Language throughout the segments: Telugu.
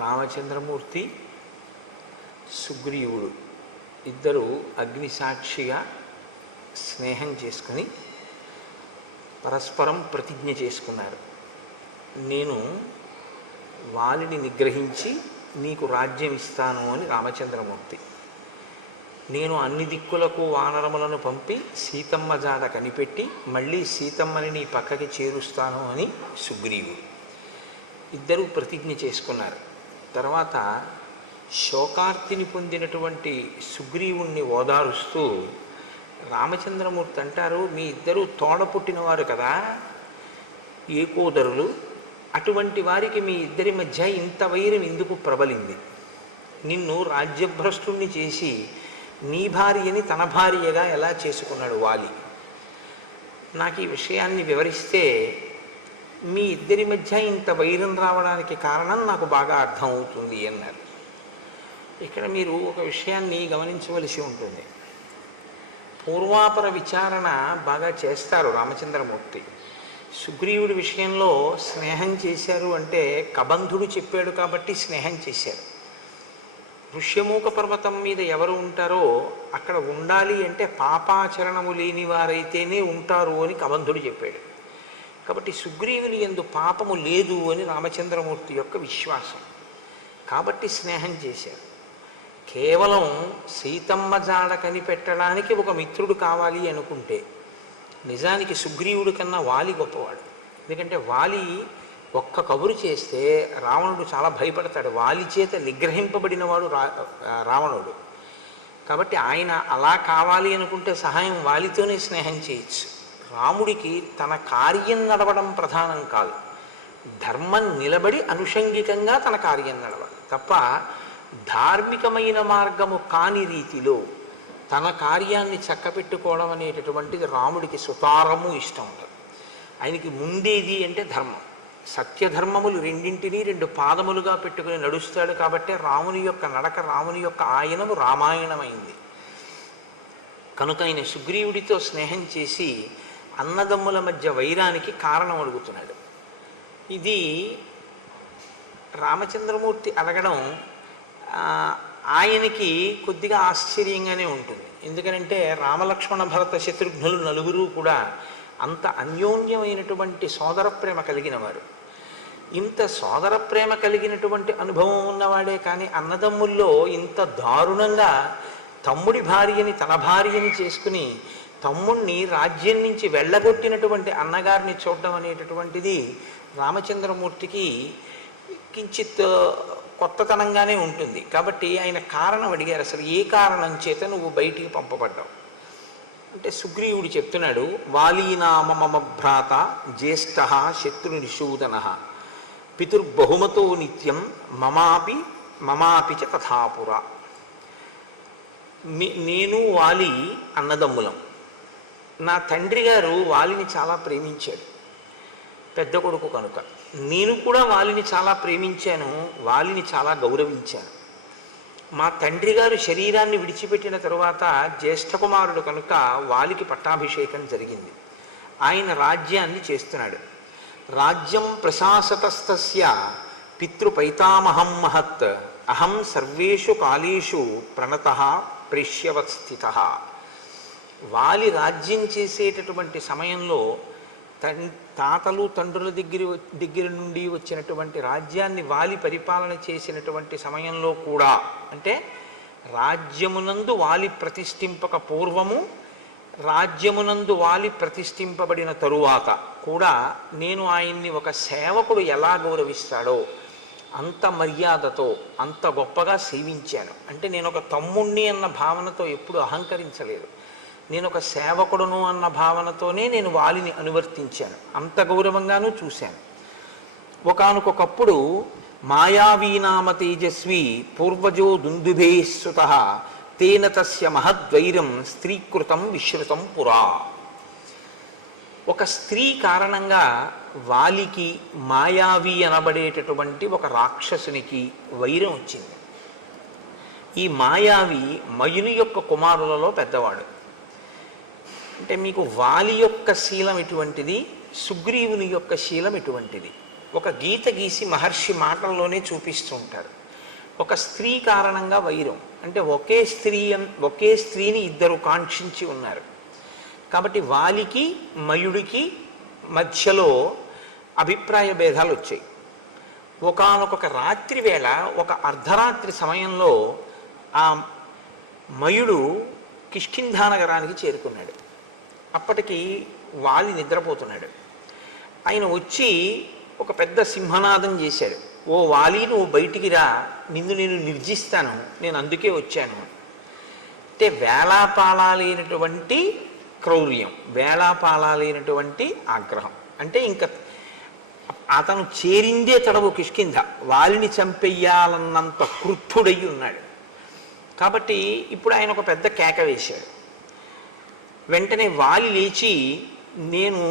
రామచంద్రమూర్తి సుగ్రీవుడు ఇద్దరు అగ్నిసాక్షిగా స్నేహం చేసుకుని పరస్పరం ప్రతిజ్ఞ చేసుకున్నారు. నేను వాలిని నిగ్రహించి నీకు రాజ్యం ఇస్తాను అని రామచంద్రమూర్తి, నేను అన్ని దిక్కులకు వానరములను పంపి సీతమ్మ జాడ కనిపెట్టి మళ్ళీ సీతమ్మని నీ పక్కకి చేరుస్తాను అని సుగ్రీవుడు. ఇద్దరూ ప్రతిజ్ఞ చేసుకున్నారు. తర్వాత శోకార్తిని పొందినటువంటి సుగ్రీవుణ్ణి ఓదారుస్తూ రామచంద్రమూర్తి అంటారు, మీ ఇద్దరూ తోడ పుట్టినవారు కదా, ఏకోదరులు, అటువంటి వారికి మీ ఇద్దరి మధ్య ఇంత వైరం ఎందుకు ప్రబలింది? నిన్ను రాజ్యభ్రష్టుణ్ణి చేసి నీ భార్యని తన భార్యగా ఎలా చేసుకున్నాడు వాలి? నాకు ఈ విషయాన్ని వివరిస్తే మీ ఇద్దరి మధ్య ఇంత వైరం రావడానికి కారణం నాకు బాగా అర్థమవుతుంది అన్నారు. ఇక్కడ మీరు ఒక విషయాన్ని గమనించవలసి ఉంటుంది. పూర్వాపర విచారణ బాగా చేస్తారు రామచంద్రమూర్తి. సుగ్రీవుడి విషయంలో స్నేహం చేశారు అంటే కబంధుడు చెప్పాడు కాబట్టి స్నేహం చేశారు. ఋష్యమూక పర్వతం మీద ఎవరు ఉంటారో అక్కడ ఉండాలి అంటే పాపాచరణము లేని వారైతేనే ఉంటారు అని కబంధుడు చెప్పాడు. కాబట్టి సుగ్రీవుని యందు పాపము లేదు అని రామచంద్రమూర్తి యొక్క విశ్వాసం. కాబట్టి స్నేహం చేశారు. కేవలం సీతమ్మ జాడ కనిపెట్టడానికి ఒక మిత్రుడు కావాలి అనుకుంటే నిజానికి సుగ్రీవుడి కన్నా వాలి గొప్పవాడు. ఎందుకంటే వాలి ఒక్క కబురు చేస్తే రావణుడు చాలా భయపడతాడు. వాలి చేత నిగ్రహింపబడినవాడు రావణుడు. కాబట్టి ఆయన అలా కావాలి అనుకుంటే సహాయం వాలితోనే స్నేహం చేయొచ్చు. రాముడికి తన కార్యం నడవడం ప్రధానం కాదు, ధర్మం నిలబడి అనుషంగికంగా తన కార్యం నడవాలి తప్ప ధార్మికమైన మార్గము కాని రీతిలో తన కార్యాన్ని చక్కపెట్టుకోవడం అనేటటువంటిది రాముడికి సుతారము ఇష్టం ఉంటుంది. ఆయనకి ముందేది అంటే ధర్మం. సత్యధర్మములు రెండింటినీ రెండు పాదములుగా పెట్టుకుని నడుస్తాడు. కాబట్టి రాముని యొక్క నడక, రాముని యొక్క ఆయనము రామాయణమైంది. కనుక ఆయన సుగ్రీవుడితో స్నేహం చేసి అన్నదమ్ముల మధ్య వైరానికి కారణం అడుగుతున్నాడు. ఇది రామచంద్రమూర్తి అడగడం ఆయనకి కొద్దిగా ఆశ్చర్యంగానే ఉంటుంది. ఎందుకంటే రామలక్ష్మణ భరత శత్రుఘ్నులు నలుగురు కూడా అంత అన్యోన్యమైనటువంటి సోదర ప్రేమ కలిగిన వారు. ఇంత సోదర ప్రేమ కలిగినటువంటి అనుభవం ఉన్నవాడే కానీ అన్నదమ్ముల్లో ఇంత దారుణంగా తమ్ముడి భార్యని తన భార్యని చేసుకుని తమ్ముణ్ణి రాజ్యం నుంచి వెళ్ళగొట్టినటువంటి అన్నగారిని చూడడం అనేటటువంటిది రామచంద్రమూర్తికి కించిత్ కొత్తతనంగానే ఉంటుంది. కాబట్టి ఆయన కారణం అడిగారు, అసలు ఏ కారణం చేత నువ్వు బయటికి పంపబడ్డావు అంటే సుగ్రీవుడు చెప్తున్నాడు, వాలీనామ మమ భ్రాత జ్యేష్ఠ శత్రునిషూదన పితుర్బహుమతో నిత్యం మమాపి చ తథాపుర. నేను వాలి అన్నదమ్ములం. నా తండ్రి గారు వాలిని చాలా ప్రేమించాడు, పెద్ద కొడుకు కనుక. నేను కూడా వాలిని చాలా ప్రేమించాను, వాలిని చాలా గౌరవించాను. మా తండ్రి గారు శరీరాన్ని విడిచిపెట్టిన తరువాత జ్యేష్ఠ కుమారుడు కనుక వాలికి పట్టాభిషేకం జరిగింది. ఆయన రాజ్యాన్ని చేస్తున్నాడు. రాజ్యం ప్రశాసతస్తస్య పితృపైతామహం మహత్ అహం సర్వేషు కాలేషు ప్రణతః ప్రేష్యవత్స్థిత. వాలి రాజ్యం చేసేటటువంటి సమయంలో తాతలు తండ్రుల దగ్గర నుండి వచ్చినటువంటి రాజ్యాన్ని వాలి పరిపాలన చేసినటువంటి సమయంలో కూడా, అంటే రాజ్యమునందు వాలి ప్రతిష్ఠింపక పూర్వము, రాజ్యమునందు వాలి ప్రతిష్ఠింపబడిన తరువాత కూడా నేను ఆయన్ని ఒక సేవకుడు ఎలా గౌరవిస్తాడో అంత మర్యాదతో అంత గొప్పగా సేవించాను. అంటే నేను ఒక తమ్ముణ్ణి అన్న భావనతో ఎప్పుడు అహంకరించలేదు. నేను ఒక సేవకుడును అన్న భావనతోనే నేను వాలిని అనువర్తించాను. అంత గౌరవంగానూ చూశాను. ఒకానొకప్పుడు మాయావీనామ తేజస్వి పూర్వజో దుందుభేశ్రుత తేన తస్య మహద్వైరం స్త్రీకృతం విశ్రుతం పురా. ఒక స్త్రీ కారణంగా వాలికి మాయావి అనబడేటటువంటి ఒక రాక్షసునికి వైరం వచ్చింది. ఈ మాయావి మయుని యొక్క కుమారులలో పెద్దవాడు. అంటే మీకు వాలి యొక్క శీలం ఎటువంటిది, సుగ్రీవుని యొక్క శీలం ఎటువంటిది? ఒక గీత గీసి మహర్షి మాటల్లోనే చూపిస్తూ ఉంటారు. ఒక స్త్రీ కారణంగా వైరం, అంటే ఒకే స్త్రీని ఇద్దరు కాంక్షించి ఉన్నారు కాబట్టి వాలికి మయుడికి మధ్యలో అభిప్రాయ భేదాలు వచ్చాయి. ఒకానొక రాత్రి వేళ, ఒక అర్ధరాత్రి సమయంలో ఆ మయుడు కిష్కింధా నగరానికి చేరుకున్నాడు. అప్పటికి వాలి నిద్రపోతున్నాడు. ఆయన వచ్చి ఒక పెద్ద సింహనాదం చేశాడు. ఓ వాలి, నువ్వు బయటికి రా, నిన్ను నేను నిర్జిస్తాను, నేను అందుకే వచ్చాను. అంటే వేళాపాలాలైనటువంటి క్రౌర్యం, వేళాపాలాలైనటువంటి ఆగ్రహం. అంటే ఇంకా అతను చేరిందే తడవు కిష్కింధ, వాలిని చంపెయ్యాలన్నంత క్రుద్ధుడయ్యి ఉన్నాడు. కాబట్టి ఇప్పుడు ఆయన ఒక పెద్ద కేక వేశాడు. వెంటనే వాలి లేచి, నేను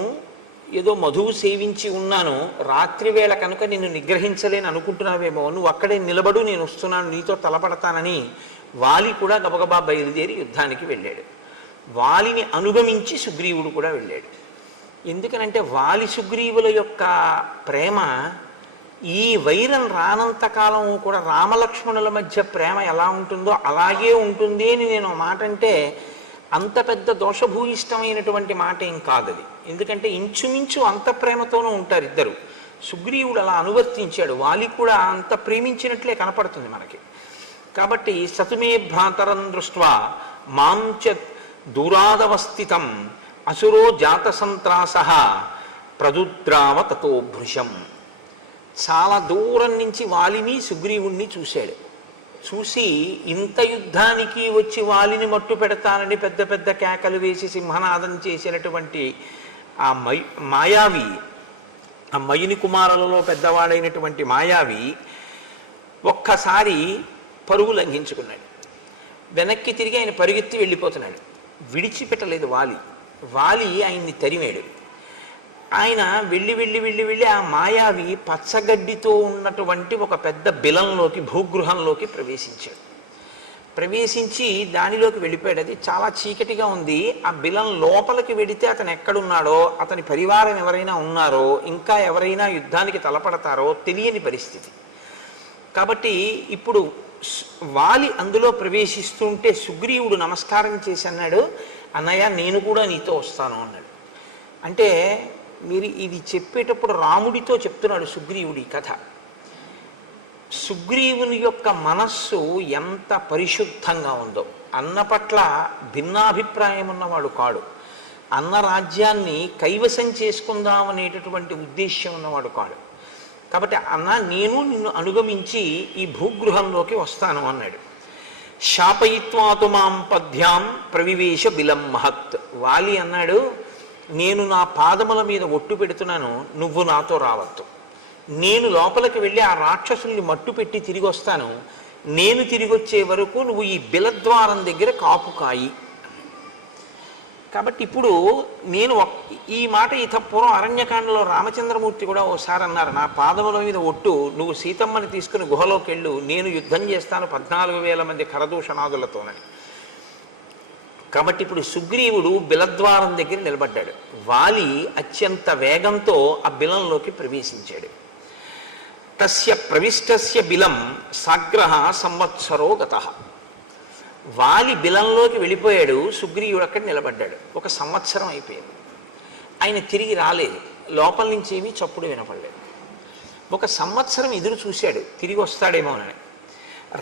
ఏదో మధువు సేవించి ఉన్నాను, రాత్రి వేళ కనుక నిన్ను నిగ్రహించలేని అనుకుంటున్నావేమో, నువ్వు అక్కడే నిలబడు, నేను వస్తున్నాను, నీతో తలపడతానని వాలి కూడా గబగబా బయలుదేరి యుద్ధానికి వెళ్ళాడు. వాలిని అనుగమించి సుగ్రీవుడు కూడా వెళ్ళాడు. ఎందుకనంటే వాలి సుగ్రీవుల యొక్క ప్రేమ, ఈ వైరం రానంతకాలం కూడా రామలక్ష్మణుల మధ్య ప్రేమ ఎలా ఉంటుందో అలాగే ఉంటుంది అని నేను మాట అంటే అంత పెద్ద దోషభూయిష్టమైనటువంటి మాట ఏం కాదది. ఎందుకంటే ఇంచుమించు అంత ప్రేమతోనూ ఉంటారు ఇద్దరు. సుగ్రీవుడు అలా అనువర్తించాడు, వాలి కూడా అంత ప్రేమించినట్లే కనపడుతుంది మనకి. కాబట్టి సతుమే భ్రాతరం దృష్ట్వా మాంచ దూరాదవస్థితం అసురో జాత సంత్రాస ప్రదుద్రావ తతో భృశం. చాలా దూరం నుంచి వాలిని సుగ్రీవుణ్ణి చూశాడు. చూసి ఇంత యుద్ధానికి వచ్చి వాలిని మట్టు పెడతానని పెద్ద పెద్ద కేకలు వేసి సింహనాదం చేసినటువంటి ఆ మాయావి, ఆ మయుని కుమారులలో పెద్దవాడైనటువంటి మాయావి ఒక్కసారి పరుగు లంఘించుకున్నాడు. వెనక్కి తిరిగి ఆయన పరిగెత్తి వెళ్ళిపోతున్నాడు. విడిచిపెట్టలేదు వాలి ఆయన్ని తరిమాడు. ఆయన వెళ్ళి వెళ్ళి వెళ్ళి వెళ్ళి ఆ మాయావి పచ్చగడ్డితో ఉన్నటువంటి ఒక పెద్ద బిలంలోకి, భూగృహంలోకి ప్రవేశించాడు. ప్రవేశించి దానిలోకి వెళ్ళిపోయాడు. అది చాలా చీకటిగా ఉంది. ఆ బిలం లోపలికి వెడితే అతను ఎక్కడున్నాడో, అతని పరివారం ఎవరైనా ఉన్నారో, ఇంకా ఎవరైనా యుద్ధానికి తలపడతారో తెలియని పరిస్థితి. కాబట్టి ఇప్పుడు వాలి అందులో ప్రవేశిస్తుంటే సుగ్రీవుడు నమస్కారం చేసి అన్నాడు, అన్నయ్య నేను కూడా నీతో వస్తాను అన్నాడు. అంటే మీరు ఇది చెప్పేటప్పుడు రాముడితో చెప్తున్నాడు సుగ్రీవుడి కథ. సుగ్రీవుని యొక్క మనస్సు ఎంత పరిశుద్ధంగా ఉందో, అన్న పట్ల భిన్నాభిప్రాయం ఉన్నవాడు కాడు, అన్న రాజ్యాన్ని కైవసం చేసుకుందామనేటటువంటి ఉద్దేశ్యం ఉన్నవాడు కాడు. కాబట్టి అన్న నేను నిన్ను అనుగమించి ఈ భూగృహంలోకి వస్తాను అన్నాడు. శాపయిత్వాతు మాం పద్భ్యాం ప్రవివేశ బిలం మహత్. వాలి అన్నాడు, నేను నా పాదముల మీద ఒట్టు పెడుతున్నాను, నువ్వు నాతో రావద్దు. నేను లోపలికి వెళ్ళి ఆ రాక్షసుల్ని మట్టు పెట్టి తిరిగి వస్తాను, నేను తిరిగి వచ్చే వరకు నువ్వు ఈ బిలద్వారం దగ్గర కాపు కాయి. కాబట్టి ఇప్పుడు నేను ఈ మాట పూర్వం అరణ్యకాండలో రామచంద్రమూర్తి కూడా ఓసారి అన్నారు, నా పాదముల మీద ఒట్టు, నువ్వు సీతమ్మని తీసుకుని గుహలోకి వెళ్ళు, నేను యుద్ధం చేస్తాను 14,000 మంది కరదూషణాదులతోనని. కాబట్టి ఇప్పుడు సుగ్రీవుడు బిలద్వారం దగ్గర నిలబడ్డాడు. వాలి అత్యంత వేగంతో ఆ బిలంలోకి ప్రవేశించాడు. తస్య ప్రవిష్టస్య బిలం సాగ్రహ సంవత్సరో గతః. వాలి బిలంలోకి వెళ్ళిపోయాడు, సుగ్రీవుడు అక్కడ నిలబడ్డాడు. 1 సంవత్సరం అయిపోయింది. ఆయన తిరిగి రాలేదు, లోపల నుంచి ఏమీ చప్పుడు వినపడలేదు. 1 సంవత్సరం ఎదురు చూశాడు తిరిగి వస్తాడేమోనని,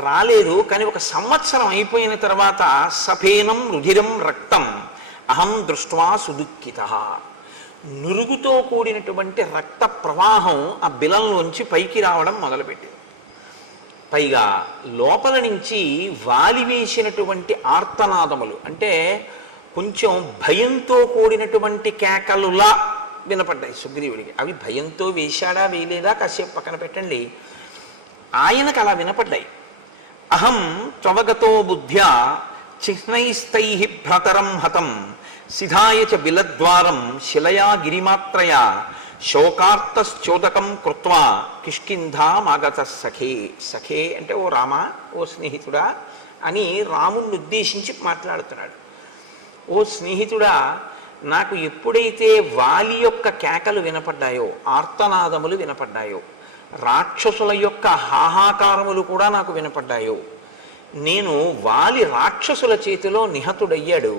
రాలేదు. కానీ 1 సంవత్సరం అయిపోయిన తర్వాత సఫేనం రుధిరం రక్తం అహం దృష్ట్వా సుదుఃఖితః. నురుగుతో కూడినటువంటి రక్త ప్రవాహం ఆ బిలంలోంచి పైకి రావడం మొదలుపెట్టింది. పైగా లోపల నుంచి వాలి వేసినటువంటి ఆర్తనాదములు, అంటే కొంచెం భయంతో కూడినటువంటి కేకలులా వినపడ్డాయి సుగ్రీవుడికి. అవి భయంతో వేశాడా వేయలేదా కాసేపు పక్కన పెట్టండి, ఆయనకు అలా వినపడ్డాయి. అహం త్వవగతో బుద్ధ్యా చిహ్నైస్తై భ్రతరం హతం సిధాయ చ బిలద్వారం శిలయా గిరిమాత్రయా శోకార్తశ్చోదకం కృత్వా కిష్కింధామాగత సఖే. సఖే అంటే ఓ రామా, ఓ స్నేహితుడా అని రాముణ్ణి ఉద్దేశించి మాట్లాడుతున్నాడు. ఓ స్నేహితుడా, నాకు ఎప్పుడైతే వాలి యొక్క కేకలు వినపడ్డాయో, ఆర్తనాదములు వినపడ్డాయో, రాక్షసుల యొక్క హాహాకారములు కూడా నాకు వినపడ్డాయో, నేను వాలి రాక్షసుల చేతిలో నిహతుడయ్యాడు.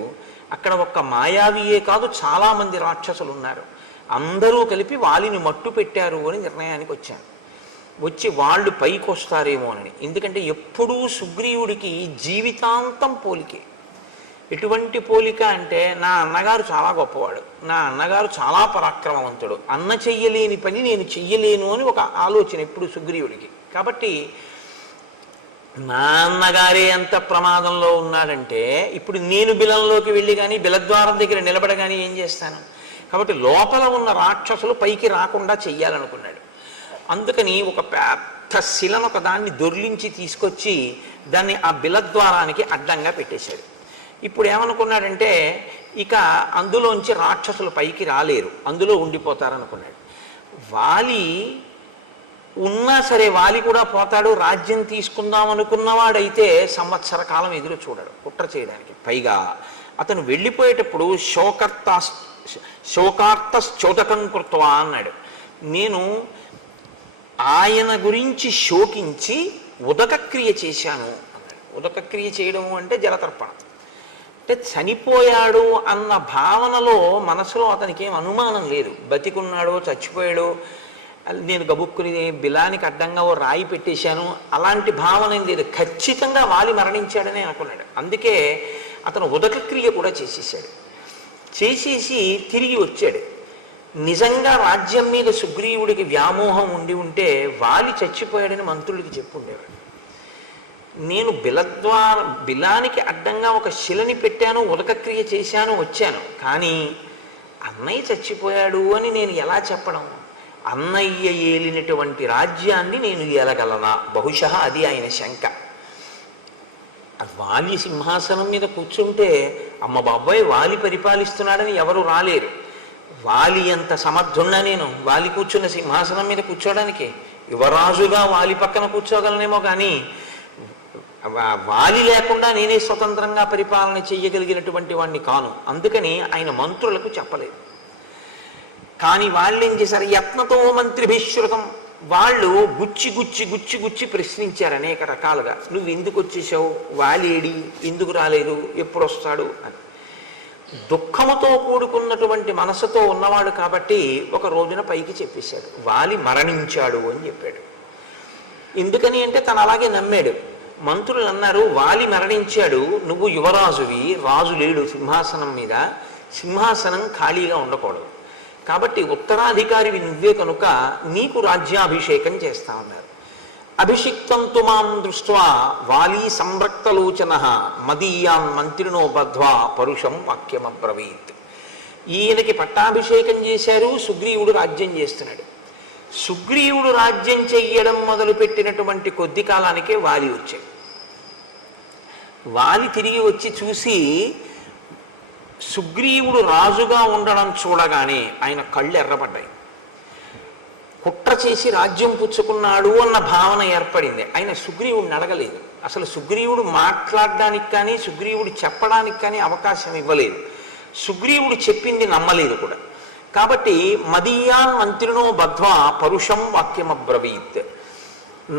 అక్కడ ఒక్క మాయావియే కాదు, చాలామంది రాక్షసులు ఉన్నారు. అందరూ కలిపి వాలిని మట్టు పెట్టారు అని నిర్ణయానికి వచ్చాను. వచ్చి వాళ్ళు పైకి వస్తారేమోనని. ఎందుకంటే ఎప్పుడూ సుగ్రీవుడికి జీవితాంతం పోలికే. ఎటువంటి పోలిక అంటే, నా అన్నగారు చాలా గొప్పవాడు, నా అన్నగారు చాలా పరాక్రమవంతుడు, అన్న చెయ్యలేని పని నేను చెయ్యలేను అని ఒక ఆలోచన ఎప్పుడు సుగ్రీవుడికి. కాబట్టి నా అన్నగారే ఎంత ప్రమాదంలో ఉన్నాడంటే, ఇప్పుడు నేను బిలంలోకి వెళ్ళి కానీ బిలద్వారం దగ్గర నిలబడగానే ఏం చేస్తాను? కాబట్టి లోపల ఉన్న రాక్షసులు పైకి రాకుండా చెయ్యాలనుకున్నాడు. అందుకని ఒక పెద్ద శిలను ఒక దాన్ని దొర్లించి తీసుకొచ్చి దాన్ని ఆ బిలద్వారానికి అడ్డంగా పెట్టేశాడు. ఇప్పుడు ఏమనుకున్నాడంటే, ఇక అందులోంచి రాక్షసులు పైకి రాలేరు, అందులో ఉండిపోతారనుకున్నాడు. వాలి ఉన్నా సరే వాలి కూడా పోతాడు. రాజ్యం తీసుకుందాం అనుకున్నవాడైతే సంవత్సర కాలం ఎదురు చూడడు కుట్ర చేయడానికి. పైగా అతను వెళ్ళిపోయేటప్పుడు శోకార్తశ్చోదకం కృత్వా అన్నాడు. నేను ఆయన గురించి శోకించి ఉదకక్రియ చేశాను అన్నాడు. ఉదకక్రియ చేయడం అంటే జలతర్పణం. అంటే చనిపోయాడు అన్న భావనలో మనసులో అతనికి ఏం అనుమానం లేదు. బతికున్నాడో చచ్చిపోయాడో, నేను గబుక్కుని బిలానికి అడ్డంగా ఓ రాయి పెట్టేశాను, అలాంటి భావన ఏం లేదు. ఖచ్చితంగా వాలి మరణించాడనే అనుకున్నాడు. అందుకే అతను ఉదకక్రియ కూడా చేసేసాడు. చేసేసి తిరిగి వచ్చాడు. నిజంగా రాజ్యం మీద సుగ్రీవుడికి వ్యామోహం ఉంటే వాలి చచ్చిపోయాడని మంత్రులకి చెప్పుండేవాడు. నేను బిలానికి అడ్డంగా ఒక శిలని పెట్టాను, ఉదకక్రియ చేశాను, వచ్చాను, కానీ అన్నయ్య చచ్చిపోయాడు అని నేను ఎలా చెప్పడం? అన్నయ్య ఏలినటువంటి రాజ్యాన్ని నేను ఏలగలనా? బహుశా అది ఆయన శంక. వాలి సింహాసనం మీద కూర్చుంటే అమ్మ బాబాయ్ వాలి పరిపాలిస్తున్నాడని ఎవరు రాలేరు. వాలి అంత సమర్థున్నా నేను వాలి కూర్చున్న సింహాసనం మీద కూర్చోడానికి? యువరాజుగా వాలి పక్కన కూర్చోగలనేమో, కానీ వాలి లేకుండా నేనే స్వతంత్రంగా పరిపాలన చెయ్యగలిగినటువంటి వాడిని కాను. అందుకని ఆయన మంత్రులకు చెప్పలేదు. కానీ వాళ్ళు ఏం చేశారు? యత్నతో మంత్రిభిశ్రుతం. వాళ్ళు గుచ్చి గుచ్చి గుచ్చి గుచ్చి ప్రశ్నించారు అనేక రకాలుగా. నువ్వు ఎందుకు వచ్చేసావు? వాలేడి? ఎందుకు రాలేదు? ఎప్పుడు వస్తాడు అని. దుఃఖముతో కూడుకున్నటువంటి మనసుతో ఉన్నవాడు కాబట్టి ఒక రోజున పైకి చెప్పేశాడు, వాలి మరణించాడు అని చెప్పాడు. ఎందుకని అంటే తను అలాగే నమ్మాడు. మంత్రులు అన్నారు, వాలి మరణించాడు, నువ్వు యువరాజువి, రాజు లేడు సింహాసనం మీద, సింహాసనం ఖాళీగా ఉండకూడదు, కాబట్టి ఉత్తరాధికారివి నువ్వే కనుక నీకు రాజ్యాభిషేకం చేస్తా ఉన్నారు. అభిషిక్తంతు మాం దృష్ట్వా వాలి సంరక్తలోచన మదీయాన్ మంత్రినో బద్ధ్వా పరుషం వాక్యమబ్రవీత్. ఈయనకి పట్టాభిషేకం చేశారు, సుగ్రీవుడు రాజ్యం చేస్తున్నాడు. సుగ్రీవుడు రాజ్యం చెయ్యడం మొదలుపెట్టినటువంటి కొద్ది కాలానికే వాలి వచ్చాడు. వాలి తిరిగి వచ్చి చూసి సుగ్రీవుడు రాజుగా ఉండడం చూడగానే ఆయన కళ్ళు ఎర్రపడ్డాయి. కుట్ర చేసి రాజ్యం పుచ్చుకున్నాడు అన్న భావన ఏర్పడింది. ఆయన సుగ్రీవుడిని అడగలేదు. అసలు సుగ్రీవుడు మాట్లాడడానికి కానీ సుగ్రీవుడు చెప్పడానికి కానీ అవకాశం ఇవ్వలేదు. సుగ్రీవుడు చెప్పింది నమ్మలేదు కూడా. కాబట్టి మదీయాన్ మంత్రినో బద్ధ్వా పరుషం వాక్యమబ్రవీత్.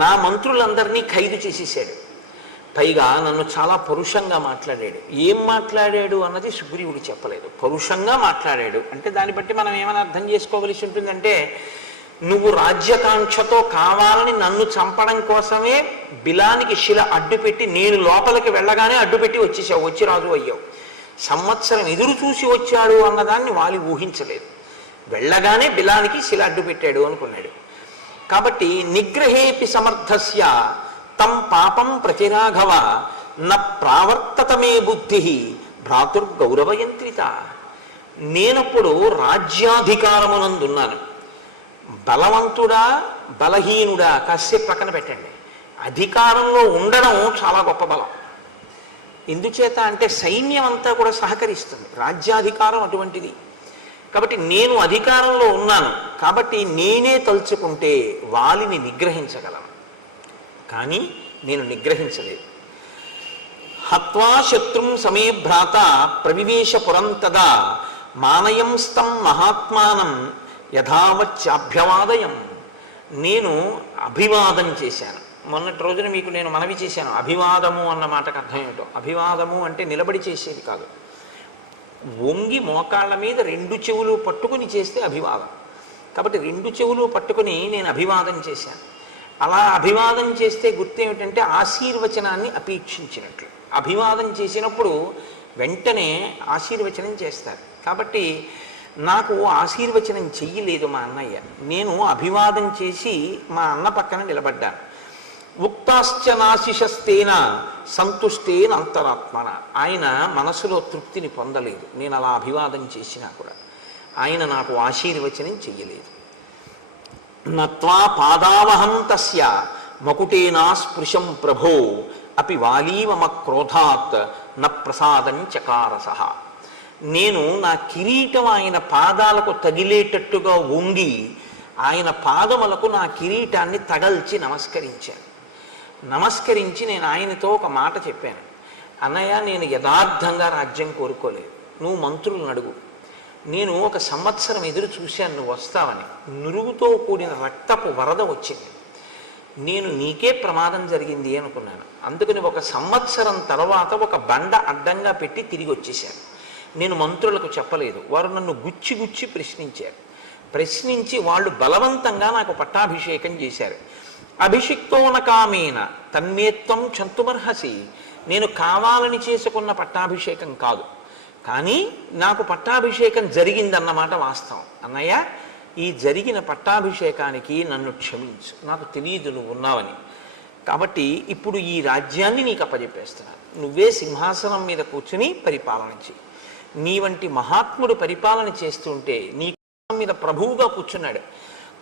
నా మంత్రులందరినీ ఖైదు చేసేసాడు. పైగా నన్ను చాలా పరుషంగా మాట్లాడాడు. ఏం మాట్లాడాడు అన్నది సుగ్రీవుడు చెప్పలేదు. పరుషంగా మాట్లాడాడు అంటే దాన్ని బట్టి మనం ఏమైనా అర్థం చేసుకోవలసి ఉంటుందంటే, నువ్వు రాజ్యకాంక్షతో కావాలని నన్ను చంపడం కోసమే బిలానికి శిల అడ్డుపెట్టి నేను లోపలికి వెళ్ళగానే అడ్డుపెట్టి వచ్చేసావు, వచ్చి రాజు అయ్యావు. సంవత్సరం ఎదురు చూసి వచ్చాడు అన్నదాన్ని వాలి ఊహించలేదు. వెళ్ళగానే బిలానికి శిల అడ్డుపెట్టాడు అనుకున్నాడు. కాబట్టి నిగ్రహేపి సమర్థస్య తం పాపం ప్రతిరాఘవ న ప్రావర్తతమే బుద్ధి భ్రాతుర్గౌరవయంత్రిత. నేనప్పుడు రాజ్యాధికారమునందున్నాను. బలవంతుడా బలహీనుడా కాసేపు పక్కన పెట్టండి. అధికారంలో ఉండడం చాలా గొప్ప బలం. ఎందుచేత అంటే సైన్యం అంతా కూడా సహకరిస్తుంది. రాజ్యాధికారం అటువంటిది. కాబట్టి నేను అధికారంలో ఉన్నాను కాబట్టి నేనే తలుచుకుంటే వాలిని నిగ్రహించగలను, కానీ నేను నిగ్రహించలేదు. హత్వా శత్రుం సమే భ్రాత ప్రవివేశ పురం తదా మానయంస్తం మహాత్మానం యథావచ్చాభ్యవాదయం. నేను అభివాదం చేశాను. మొన్నటి రోజున మీకు నేను మనవి చేశాను, అభివాదము అన్న మాటకు అర్థం ఏమిటో. అభివాదము అంటే నిలబడి చేసేది కాదు, వంగి మోకాళ్ళ మీద రెండు చెవులు పట్టుకుని చేస్తే అభివాదం. కాబట్టి రెండు చెవులు పట్టుకుని నేను అభివాదం చేశాను. అలా అభివాదం చేస్తే గుర్తేమిటంటే ఆశీర్వచనాన్ని అపేక్షించినట్లు. అభివాదం చేసినప్పుడు వెంటనే ఆశీర్వచనం చేస్తారు. కాబట్టి నాకు ఆశీర్వచనం చెయ్యలేదు మా అన్నయ్య. నేను అభివాదం చేసి మా అన్న పక్కన నిలబడ్డాను. ఉక్తాశ్చ నాశిషస్తేన సంతుష్టేన అంతరాత్మన. ఆయన మనసులో తృప్తిని పొందలేదు నేను అలా అభివాదం చేసినా కూడా. ఆయన నాకు ఆశీర్వచనం చెయ్యలేదు. నత్వా పాదావహం తస్య మకుటేనా స్పృశం ప్రభో అపి వాలీవమ క్రోధాత్ న ప్రసాదం చకారసః. నేను నా కిరీటం ఆయన పాదాలకు తగిలేటట్టుగా వంగి ఆయన పాదములకు నా కిరీటాన్ని తగల్చి నమస్కరించాను. నమస్కరించి నేను ఆయనతో ఒక మాట చెప్పాను, అన్నయ్య నేను యథార్థంగా రాజ్యం కోరుకోలేదు, నువ్వు మంత్రులను అడుగు. నేను 1 సంవత్సరం ఎదురు చూశాను నువ్వు వస్తావని. నురుగుతో కూడిన రక్తపు వరద వచ్చింది. నేను నీకే ప్రమాదం జరిగింది అనుకున్నాను. అందుకని 1 సంవత్సరం తర్వాత ఒక బండ అడ్డంగా పెట్టి తిరిగి వచ్చేశాను. నేను మంత్రులకు చెప్పలేదు. వారు నన్ను గుచ్చి గుచ్చి ప్రశ్నించారు. ప్రశ్నించి వాళ్ళు బలవంతంగా నాకు పట్టాభిషేకం చేశారు. అభిషిక్తోన కామేన తన్మేత్వం చంతుమర్హసి. నేను కావాలని చేసుకున్న పట్టాభిషేకం కాదు, కానీ నాకు పట్టాభిషేకం జరిగిందన్నమాట వాస్తవం. అన్నయ్య, ఈ జరిగిన పట్టాభిషేకానికి నన్ను క్షమించు, నాకు తెలియదు నువ్వు ఉన్నావని. కాబట్టి ఇప్పుడు ఈ రాజ్యాన్ని నీకు అప్పజెప్పేస్తున్నాను. నువ్వే సింహాసనం మీద కూర్చుని పరిపాలన చేయి. నీ వంటి మహాత్ముడు పరిపాలన చేస్తుంటే నీ మీద ప్రభువుగా కూర్చున్నాడు.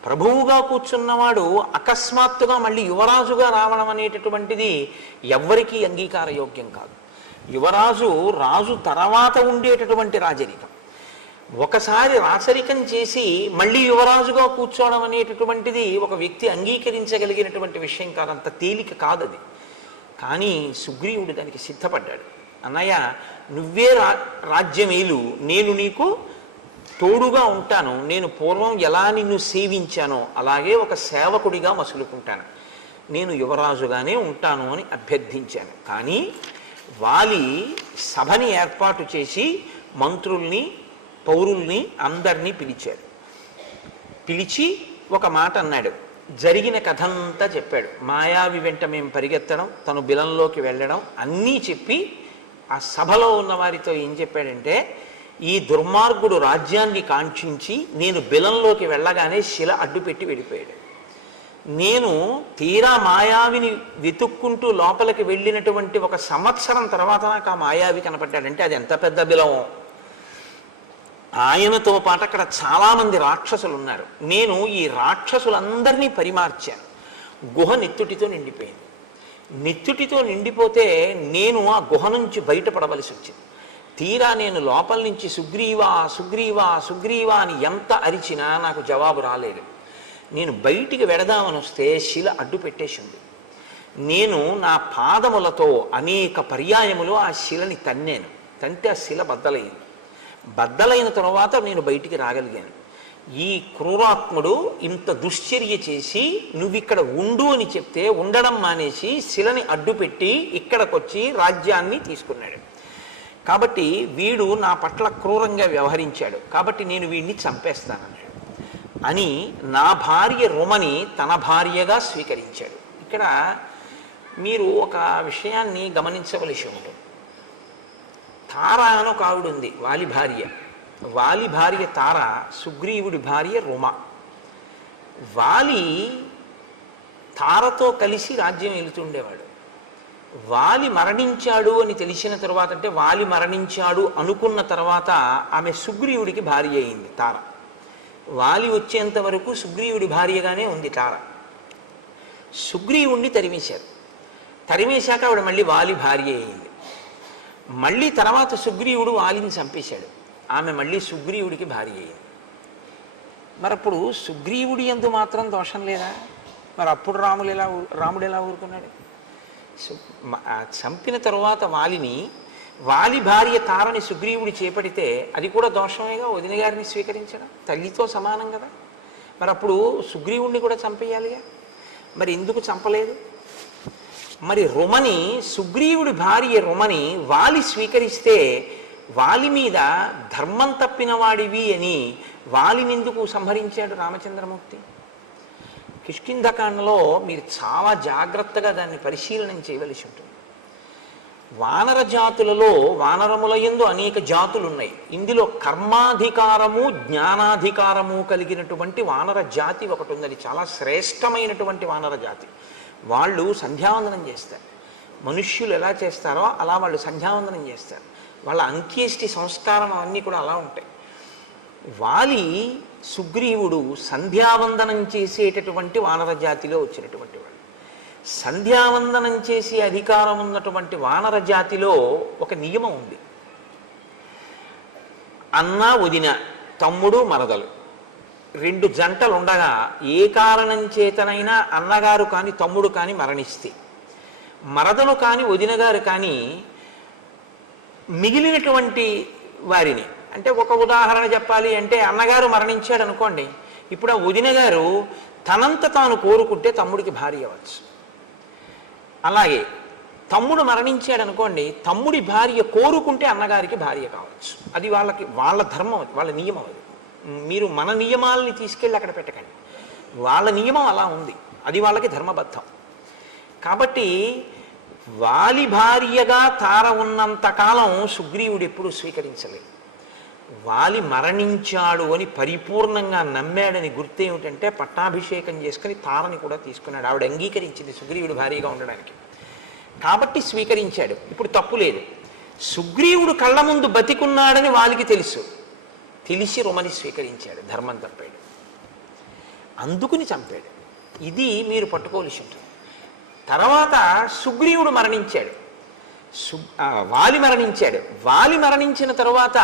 ప్రభువుగా కూర్చున్నవాడు అకస్మాత్తుగా మళ్ళీ యువరాజుగా రావడం అనేటటువంటిది ఎవ్వరికీ అంగీకారయోగ్యం కాదు. యువరాజు రాజు తర్వాత ఉండేటటువంటి రాజరికం. ఒకసారి రాచరికం చేసి మళ్ళీ యువరాజుగా కూర్చోవడం అనేటటువంటిది ఒక వ్యక్తి అంగీకరించగలిగినటువంటి విషయం కాదు, అంత తేలిక కాదది. కానీ సుగ్రీవుడు దానికి సిద్ధపడ్డాడు. అన్నయ్య, నువ్వే రాజ్యమేలు, నేను నీకు తోడుగా ఉంటాను. నేను పూర్వం ఎలా నిన్ను సేవించానో అలాగే ఒక సేవకుడిగా మసులుకుంటాను. నేను యువరాజుగానే ఉంటాను అని అభ్యర్థించాను. కానీ వాలి సభని ఏర్పాటు చేసి మంత్రుల్ని పౌరుల్ని అందరినీ పిలిచాడు. పిలిచి ఒక మాట అన్నాడు. జరిగిన కథంతా చెప్పాడు. మాయావి వెంట మేము పరిగెత్తడం, తను బిలంలోకి వెళ్ళడం అన్నీ చెప్పి ఆ సభలో ఉన్న వారితో ఏం చెప్పాడంటే, ఈ దుర్మార్గుడు రాజ్యాన్ని కాంక్షించి నేను బిలంలోకి వెళ్ళగానే శిల అడ్డుపెట్టి వెళ్ళిపోయాడు. నేను తీరా మాయావిని వెతుక్కుంటూ లోపలికి వెళ్ళినటువంటి 1 సంవత్సరం తర్వాత నాకు ఆ మాయావి కనపడ్డాడంటే అది ఎంత పెద్ద బిలమో. ఆయనతో పాటు అక్కడ చాలామంది రాక్షసులు ఉన్నారు. నేను ఈ రాక్షసులందరినీ పరిమార్చాను. గుహ నెత్తుటితో నిండిపోయింది. నెత్తుటితో నిండిపోతే నేను ఆ గుహ నుంచి బయటపడవలసి వచ్చింది. తీరా నేను లోపల నుంచి సుగ్రీవా సుగ్రీవా సుగ్రీవా అని ఎంత అరిచినా నాకు జవాబు రాలేదు. నేను బయటికి వెడదామని వస్తే శిల అడ్డు పెట్టేసింది. నేను నా పాదములతో అనేక పర్యాయములు ఆ శిలని తన్నాను. తంటే ఆ శిల బద్దలైంది. బద్దలైన తర్వాత నేను బయటికి రాగలిగాను. ఈ క్రూరాత్ముడు ఇంత దుశ్చర్య చేసి నువ్విక్కడ ఉండు అని చెప్తే ఉండడం మానేసి శిలని అడ్డుపెట్టి ఇక్కడికొచ్చి రాజ్యాన్ని తీసుకున్నాడు. కాబట్టి వీడు నా పట్ల క్రూరంగా వ్యవహరించాడు, కాబట్టి నేను వీడిని చంపేస్తానన్నాడు అని నా భార్య రుమని తన భార్యగా స్వీకరించాడు. ఇక్కడ మీరు ఒక విషయాన్ని గమనించవలసి ఉంటుంది. తార అని ఒక ఆవిడ ఉంది, వాలి భార్య. వాలి భార్య తార, సుగ్రీవుడి భార్య రుమ. వాలి తారతో కలిసి రాజ్యం వెళుతుండేవాడు. వాలి మరణించాడు అని తెలిసిన తర్వాత, అంటే వాలి మరణించాడు అనుకున్న తర్వాత ఆమె సుగ్రీవుడికి భార్య అయింది తార. వాలి వచ్చేంత వరకు సుగ్రీవుడి భార్యగానే ఉంది తార. సుగ్రీవుణ్ణి తరిమేశారు. తరిమేశాక ఆవిడ మళ్ళీ వాలి భార్య అయింది. మళ్ళీ తర్వాత సుగ్రీవుడు వాలిని చంపేశాడు. ఆమె మళ్ళీ సుగ్రీవుడికి భార్య అయింది. మరి అప్పుడు సుగ్రీవుడి యందు మాత్రం దోషం లేదా? మరి అప్పుడు రాముడు ఎలా ఊరుకున్నాడు? చంపిన తరువాత వాలిని వాలి భార్య తారని సుగ్రీవుడు చేపడితే అది కూడా దోషమేగా, వదిన గారిని స్వీకరించడం తల్లితో సమానం కదా. మరి అప్పుడు సుగ్రీవుణ్ణి కూడా చంపేయాలిగా, మరి ఎందుకు చంపలేదు? మరి రుమని, సుగ్రీవుడి భార్య రుమని వాలి స్వీకరిస్తే వాలి మీద ధర్మం తప్పిన వాడివి అని వాలిని ఎందుకు సంహరించాడు రామచంద్రమూర్తి? కిష్కింధకాండలో మీరు చాలా జాగ్రత్తగా దాన్ని పరిశీలనం చేయవలసి ఉంటుంది. వానర జాతులలో వానరముల యందు అనేక జాతులు ఉన్నాయి. ఇందులో కర్మాధికారము జ్ఞానాధికారము కలిగినటువంటి వానర జాతి ఒకటి ఉంది. అది చాలా శ్రేష్టమైనటువంటి వానర జాతి. వాళ్ళు సంధ్యావందనం చేస్తారు. మనుష్యులు ఎలా చేస్తారో అలా వాళ్ళు సంధ్యావందనం చేస్తారు. వాళ్ళ అంత్యేష్టి సంస్కారం అవన్నీ కూడా అలా ఉంటాయి. వాలి సుగ్రీవుడు సంధ్యావందనం చేసేటటువంటి వానర జాతిలో వచ్చినటువంటి వాడు. సంధ్యావందనం చేసే అధికారం ఉన్నటువంటి వానర జాతిలో ఒక నియమం ఉంది. అన్న వదిన, తమ్ముడు మరదలు, రెండు జంటలు ఉండగా ఏ కారణం చేతనైనా అన్నగారు కానీ తమ్ముడు కానీ మరణిస్తే, మరదలు కానీ వదిన గారు కానీ మిగిలినటువంటి వారిని, అంటే ఒక ఉదాహరణ చెప్పాలి అంటే అన్నగారు మరణించాడు అనుకోండి, ఇప్పుడు ఆ వదిన గారు తనంత తాను కోరుకుంటే తమ్ముడికి భార్య అవ్వచ్చు. అలాగే తమ్ముడు మరణించాడు అనుకోండి, తమ్ముడి భార్య కోరుకుంటే అన్నగారికి భార్య కావచ్చు. అది వాళ్ళ ధర్మం, వాళ్ళ నియమం. అది మీరు మన నియమాలని తీసుకెళ్ళి అక్కడ పెట్టకండి. వాళ్ళ నియమం అలా ఉంది, అది వాళ్ళకి ధర్మబద్ధం. కాబట్టి వాలి భార్యగా తార ఉన్నంతకాలం సుగ్రీవుడు ఎప్పుడు స్వీకరించలేదు. వాలి మరణించాడు అని పరిపూర్ణంగా నమ్మాడని గుర్తు ఏమిటంటే పట్టాభిషేకం చేసుకుని తారని కూడా తీసుకున్నాడు. ఆవిడ అంగీకరించింది సుగ్రీవుడు భార్యగా ఉండడానికి, కాబట్టి స్వీకరించాడు. ఇప్పుడు తప్పు లేదు. సుగ్రీవుడు కళ్ళ ముందు బతికున్నాడని వాలికి తెలుసు, తెలిసి రుమని స్వీకరించాడు, ధర్మం తప్పాడు, అందుకుని చంపాడు. ఇది మీరు పట్టుకోవలసి ఉంటుంది. తర్వాత సుగ్రీవుడు మరణించాడు, వాలి మరణించాడు. వాలి మరణించిన తరువాత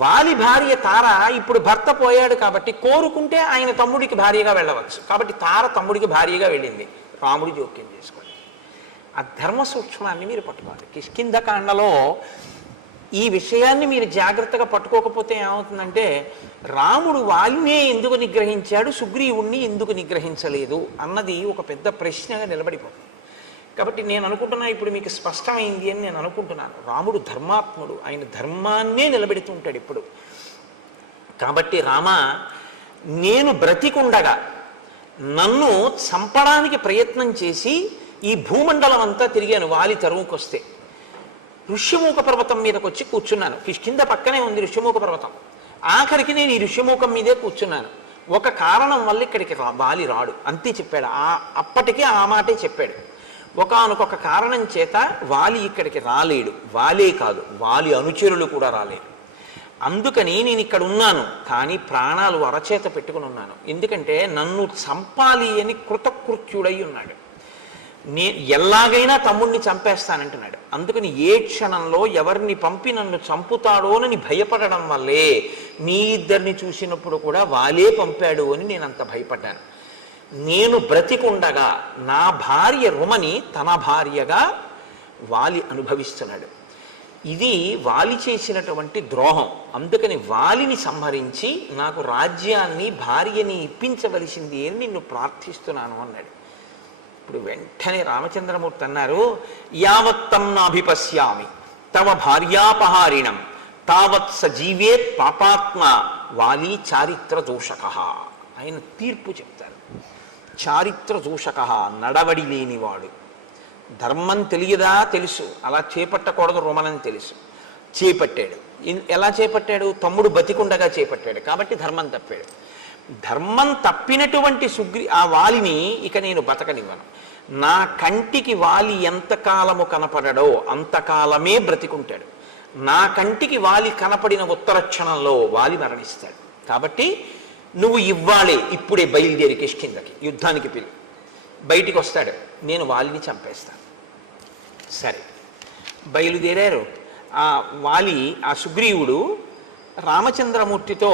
వాలి భార్య తార ఇప్పుడు భర్త పోయాడు కాబట్టి కోరుకుంటే ఆయన తమ్ముడికి భార్యగా వెళ్ళవచ్చు. కాబట్టి తార తమ్ముడికి భార్యగా వెళ్ళింది. రాముడు జోక్యం చేసుకోండి. ఆ ధర్మ సూక్ష్మాన్ని మీరు పట్టుకోవాలి. కిష్కింధకాండలో ఈ విషయాన్ని మీరు జాగ్రత్తగా పట్టుకోకపోతే ఏమవుతుందంటే రాముడు వాలినే ఎందుకు నిగ్రహించాడు, సుగ్రీవుణ్ణి ఎందుకు నిగ్రహించలేదు అన్నది ఒక పెద్ద ప్రశ్నగా నిలబడిపోతుంది. కాబట్టి నేను అనుకుంటున్నా ఇప్పుడు మీకు స్పష్టమైంది అని నేను అనుకుంటున్నాను. రాముడు ధర్మాత్ముడు, ఆయన ధర్మాన్నే నిలబెడుతూ ఉంటాడు ఇప్పుడు. కాబట్టి రామ, నేను బ్రతికుండగా నన్ను చంపడానికి ప్రయత్నం చేసి ఈ భూమండలం అంతా తిరిగాను వాలి తరువుకొస్తే. ఋష్యమూక పర్వతం మీదకి వచ్చి కూర్చున్నాను. కిష్కింధ పక్కనే ఉంది ఋష్యమూక పర్వతం. ఆఖరికి నేను ఈ ఋష్యమూకం మీదే కూర్చున్నాను. ఒక కారణం వల్ల ఇక్కడికి వాలి రాడు, అంతే చెప్పాడు. అప్పటికే ఆ మాటే చెప్పాడు. ఒకానొక కారణం చేత వాలి ఇక్కడికి రాలేడు. వాలే కాదు, వాలి అనుచరులు కూడా రాలేడు. అందుకని నేను ఇక్కడ ఉన్నాను, కానీ ప్రాణాలు అరచేత పెట్టుకుని ఉన్నాను. ఎందుకంటే నన్ను చంపాలి అని కృతకృత్యుడై ఉన్నాడు. ఎలాగైనా తమ్ముడిని చంపేస్తానంటున్నాడు. అందుకని ఏ క్షణంలో ఎవరిని పంపి నన్ను చంపుతాడోనని భయపడడం వల్లే మీ ఇద్దరిని చూసినప్పుడు కూడా వాలే పంపాడు అని నేను అంత భయపడ్డాను. నేను బ్రతికుండగా నా భార్య రుమని తన భార్యగా వాలి అనుభవిస్తున్నాడు. ఇది వాలి చేసినటువంటి ద్రోహం. అందుకని వాలిని సంహరించి నాకు రాజ్యాన్ని భార్యని ఇప్పించవలసింది అని నిన్ను ప్రార్థిస్తున్నాను అన్నాడు. ఇప్పుడు వెంటనే రామచంద్రమూర్తి అన్నారు, యావత్తం నాభిపశ్యామి తవ భార్యాపహారిణం తావత్ సజీవేత్ పాపాత్మ వాలి చారిత్ర దోషక. ఆయన తీర్పు చెప్తారు. చారిత్ర దోషక, నడవడి లేనివాడు. ధర్మం తెలియదా? తెలుసు. అలా చేపట్టకూడదు రుమనని తెలుసు, చేపట్టాడు. ఎలా చేపట్టాడు? తమ్ముడు బతికుండగా చేపట్టాడు, కాబట్టి ధర్మం తప్పాడు. ధర్మం తప్పినటువంటి ఆ వాలిని ఇక నేను బతకనివ్వను. నా కంటికి వాలి ఎంతకాలము కనపడడో అంతకాలమే బ్రతికుంటాడు. నా కంటికి వాలి కనపడిన ఉత్తర క్షణంలో వాలి మరణిస్తాడు. కాబట్టి నువ్వు ఇవ్వాలే, ఇప్పుడే బయలుదేరి కిష్కింధకి యుద్ధానికి పిలు. బయటికి వస్తాడు, నేను వాలిని చంపేస్తాను. సరే, బయలుదేరారు. ఆ వాలి, ఆ సుగ్రీవుడు రామచంద్రమూర్తితో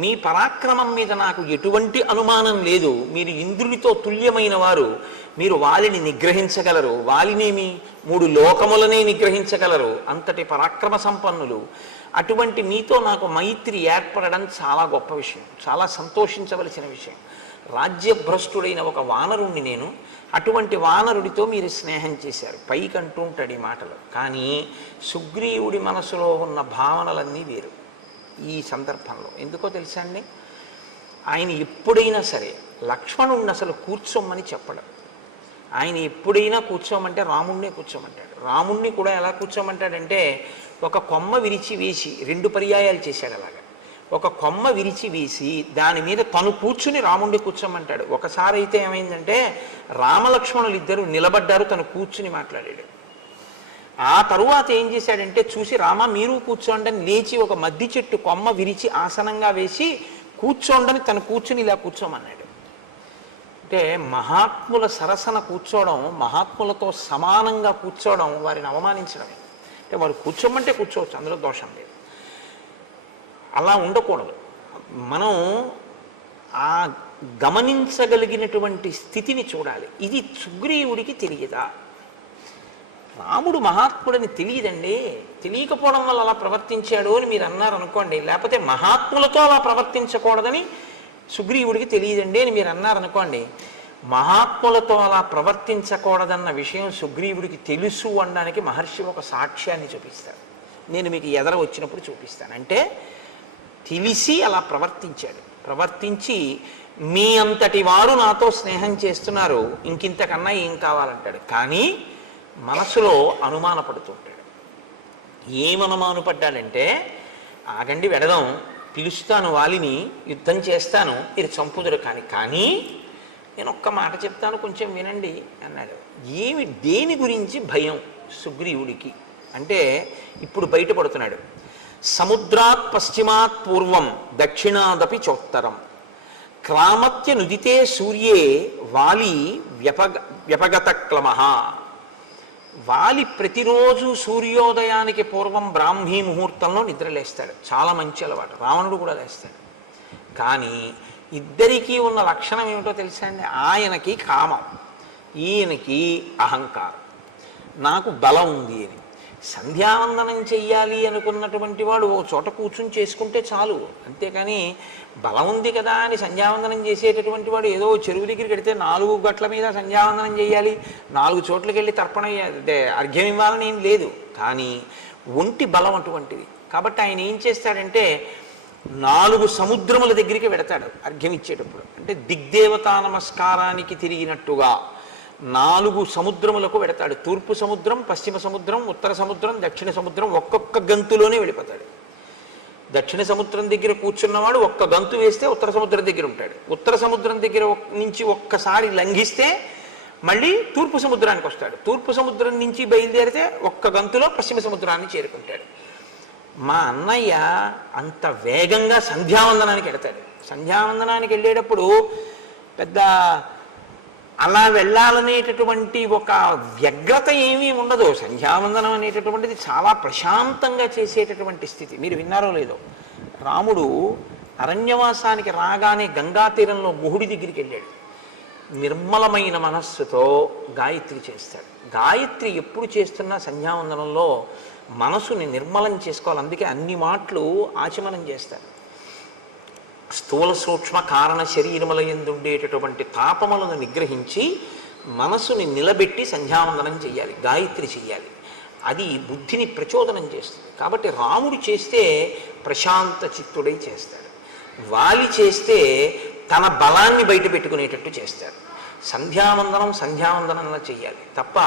మీ పరాక్రమం మీద నాకు ఎటువంటి అనుమానం లేదు, మీరు ఇంద్రుడితో తుల్యమైన వారు, మీరు వాలిని నిగ్రహించగలరు, వాలినేమి 3 లోకములనే నిగ్రహించగలరు, అంతటి పరాక్రమ సంపన్నులు. అటువంటి మీతో నాకు మైత్రి ఏర్పడడం చాలా గొప్ప విషయం, చాలా సంతోషించవలసిన విషయం. రాజ్యభ్రష్టుడైన ఒక వానరుణ్ణి నేను, అటువంటి వానరుడితో మీరు స్నేహం చేశారు. పైకి అంటూ ఉంటాడు ఈ మాటలు, కానీ సుగ్రీవుడి మనసులో ఉన్న భావనలన్నీ వేరు ఈ సందర్భంలో. ఎందుకో తెలుసా అండి, ఆయన ఎప్పుడైనా సరే లక్ష్మణుడిని అసలు కూర్చోమని చెప్పడం. ఆయన ఎప్పుడైనా కూర్చోమంటే రాముణ్ణే కూర్చోమంటాడు. రాముణ్ణి కూడా ఎలా కూర్చోమంటాడంటే, ఒక కొమ్మ విరిచి వేసి 2 పర్యాయాలు చేశాడు అలాగా. ఒక కొమ్మ విరిచి వేసి దాని మీద తను కూర్చుని రాముణ్ణి కూర్చోమంటాడు. ఒకసారి అయితే ఏమైందంటే, రామలక్ష్మణులు ఇద్దరు నిలబడ్డారు, తను కూర్చుని మాట్లాడాడు. ఆ తరువాత ఏం చేశాడంటే, చూసి రామ మీరు కూర్చోండి అని లేచి ఒక మద్ది చెట్టు కొమ్మ విరిచి ఆసనంగా వేసి కూర్చోండని తను కూర్చుని ఇలా కూర్చోమన్నాడు. అంటే మహాత్ముల సరసన కూర్చోవడం, మహాత్ములతో సమానంగా కూర్చోవడం వారిని అవమానించడమే. అంటే వారు కూర్చోమంటే కూర్చోవచ్చు, అందులో దోషం లేదు. అలా ఉండకూడదు. మనం ఆ గమనించగలిగినటువంటి స్థితిని చూడాలి. ఇది సుగ్రీవుడికి తెలియదా? రాముడు మహాత్ముడని తెలియదండి, తెలియకపోవడం వల్ల అలా ప్రవర్తించాడు అని మీరు అన్నారు అనుకోండి. లేకపోతే మహాత్ములతో అలా ప్రవర్తించకూడదని సుగ్రీవుడికి తెలియదండి అని మీరు అన్నారనుకోండి. మహాత్ములతో అలా ప్రవర్తించకూడదన్న విషయం సుగ్రీవుడికి తెలుసు అనడానికి మహర్షి ఒక సాక్ష్యాన్ని చూపిస్తాడు. నేను మీకు ఎదర వచ్చినప్పుడు చూపిస్తాను. అంటే తెలిసి అలా ప్రవర్తించాడు. ప్రవర్తించి మీ అంతటి వారు నాతో స్నేహం చేస్తున్నారు, ఇంకింతకన్నా ఏం కావాలంటాడు. కానీ మనసులో అనుమానపడుతుంటాడు. ఏమనుమానపడ్డాడంటే, ఆగండి వెడదాం, పిలుస్తాను వాలిని, యుద్ధం చేస్తాను, ఇది చంపుదురు కానీ నేను ఒక్క మాట చెప్తాను కొంచెం వినండి అన్నాడు. దేని గురించి భయం సుగ్రీవుడికి అంటే ఇప్పుడు బయటపడుతున్నాడు. సముద్రాత్ పశ్చిమాత్ పూర్వం దక్షిణాదపి చోత్తరం క్రామత్య నుదితే సూర్యే వాలి వ్యపగత క్లమః. వాలి ప్రతిరోజు సూర్యోదయానికి పూర్వం బ్రాహ్మీ ముహూర్తంలో నిద్రలేస్తాడు. చాలా మంచి అలవాటు. రావణుడు కూడా లేస్తాడు. కానీ ఇద్దరికీ ఉన్న లక్షణం ఏమిటో తెలుసా అండి? ఆయనకి కామం, ఈయనకి అహంకారం. నాకు బలం ఉంది అని. సంధ్యావందనం చెయ్యాలి అనుకున్నటువంటి వాడు ఓ చోట కూర్చుని చేసుకుంటే చాలు. అంతేకాని బలం ఉంది కదా అని సంధ్యావందనం చేసేటటువంటి వాడు ఏదో చెరువు దగ్గరికి వెడితే 4 గట్ల మీద సంధ్యావందనం చేయాలి, 4 చోట్లకి వెళ్ళి తర్పణ అర్ఘ్యం ఇవ్వాలని ఏం లేదు. కానీ ఒంటి బలం అటువంటిది. కాబట్టి ఆయన ఏం చేస్తాడంటే 4 సముద్రముల దగ్గరికి వెడతాడు అర్ఘ్యం ఇచ్చేటప్పుడు. అంటే దిగ్దేవతా నమస్కారానికి తిరిగినట్టుగా 4 సముద్రములకు వెడతాడు. తూర్పు సముద్రం, పశ్చిమ సముద్రం, ఉత్తర సముద్రం, దక్షిణ సముద్రం ఒక్కొక్క గంతులోనే వెళ్ళిపోతాడు. దక్షిణ సముద్రం దగ్గర కూర్చున్నవాడు ఒక్క గంతు వేస్తే ఉత్తర సముద్రం దగ్గర ఉంటాడు. ఉత్తర సముద్రం దగ్గర నుంచి ఒక్కసారి లంఘిస్తే మళ్ళీ తూర్పు సముద్రానికి వస్తాడు. తూర్పు సముద్రం నుంచి బయలుదేరితే ఒక్క గంతులో పశ్చిమ సముద్రాన్ని చేరుకుంటాడు. మా అన్నయ్య అంత వేగంగా సంధ్యావందనానికి వెడతాడు. సంధ్యావందనానికి వెళ్ళేటప్పుడు పెద్ద అలా వెళ్ళాలనేటటువంటి ఒక వ్యగ్రత ఏమీ ఉండదు. సంధ్యావందనం అనేటటువంటిది చాలా ప్రశాంతంగా చేసేటటువంటి స్థితి. మీరు విన్నారో లేదో, రాముడు అరణ్యవాసానికి రాగానే గంగా తీరంలో గుహుడి దగ్గరికి వెళ్ళాడు. నిర్మలమైన మనస్సుతో గాయత్రి చేస్తాడు. గాయత్రి ఎప్పుడు చేస్తున్నా సంధ్యావందనంలో మనసుని నిర్మలం చేసుకోవాలి. అందుకే అన్ని మాటలు ఆచమనం చేస్తారు. స్థూల సూక్ష్మ కారణ శరీరముల యందు ఉండేటటువంటి తాపములను నిగ్రహించి మనసుని నిలబెట్టి సంధ్యావందనం చెయ్యాలి, గాయత్రి చెయ్యాలి. అది బుద్ధిని ప్రచోదనం చేస్తుంది. కాబట్టి రాముడు చేస్తే ప్రశాంత చిత్తుడై చేస్తాడు. వాలి చేస్తే తన బలాన్ని బయట పెట్టుకునేటట్టు చేస్తాడు. సంధ్యావందనంలా చెయ్యాలి తప్ప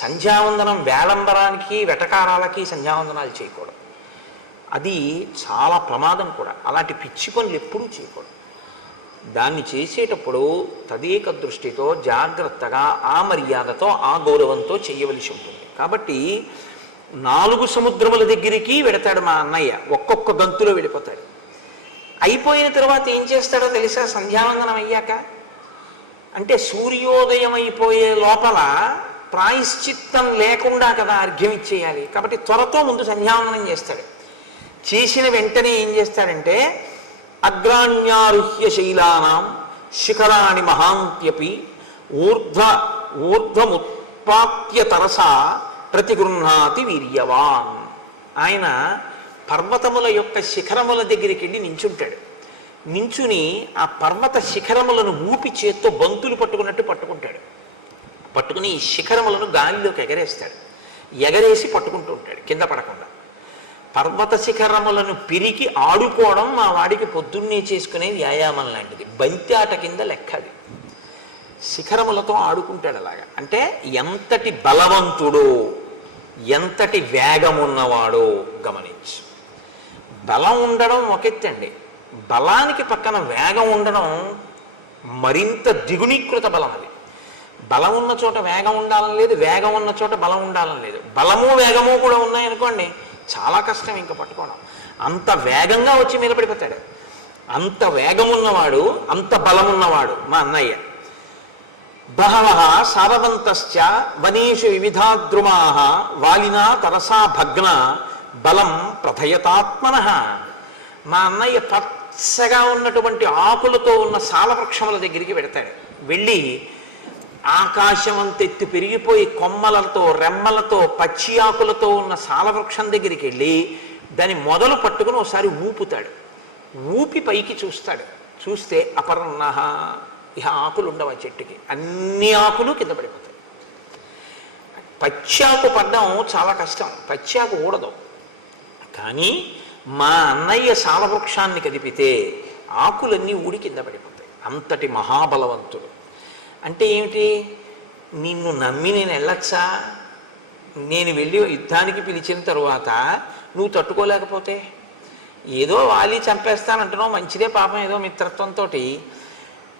సంధ్యావందనం వేలంబరానికి వెటకారాలకి సంధ్యావందనాలు చేయకూడదు. అది చాలా ప్రమాదం కూడా. అలాంటి పిచ్చి పనులు ఎప్పుడూ చేయకూడదు. దాన్ని చేసేటప్పుడు తదేక దృష్టితో జాగ్రత్తగా ఆ మర్యాదతో ఆ గౌరవంతో చేయవలసి ఉంటుంది. కాబట్టి 4 సముద్రముల దగ్గరికి వెడతాడు మా అన్నయ్య. ఒక్కొక్క గంతులో వెళ్ళిపోతాడు. అయిపోయిన తర్వాత ఏం చేస్తాడో తెలుసా? సంధ్యావందనం అయ్యాక అంటే సూర్యోదయం అయిపోయే లోపల ప్రాయశ్చిత్తం లేకుండా కదా అర్ఘ్యం ఇచ్చేయాలి. కాబట్టి త్వరతో ముందు సంధ్యావందనం చేస్తాడు. చేసిన వెంటనే ఏం చేస్తాడంటే అగ్రాణ్యారుహ్య శైలానాం శిఖరాణి మహాంత్యపి ఊర్ధ్వముత్పాత్య తరసా ప్రతిగృహ్ణాతి వీర్యవాన్. ఆయన పర్వతముల యొక్క శిఖరముల దగ్గరికి వెళ్ళి నించుంటాడు. నించుని ఆ పర్వత శిఖరములను ఊపి చేత్తో బంతులు పట్టుకున్నట్టు పట్టుకుంటాడు. పట్టుకుని ఈ శిఖరములను గాలిలోకి ఎగరేస్తాడు. ఎగరేసి పట్టుకుంటూ ఉంటాడు కింద పడకుండా. పర్వత శిఖరములను పిరికి ఆడుకోవడం మా వాడికి పొద్దున్నే చేసుకునే వ్యాయామం లాంటిది. బంతి ఆట కింద లెక్క అది. శిఖరములతో ఆడుకుంటాడు అలాగా. అంటే ఎంతటి బలవంతుడో, ఎంతటి వేగం ఉన్నవాడో గమనించు. బలం ఉండడం ఒకెత్తండి, బలానికి పక్కన వేగం ఉండడం మరింత ద్విగుణీకృత బలం. అది బలం ఉన్న చోట వేగం ఉండాలని లేదు, వేగం ఉన్న చోట బలం ఉండాలని లేదు. బలము వేగము కూడా ఉన్నాయనుకోండి, చాలా కష్టం ఇంకా పట్టుకోవడం. అంత వేగంగా వచ్చి మీద పడిపోతాడు. అంత వేగం ఉన్నవాడు, అంత బలం ఉన్నవాడు మా అన్నయ్య. బహవః సారవంతశ్చ వనేషు వివిధాద్రుమాః వాలినా తరసా భగ్న బలం ప్రథయతాత్మనః. మా అన్నయ్య పచ్చగా ఉన్నటువంటి ఆకులతో ఉన్న సాలవృక్షముల దగ్గరికి వెడతాడు. వెళ్ళి ఆకాశం అంతెత్తు పెరిగిపోయి కొమ్మలతో రెమ్మలతో పచ్చి ఆకులతో ఉన్న సాలవృక్షం దగ్గరికి వెళ్ళి దాని మొదలు పట్టుకుని ఒకసారి ఊపుతాడు. ఊపి పైకి చూస్తాడు. చూస్తే అపర్ణః, ఇహ ఆకులు ఉండవు ఆ చెట్టుకి, అన్ని ఆకులు కింద పడిపోతాయి. పచ్చాకు పడ్డం చాలా కష్టం, పచ్చాకు ఊడదు. కానీ మా అన్నయ్య సాలవృక్షాన్ని కదిపితే ఆకులన్నీ ఊడి కింద పడిపోతాయి. అంతటి మహాబలవంతుడు. అంటే ఏమిటి? నిన్ను నమ్మి నేను వెళ్ళచ్చా? నేను వెళ్ళి యుద్ధానికి పిలిచిన తరువాత నువ్వు తట్టుకోలేకపోతే, ఏదో వాలి చంపేస్తానంటున్నావు, మంచిదే పాపం, ఏదో మిత్రత్వంతో.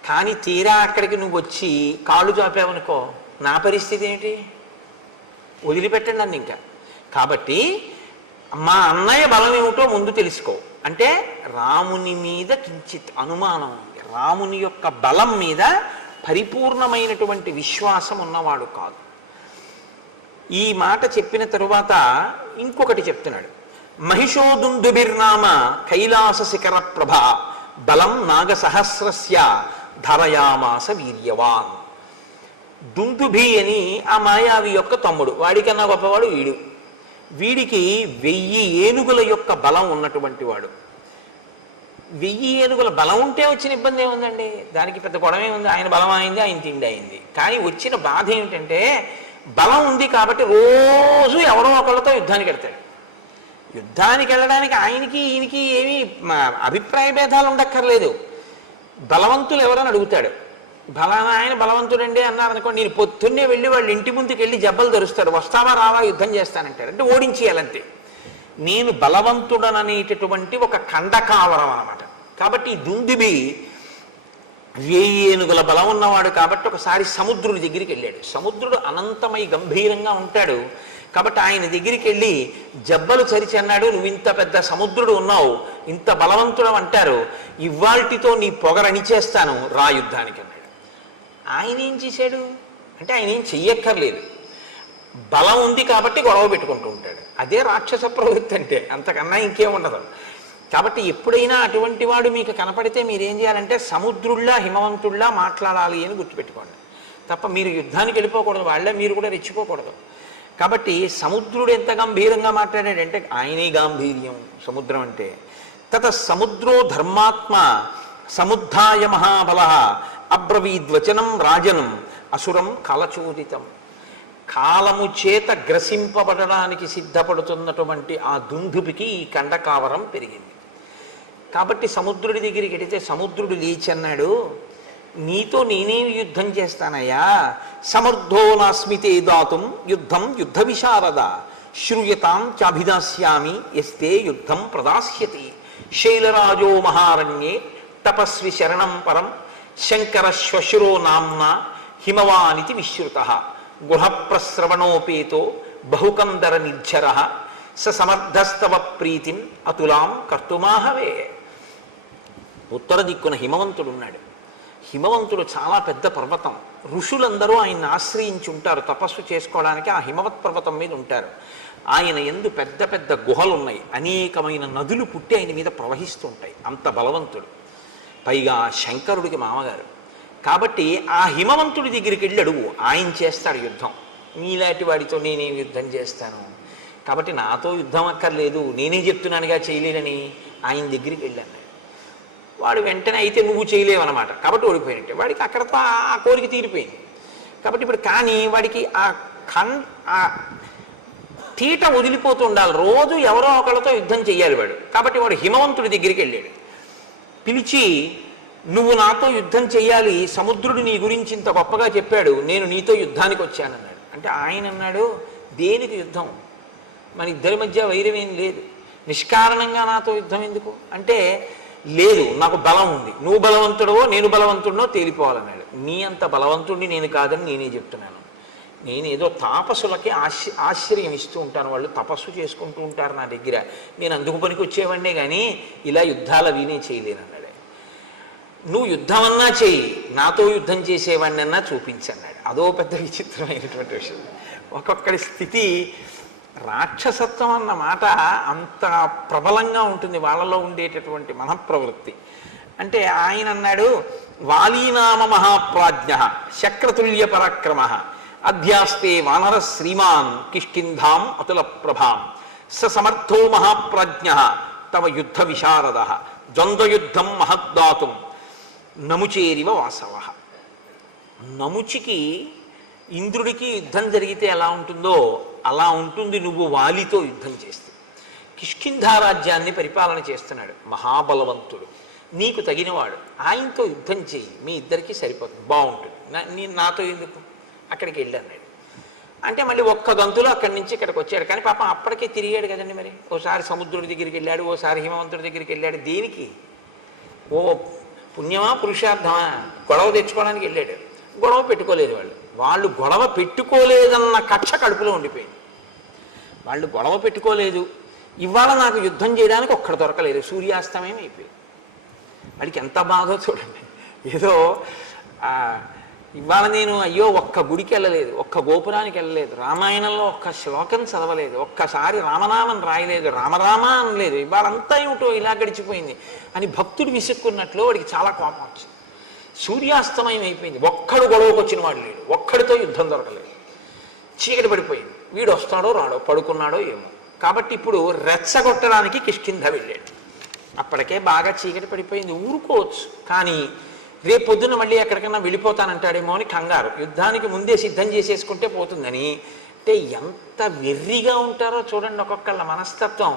కానీ తీరా అక్కడికి నువ్వు వచ్చి కాళ్ళు చాపావనుకో, నా పరిస్థితి ఏమిటి? వదిలిపెట్టండి నన్ను ఇంకా. కాబట్టి మా అన్నయ్య బలం ఏమిటో ముందు తెలుసుకో. అంటే రాముని మీద కించిత్ అనుమానం ఉంది. రాముని యొక్క బలం మీద పరిపూర్ణమైనటువంటి విశ్వాసం ఉన్నవాడు కాదు. ఈ మాట చెప్పిన తరువాత ఇంకొకటి చెప్తున్నాడు. మహిషోదుందుభిర్నామ కైలాస శిఖర ప్రభ బలం నాగసహస్రస్య ధరయామాస వీర్యవాన్. దుందుభి అని ఆ మాయావి యొక్క తమ్ముడు, వాడికన్నా గొప్పవాడు వీడు. వీడికి 1000 ఏనుగుల యొక్క బలం ఉన్నటువంటి వాడు. 1000 ఏనుగుల బలం ఉంటే వచ్చిన ఇబ్బంది ఏముందండి? దానికి పెద్ద గొడవే ఉంది. ఆయన బలం అయింది, ఆయన తిండి అయింది. కానీ వచ్చిన బాధ ఏమిటంటే బలం ఉంది కాబట్టి రోజు ఎవరో ఒకళ్ళతో యుద్ధానికి వెళ్తాడు. యుద్ధానికి వెళ్ళడానికి ఆయనకి ఈయనకి ఏమీ అభిప్రాయ భేదాలు ఉండక్కర్లేదు. బలవంతులు ఎవరని అడుగుతాడు. బలానా ఆయన బలవంతుడండి అన్నారనుకోండి, నేను పొద్దున్నే వెళ్ళి వాళ్ళ ఇంటి ముందుకు వెళ్ళి జబ్బలు ధరుస్తాడు, వస్తావా రావా యుద్ధం చేస్తానంటాడు. అంటే ఓడించేయాలంతే. నేను బలవంతుడననేటటువంటి ఒక ఖండకావరం అన్నమాట. కాబట్టి ఈ దుందుబి 1000 ఏనుగుల బలం ఉన్నవాడు కాబట్టి ఒకసారి సముద్రుడి దగ్గరికి వెళ్ళాడు. సముద్రుడు అనంతమై గంభీరంగా ఉంటాడు కాబట్టి ఆయన దగ్గరికి వెళ్ళి జబ్బలు చరిచి అన్నాడు, నువ్వు ఇంత పెద్ద సముద్రుడు ఉన్నావు, ఇంత బలవంతుడు అంటారు, ఇవాల్టితో నీ పొగరనిచేస్తాను, రా యుద్ధానికి అన్నాడు. ఆయన ఏం చేశాడు అంటే ఆయన ఏం చెయ్యక్కర్లేదు, బలం ఉంది కాబట్టి గొడవ పెట్టుకుంటూ ఉంటాడు. అదే రాక్షస ప్రవృత్తి అంటే, అంతకన్నా ఇంకేం ఉండదు. కాబట్టి ఎప్పుడైనా అటువంటి వాడు మీకు కనపడితే మీరేం చేయాలంటే సముద్రుల్లా హిమవంతుల్లా మాట్లాడాలి అని గుర్తుపెట్టుకోండి. తప్ప మీరు యుద్ధానికి వెళ్ళిపోకూడదు, వాళ్ళే మీరు కూడా రెచ్చిపోకూడదు. కాబట్టి సముద్రుడు ఎంత గంభీరంగా మాట్లాడాడంటే ఆయనే గాంభీర్యం సముద్రం అంటే. తత సముద్రో ధర్మాత్మ సముద్ధాయ మహాబల అబ్రవీద్వచనం రాజనం అసురం కాలచోదితం. కాలము చేత గ్రసింపబడడానికి సిద్ధపడుతున్నటువంటి ఆ దుందుబికి ఈ కండకావరం పెరిగింది. కాబట్టి సముద్రుడి దగ్గరికి వెడితే సముద్రుడు లేచి అన్నాడు, నీతో నేనేమి యుద్ధం చేస్తానయ్యా, సమర్థో నాస్మితే దాతుం యుద్ధం యుద్ధ విశారద శ్రూయతాం చాభిదాస్యామి ఎస్తే యుద్ధం ప్రదాస్యతి శైలరాజో మహారణ్యే తపస్వి శరణం పరం శంకర శ్వశురో నామ్నా హిమవానితి విశ్రుత గుహప్రస్రవణోపేతో బహుకందర నిర్ఝర స సమర్థస్తవ ప్రీతిం అతులాం కర్తుమాహవే. ఉత్తర దిక్కున హిమవంతుడు ఉన్నాడు. హిమవంతుడు చాలా పెద్ద పర్వతం. ఋషులందరూ ఆయన్ని ఆశ్రయించి ఉంటారు, తపస్సు చేసుకోవడానికి ఆ హిమవత్ పర్వతం మీద ఉంటారు. ఆ ఆయన యందు పెద్ద పెద్ద గుహలు ఉన్నాయి, అనేకమైన నదులు పుట్టి ఆయన మీద ప్రవహిస్తూ ఉంటాయి, అంత బలవంతుడు. పైగా శంకరుడికి మామగారు కాబట్టి ఆ హిమవంతుడి దగ్గరికి వెళ్ళి అడుగు, ఆయన చేస్తాడు యుద్ధం. మీలాంటి వాడితో నేనేం యుద్ధం చేస్తాను, కాబట్టి నాతో యుద్ధం అక్కర్లేదు, నేనే చెప్తున్నానుగా చేయలేనని ఆయన దగ్గరికి వెళ్ళాను. వాడు వెంటనే అయితే నువ్వు చేయలేవన్నమాట, కాబట్టి ఓడిపోయినట్టే. వాడికి అక్కడతో ఆ కోరిక తీరిపోయింది. కాబట్టి ఇప్పుడు కానీ వాడికి ఆ తీట వదిలిపోతూ ఉండాలి, రోజు ఎవరో ఒకరితో యుద్ధం చేయాలి వాడు. కాబట్టి వాడు హిమవంతుడి దగ్గరికి వెళ్ళాడు, పిలిచి నువ్వు నాతో యుద్ధం చేయాలి, సముద్రుడు నీ గురించి ఇంత గొప్పగా చెప్పాడు, నేను నీతో యుద్ధానికి వచ్చానన్నాడు. అంటే ఆయన అన్నాడు, దేనికి యుద్ధం, మన ఇద్దరి మధ్య వైరమేం లేదు, నిష్కారణంగా నాతో యుద్ధం ఎందుకు అంటే, లేదు నాకు బలం ఉంది, నువ్వు బలవంతుడవో నేను బలవంతుడినో తేలిపోవాలన్నాడు. నీ అంత బలవంతుడిని నేను కాదని నేనే చెప్తున్నాను. నేను ఏదో తాపసులకి ఆశ్రయం ఇస్తూ ఉంటాను, వాళ్ళు తపస్సు చేసుకుంటూ ఉంటారు నా దగ్గర, నేను అందుకు పనికి వచ్చేవాడినే కానీ ఇలా యుద్ధాలు అవినే చేయలేను అన్నాడు. నువ్వు యుద్ధం అన్నా చెయ్యి, నాతో యుద్ధం చేసేవాడిని అన్నా చూపించన్నాడు. అదో పెద్ద విచిత్రమైనటువంటి విషయం. ఒక్కొక్కడి స్థితి, రాక్షసత్వం అన్న మాట అంత ప్రబలంగా ఉంటుంది వాళ్ళలో ఉండేటటువంటి మనఃప్రవృత్తి. అంటే ఆయన అన్నాడు, వాలీనామ మహాప్రాజ్ఞ శక్రతుల్య పరాక్రమ అధ్యాస్తే వానర శ్రీమాన్ కిష్కింధాం అతుల ప్రభాం స సమర్థో మహాప్రాజ్ఞ తవ యుద్ధ విశారద ద్వంద్వయుద్ధం మహద్దాతుం నముచేరివ వాసవ. నముచికి ఇంద్రుడికి యుద్ధం జరిగితే ఎలా ఉంటుందో అలా ఉంటుంది నువ్వు వాలితో యుద్ధం చేస్తే. కిష్కింధా రాజ్యాన్ని పరిపాలన చేస్తున్నాడు, మహాబలవంతుడు, నీకు తగినవాడు, ఆయనతో యుద్ధం చేయి, మీ ఇద్దరికీ సరిపోతుంది, బాగుంటుంది, నాతో ఎందుకు, అక్కడికి వెళ్ళన్నాడు. అంటే మళ్ళీ ఒక్క గంతులో అక్కడి నుంచి ఇక్కడికి వచ్చాడు. కానీ పాపం అప్పటికే తిరిగాడు కదండి, మరి ఓసారి సముద్రుడి దగ్గరికి వెళ్ళాడు, ఓసారి హిమవంతుడి దగ్గరికి వెళ్ళాడు. దేనికి, ఓ పుణ్యమా పురుషార్థమా, గొడవ తెచ్చుకోవడానికి వెళ్ళాడు. గొడవ పెట్టుకోలేదు వాళ్ళు గొడవ పెట్టుకోలేదన్న కక్ష కడుపులో ఉండిపోయింది. వాళ్ళు గొడవ పెట్టుకోలేదు, ఇవాళ నాకు యుద్ధం చేయడానికి ఒక్కడు దొరకలేదు, సూర్యాస్తమయం అయిపోయింది. వాడికి ఎంత బాధో చూడండి. ఏదో ఇవాళ నేను అయ్యో ఒక్క గుడికి వెళ్ళలేదు, ఒక్క గోపురానికి వెళ్ళలేదు, రామాయణంలో ఒక్క శ్లోకం చదవలేదు, ఒక్కసారి రామనామం రాయలేదు, రామరామ అనలేదు, ఇవాళంతా ఏమిటో ఇలా గడిచిపోయింది అని భక్తుడు విసుక్కున్నట్లు వాడికి చాలా కోపం వచ్చింది. సూర్యాస్తమయం అయిపోయింది, ఒక్కడు గొడవకు వచ్చిన వాడు లేడు, ఒక్కడితో యుద్ధం దొరకలేదు, చీకటి పడిపోయింది. వీడు వస్తాడో రాడో, పడుకున్నాడో ఏమో. కాబట్టి ఇప్పుడు రెచ్చగొట్టడానికి కిష్కింధ వెళ్ళాడు. అప్పటికే బాగా చీకటి పడిపోయింది, ఊరుకోవచ్చు, కానీ రేపొద్దున మళ్ళీ ఎక్కడికన్నా వెళ్ళిపోతానంటాడేమో అని కంగారు, యుద్ధానికి ముందే సిద్ధం చేసేసుకుంటే పోతుందని. అంటే ఎంత వెర్రిగా ఉంటారో చూడండి ఒక్కొక్కళ్ళ మనస్తత్వం.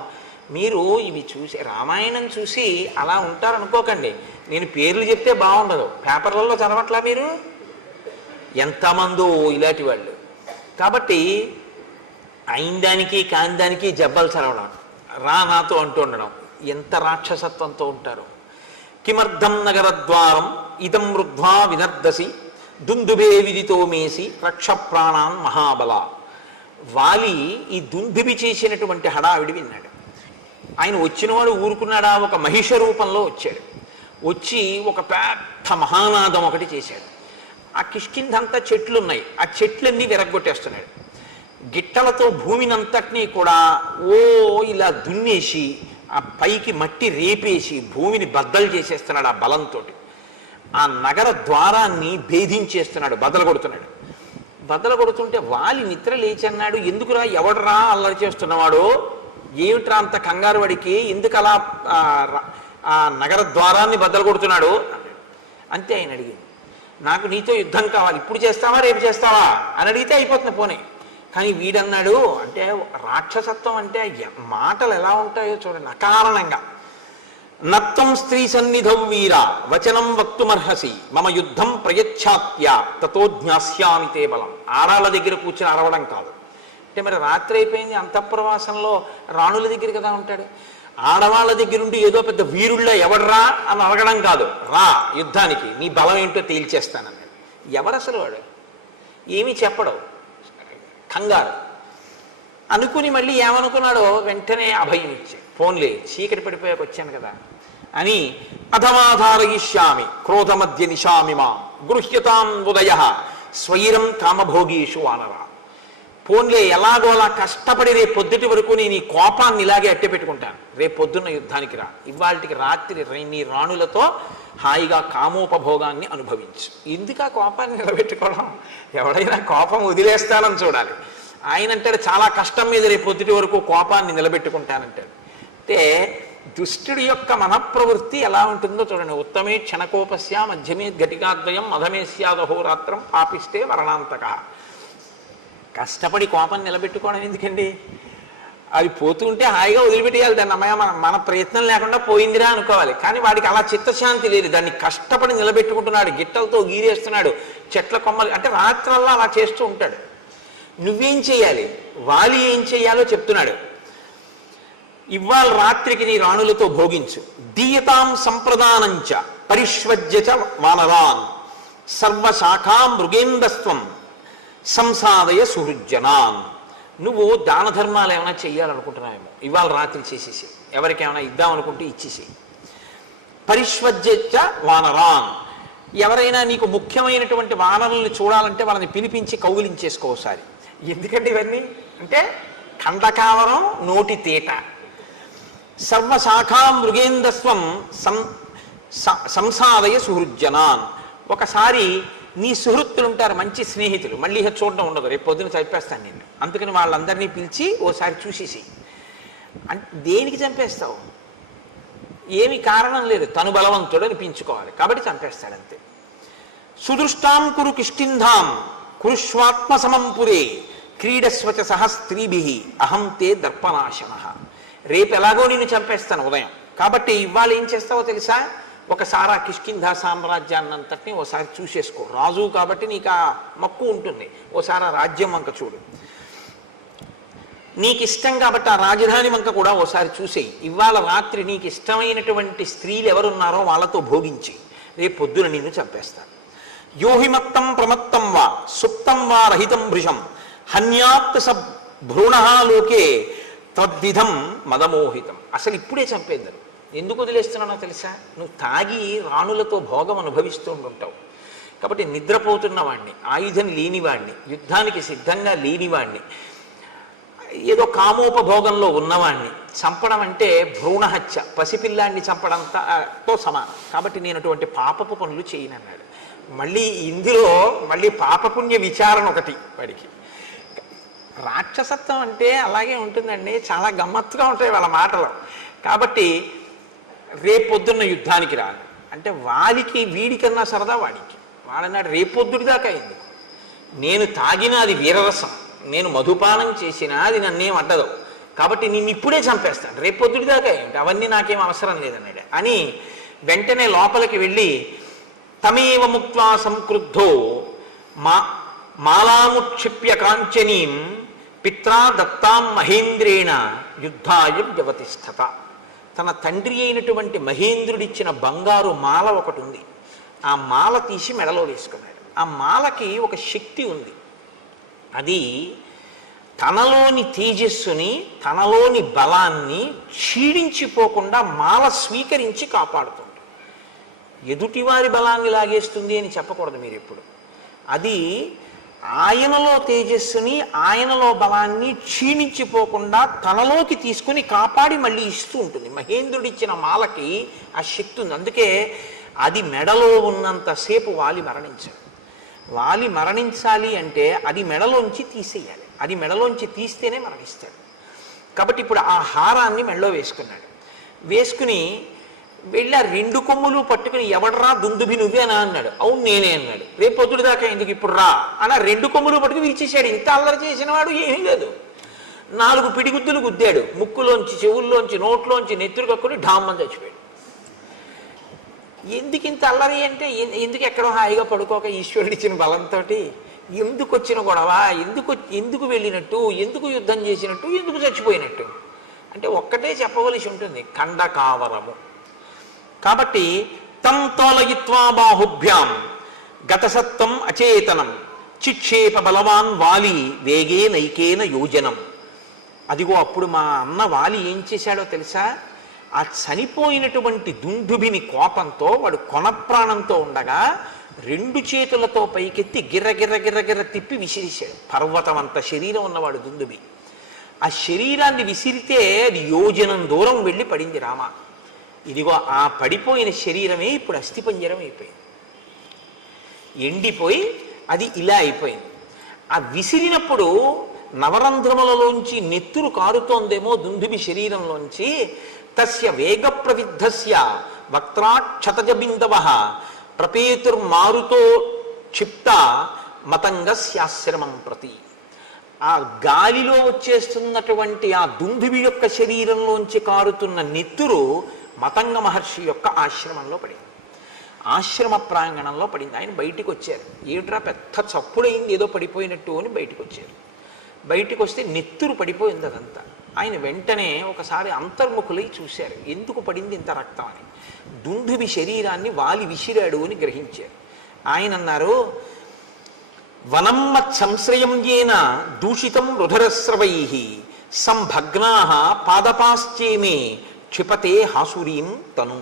మీరు ఇవి చూసి రామాయణం చూసి అలా ఉంటారనుకోకండి, నేను పేర్లు చెప్తే బాగుండదు, పేపర్లలో చదవట్లా మీరు, ఎంతమందో ఇలాంటి వాళ్ళు. కాబట్టి అయిన దానికి కాని దానికి జబ్బలు చదవడం, రా నాతో అంటూ ఉండడం, ఎంత రాక్షసత్వంతో ఉంటారు. కిమర్థం నగరద్వారం ఇదం రుద్ధ్వా వినర్దసి దుందుబే విదితో మేసి రక్ష ప్రాణాన్ మహాబల. వాలి ఈ దుందుబి చేసినటువంటి హడావిడి విన్నాడు. ఆయన వచ్చినవాడు ఊరుకున్నాడా, ఒక మహిష రూపంలో వచ్చాడు, వచ్చి ఒక పెద్ద మహానాదం ఒకటి చేశాడు. ఆ కిష్కింధంతా చెట్లు ఉన్నాయి, ఆ చెట్లన్నీ విరగ్గొట్టేస్తున్నాడు, గిట్టలతో భూమినంతటినీ కూడా ఓ ఇలా దున్నేసి ఆ పైకి మట్టి రేపేసి భూమిని బద్దలు చేసేస్తున్నాడు. ఆ బలంతో ఆ నగర ద్వారాన్ని భేదించేస్తున్నాడు, బద్దలు కొడుతున్నాడు. బద్దలు కొడుతుంటే వాలి నిద్ర లేచన్నాడు, ఎందుకురా, ఎవడరా అల్లరి చేస్తున్నవాడు, ఏమిట్రా అంత కంగారు వాడికి, ఎందుకు అలా ఆ నగర ద్వారాన్ని బద్దలు కొడుతున్నాడు అంతే. ఆయన అడిగింది, నాకు నీతో యుద్ధం కావాలి, ఇప్పుడు చేస్తావా రేపు చేస్తావా అని అడిగితే అయిపోతుంది పోనీ. కానీ వీడన్నాడు, అంటే రాక్షసత్వం అంటే మాటలు ఎలా ఉంటాయో చూడండి, అకారణంగా. నత్వం స్త్రీ సన్నిధౌ వీర వచనం వక్తుమర్హసి మమ యుద్ధం ప్రయచ్ఛాత్య తతో జ్ఞాస్యామి తే బలం. ఆడాళ్ళ దగ్గర కూర్చొని అరవడం కాదు. అంటే మరి రాత్రి అయిపోయింది, అంతఃపురవాసంలో రాణుల దగ్గర కదా ఉంటాడు, ఆడవాళ్ళ దగ్గర ఉండి ఏదో పెద్ద వీరుళ్ళ ఎవడరా అని అడగడం కాదు, రా యుద్ధానికి, నీ బలం ఏంటో తేల్చేస్తానన్నాడు. ఎవరు అసలు వాడు, ఏమీ చెప్పడం, కంగారు అనుకుని మళ్ళీ ఏమనుకున్నాడో వెంటనే అభయం ఇచ్చి, ఫోన్లే చీకటి పడిపోయాక వచ్చాను కదా అని, అధమాధారయిష్యామి క్రోధమధ్య నిశామి మాం గృహ్యతాం ఉదయ స్వైరం కామభోగీషు వానర. పోన్లే ఎలాగోలా కష్టపడి రేపు పొద్దుటి వరకు నేను ఈ కోపాన్ని ఇలాగే అట్టే పెట్టుకుంటాను, రేపు పొద్దున్న యుద్ధానికి రా, ఇవాళకి రాత్రి నీ రాణులతో హాయిగా కామోపభోగాన్ని అనుభవించు. ఎందుకు ఆ కోపాన్ని నిలబెట్టుకోవడం? ఎవడైనా కోపం వదిలేస్తానని చూడాలి. ఆయన అంటాడు చాలా కష్టం మీద రేపు పొద్దుటి వరకు కోపాన్ని నిలబెట్టుకుంటానంటాడు. అంటే దుష్టుడి యొక్క మనఃప్రవృత్తి ఎలా ఉంటుందో చూడండి. ఉత్తమే క్షణకోపస్య మధ్యమే ఘటికాద్వయం మధమే స్యాదహోరాత్రం పాపిస్తే మరణాంతక. కష్టపడి కోపం నిలబెట్టుకోవడం ఎందుకండి? అది పోతుంటే హాయిగా వదిలిపెట్టేయాలి దాన్ని. అమ్మాయి మన ప్రయత్నం లేకుండా పోయిందిరా అనుకోవాలి. కానీ వాడికి అలా చిత్తశాంతి లేదు, దాన్ని కష్టపడి నిలబెట్టుకుంటున్నాడు, గిట్టలతో గీరేస్తున్నాడు, చెట్ల కొమ్మలు అంటే రాత్రల్లా అలా చేస్తూ ఉంటాడు. నువ్వేం చేయాలి, వాలి ఏం చేయాలో చెప్తున్నాడు. ఇవాళ రాత్రికి నీ రాణులతో భోగించు. దీయతాం సంప్రదానంచ పరిష్వజ్య వానరాన్ సర్వశాఖా మృగేందస్త్వం సంసాదయ సుహృజ్జనాన్. నువ్వు దాన ధర్మాలు ఏమైనా చెయ్యాలనుకుంటున్నావేమో, ఇవాళ రాత్రి చేసేసి ఎవరికేమైనా ఇద్దామనుకుంటే ఇచ్చేసి. పరిష్వజ్య వానరాన్, ఎవరైనా నీకు ముఖ్యమైనటువంటి వానరుల్ని చూడాలంటే వాళ్ళని పిలిపించి కౌగిలించేసుకోసారి. ఎందుకంటే ఇవన్నీ అంటే ఖండకావరం నోటి తీట. సర్వశాఖా మృగేందస్వం సంసాదయ సుహృజ్జనాన్. ఒకసారి నీ సుహృత్తులు ఉంటారు, మంచి స్నేహితులు, మళ్ళీ చూడడం ఉండదు, రేపు పొద్దున చంపేస్తాను నేను, అందుకని వాళ్ళందరినీ పిలిచి ఓసారి చూసేసి. అంటే దేనికి చంపేస్తావు? ఏమి కారణం లేదు, తను బలవంతుడు అనిపించుకోవాలి కాబట్టి చంపేస్తాడంతే. సుదృష్టాం కురు కిష్కింధాం కురుష్వాత్మ సమంపురే క్రీడస్వచ సహ స్త్రీభి అహం తే దర్పనాశన. రేపు ఎలాగో నేను చంపేస్తాను ఉదయం, కాబట్టి ఇవాళ ఏం చేస్తావో తెలుసా? ఒకసారి ఆ కిష్కింధా సామ్రాజ్యాన్నంతటినీ ఓసారి చూసేసుకో. రాజు కాబట్టి నీకు ఆ మక్కు ఉంటుంది, ఓసారి ఆ రాజ్యం వంక చూడు. నీకు ఇష్టం కాబట్టి ఆ రాజధాని వంక కూడా ఓసారి చూసేయి. ఇవాళ రాత్రి నీకు ఇష్టమైనటువంటి స్త్రీలు ఎవరున్నారో వాళ్ళతో భోగించి రేపు పొద్దున నిన్ను చంపేస్తాను. యోహిమత్తం ప్రమత్తం వా సుప్తం వా రహితం భృశం హన్యాత్ స భ్రూణలోకే తద్విధం మదమోహితం. అసలు ఇప్పుడే చంపేద్దరు. ఎందుకు వదిలేస్తున్నానో తెలుసా? నువ్వు తాగి రాణులతో భోగం అనుభవిస్తూ ఉంటావు కాబట్టి నిద్రపోతున్న వాణ్ణి, ఆయుధం లేనివాణ్ణి, యుద్ధానికి సిద్ధంగా లేనివాణ్ణి, ఏదో కామోపభోగంలో ఉన్నవాణ్ణి చంపడం అంటే భ్రూణహత్య, పసిపిల్లాన్ని చంపడంతో సమానం. కాబట్టి నేను అటువంటి పాపపు పనులు చేయనన్నాడు. మళ్ళీ ఇందులో మళ్ళీ పాపపుణ్య విచారణ ఒకటి వాడికి. రాక్షసత్వం అంటే అలాగే ఉంటుందండి, చాలా గమ్మత్తుగా ఉంటాయి వాళ్ళ మాటలు. కాబట్టి రేపొద్దున్న యుద్ధానికి రాను అంటే వాడికి వీడికన్నా సరదా వాడికి. వాడన్నాడు రేపొద్దుడి దాకా అయింది, నేను తాగిన అది వీరరసం, నేను మధుపానం చేసినా అది నన్నేం అడ్డదు, కాబట్టి నిన్ను ఇప్పుడే చంపేస్తాను, రేపొద్దుడి దాకా ఏంటి, అవన్నీ నాకేం అవసరం లేదన్నాడు. అని వెంటనే లోపలికి వెళ్ళి తమేవ ముక్త్వా సంక్రుద్ధో మాలాముక్షిప్య కాంచనీం పిత్రా దత్తాం మహేంద్రేణ యుద్ధాయ వ్యవతిష్ఠత. తన తండ్రి అయినటువంటి మహేంద్రుడిచ్చిన బంగారు మాల ఒకటి ఉంది, ఆ మాల తీసి మెడలో వేసుకున్నాడు. ఆ మాలకి ఒక శక్తి ఉంది, అది తనలోని తేజస్సుని తనలోని బలాన్ని క్షీణించిపోకుండా మాల స్వీకరించి కాపాడుతుంది. ఎదుటివారి బలాన్ని లాగేస్తుంది అని చెప్పకూడదు మీరు ఎప్పుడు. అది ఆయనలో తేజస్సుని ఆయనలో బలాన్ని క్షీణించిపోకుండా తనలోకి తీసుకుని కాపాడి మళ్ళీ ఇస్తూ ఉంటుంది. మహేంద్రుడిచ్చిన మాలకి ఆ శక్తి ఉంది. అందుకే అది మెడలో ఉన్నంతసేపు వాలి మరణించాడు. వాలి మరణించాలి అంటే అది మెడలోంచి తీసేయాలి, అది మెడలోంచి తీస్తేనే మరణిస్తాడు. కాబట్టి ఇప్పుడు ఆ హారాన్ని మెడలో వేసుకున్నాడు. వేసుకుని వెళ్ళి ఆ రెండు కొమ్ములు పట్టుకుని ఎవడరా దుందుభి నువ్వే అని అన్నాడు. అవును నేనే అన్నాడు. రేపు పొద్దుడు దాకా ఎందుకు ఇప్పుడు రా అని రెండు కొమ్ములు పట్టుకుని విరిచేశాడు. ఇంత అల్లరి చేసిన వాడు ఏమీ లేదు. 4 పిడిగుద్దులు గుద్దాడు, ముక్కులోంచి చెవుల్లోంచి నోట్లోంచి నెత్తురు కక్కుని ఢామ్మని చచ్చిపోయాడు. ఎందుకు ఇంత అల్లరి అంటే ఎందుకు ఎక్కడో హాయిగా పడుకోక ఈశ్వరుడు ఇచ్చిన బలంతో ఎందుకు వచ్చిన గొడవ, ఎందుకు వెళ్ళినట్టు, ఎందుకు యుద్ధం చేసినట్టు, ఎందుకు చచ్చిపోయినట్టు అంటే ఒక్కటే చెప్పవలసి ఉంటుంది, ఖండకావరము. కాబట్టి తం తోలయిత్వా బాహుభ్యాం గతసత్వం అచేతనం చిక్షేప బలవాన్ వాలి వేగే నైకేన యోజనం. అదిగో అప్పుడు మా అన్న వాలి ఏం చేశాడో తెలుసా? ఆ చనిపోయినటువంటి దుందుభిని కోపంతో వాడు కొనప్రాణంతో ఉండగా రెండు చేతులతో పైకెత్తి గిర్ర గిర్ర గిర్ర గిర్ర తిప్పి విసిరిశాడు. పర్వతం అంత శరీరం ఉన్నవాడు దుందుబి. ఆ శరీరాన్ని విసిరితే అది యోజనం దూరం వెళ్ళి పడింది రామ. ఇదిగో ఆ పడిపోయిన శరీరమే ఇప్పుడు అస్థిపంజరం అయిపోయింది, ఎండిపోయి అది ఇలా అయిపోయింది. ఆ విసిరినప్పుడు నవరంధ్రములలోంచి నెత్తురు కారుతోందేమో దుందుబి శరీరంలోంచి. తస్య వేగ ప్రవిద్ధస్య వక్త్రాక్షతజబిందవ ప్రపేతుర్మారుతో క్షిప్త మతంగస్యాశ్రమం ప్రతి. ఆ గాలిలో వచ్చేస్తున్నటువంటి ఆ దుందుబి యొక్క శరీరంలోంచి కారుతున్న నెత్తురు మతంగ మహర్షి యొక్క ఆశ్రమంలో పడింది, ఆశ్రమ ప్రాంగణంలో పడింది. ఆయన బయటికి వచ్చారు. ఏమిట్రా పెద్ద చప్పుడైంది ఏదో పడిపోయినట్టు అని బయటికి వచ్చారు. బయటికి వస్తే నెత్తురు పడిపోయింది అదంతా. ఆయన వెంటనే ఒకసారి అంతర్ముఖులై చూశారు, ఎందుకు పడింది ఇంత రక్తం అని. దుందుబి శరీరాన్ని వాలి విసిరాడు అని గ్రహించారు. ఆయన అన్నారు, వనమ్మత్ సంశ్రయం ఏన దూషితం రుధరస్రవై సంభగ్నా పాదపాశ్చేమే క్షిపతే హాసురీం తను.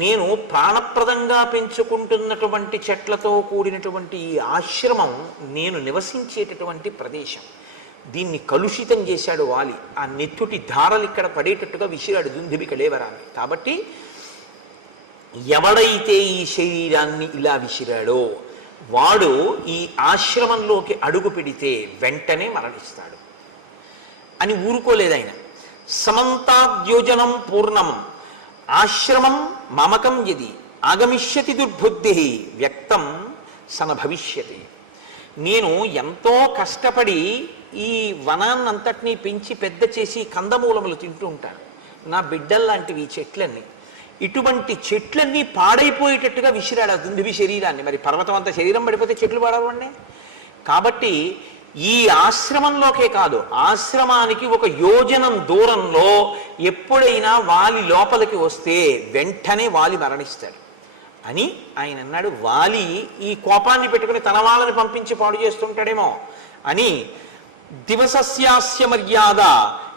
నేను ప్రాణప్రదంగా పెంచుకుంటున్నటువంటి చెట్లతో కూడినటువంటి ఈ ఆశ్రమం నేను నివసించేటటువంటి ప్రదేశం. దీన్ని కలుషితం చేశాడు వాలి. ఆ నెత్తుటి ధారలు ఇక్కడ పడేటట్టుగా విసిరాడు దుందుబి కళేవరాన్ని. కాబట్టి ఎవడైతే ఈ శరీరాన్ని ఇలా విసిరాడో వాడు ఈ ఆశ్రమంలోకి అడుగు పెడితే వెంటనే మరణిస్తాడు అని ఊరుకోలేదు ఆయన. సమంతాద్యోజనం పూర్ణం ఆశ్రమం మమకం యది ఆగమిష్యతి దుర్బుద్ధి వ్యక్తం సన భవిష్యతి. నేను ఎంతో కష్టపడి ఈ వనాన్నంతటినీ పెంచి పెద్ద చేసి కందమూలములు తింటూ ఉంటాను. నా బిడ్డల్లాంటివి ఈ చెట్లన్నీ. ఇటువంటి చెట్లన్నీ పాడైపోయేటట్టుగా విసిరాడు ఆ దుందుబి శరీరాన్ని. మరి పర్వతం అంత శరీరం పడిపోతే చెట్లు పాడవండి. కాబట్టి ఈ ఆశ్రమంలోకే కాదు, ఆశ్రమానికి ఒక యోజనం దూరంలో ఎప్పుడైనా వాలి లోపలికి వస్తే వెంటనే వాలి మరణిస్తాడు అని ఆయన అన్నాడు. వాలి ఈ కోపాన్ని పెట్టుకుని తన వాళ్ళని పంపించి పాడు చేస్తుంటాడేమో అని. దివసస్యాస్య మర్యాద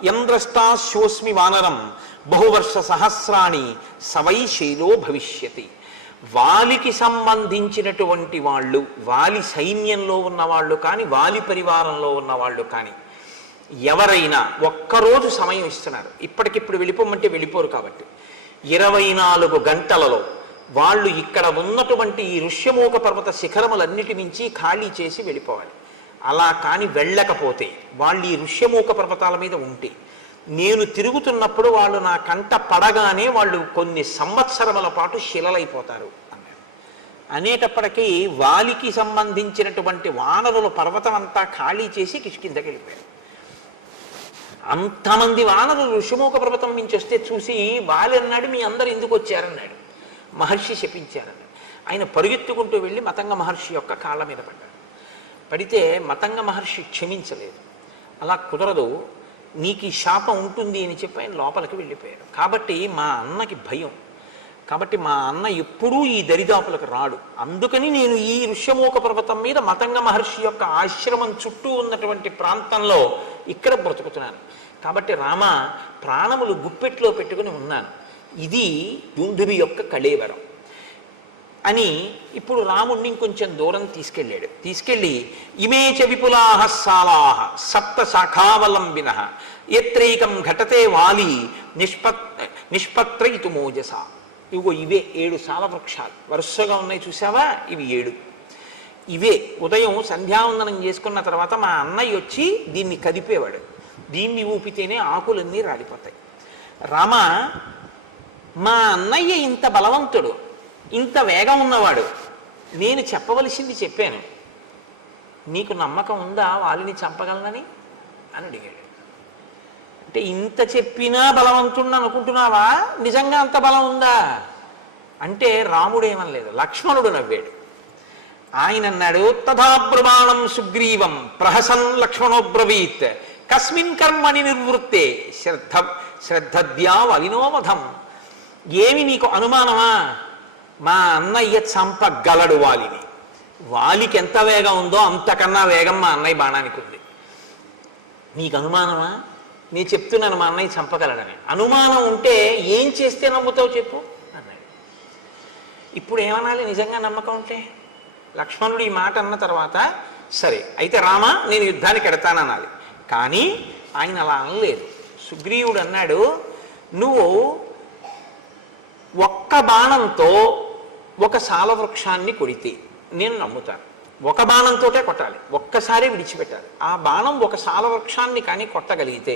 యంద్రష్టాశోస్మి వానరం బహువర్ష సహస్రాణి సవై శైలో భవిష్యతి. వాలికి సంబంధించినటువంటి వాళ్ళు, వాలి సైన్యంలో ఉన్నవాళ్ళు కానీ వాలి పరివారంలో ఉన్నవాళ్ళు కానీ ఎవరైనా ఒక్కరోజు సమయం ఇస్తున్నారు. ఇప్పటికిప్పుడు వెళ్ళిపోమంటే వెళ్ళిపోరు. కాబట్టి 24 గంటలలో వాళ్ళు ఇక్కడ ఉన్నటువంటి ఈ ఋష్యమూక పర్వత శిఖరములన్నిటి మించి ఖాళీ చేసి వెళ్ళిపోవాలి. అలా కానీ వెళ్ళకపోతే వాళ్ళు ఈ ఋష్యమూక పర్వతాల మీద ఉంటే నేను తిరుగుతున్నప్పుడు వాళ్ళు నా కంట పడగానే వాళ్ళు కొన్ని సంవత్సరముల పాటు శిలలైపోతారు అన్నాడు. అనేటప్పటికీ వాలికి సంబంధించినటువంటి వానరుల పర్వతం అంతా ఖాళీ చేసి కిష్కిందకి వెళ్ళిపోయారు. అంతమంది వానరులు ఋషిమూక పర్వతం నుంచి వస్తే చూసి వాలి అన్నాడు, మీ అందరు ఎందుకు వచ్చారన్నాడు. మహర్షి శపించారన్నాడు. ఆయన పరుగెత్తుకుంటూ వెళ్ళి మతంగ మహర్షి యొక్క కాళ్ళ మీద పడ్డాడు. పడితే మతంగ మహర్షి క్షమించలేదు. అలా కుదరదు, నీకు ఈ శాపం ఉంటుంది అని చెప్పి ఆయన లోపలికి వెళ్ళిపోయారు. కాబట్టి మా అన్నకి భయం. కాబట్టి మా అన్న ఎప్పుడూ ఈ దరిదాపులకు రాడు. అందుకని నేను ఈ ఋష్యమూక పర్వతం మీద మతంగ మహర్షి యొక్క ఆశ్రమం చుట్టూ ఉన్నటువంటి ప్రాంతంలో ఇక్కడ బ్రతుకుతున్నాను. కాబట్టి రామ, ప్రాణములు గుప్పెట్లో పెట్టుకుని ఉన్నాను. ఇది దుందుబి యొక్క కళేవరం అని ఇప్పుడు రాముణ్ణి ఇంకొంచెం దూరం తీసుకెళ్ళాడు. తీసుకెళ్ళి ఇమే చ విపులాహ సాలాహ సప్త శాఖావలంబిన ఎత్రైకం ఘటతే వాలి నిష్పత్రయితు మోజస. ఇవిగో ఇవే 7 సాల వృక్షాలు వరుసగా ఉన్నాయి చూసావా, ఇవి 7. ఇవే ఉదయం సంధ్యావందనం చేసుకున్న తర్వాత మా అన్నయ్య వచ్చి దీన్ని కదిపేవాడు. దీన్ని ఊపితేనే ఆకులన్నీ రాలిపోతాయి. రామ, మా అన్నయ్య ఇంత బలవంతుడు, ఇంత వేగం ఉన్నవాడు, నేను చెప్పవలసింది చెప్పాను, నీకు నమ్మకం ఉందా వాళ్ళని చంపగలనని అని అడిగాడు. అంటే ఇంత చెప్పినా బలవంతుడు అనుకుంటున్నావా, నిజంగా అంత బలం ఉందా అంటే రాముడేమనలేదు, లక్ష్మణుడు నవ్వాడు. ఆయన అన్నాడు, తథాబ్రమాణం సుగ్రీవం ప్రహసన్ లక్ష్మణోబ్రవీత్ కస్మిన్ కర్మని నిర్వృత్తే శ్రద్ధద్యా వలినోవధం. ఏమి నీకు అనుమానమా, మా అన్నయ్య చంపగలడు వాలిని. వాలికి ఎంత వేగం ఉందో అంతకన్నా వేగం మా అన్నయ్య బాణానికి ఉంది. నీకు అనుమానమా? నేను చెప్తున్నాను మా అన్నయ్య చంపగలడని. అనుమానం ఉంటే ఏం చేస్తే నమ్ముతావు చెప్పు అన్నాడు. ఇప్పుడు ఏమనాలి నిజంగా నమ్మకం ఉంటే? లక్ష్మణుడు ఈ మాట అన్న తర్వాత సరే అయితే రామ నేను యుద్ధానికి ఎడతాననాలి. కానీ ఆయన అలా అనలేదు. సుగ్రీవుడు అన్నాడు, నువ్వు ఒక్క బాణంతో ఒక సాలవృక్షాన్ని కొడితే నేను నమ్ముతాను. ఒక బాణంతోటే కొట్టాలి, ఒక్కసారి విడిచిపెట్టాలి. ఆ బాణం ఒక సాలవృక్షాన్ని కానీ కొట్టగలిగితే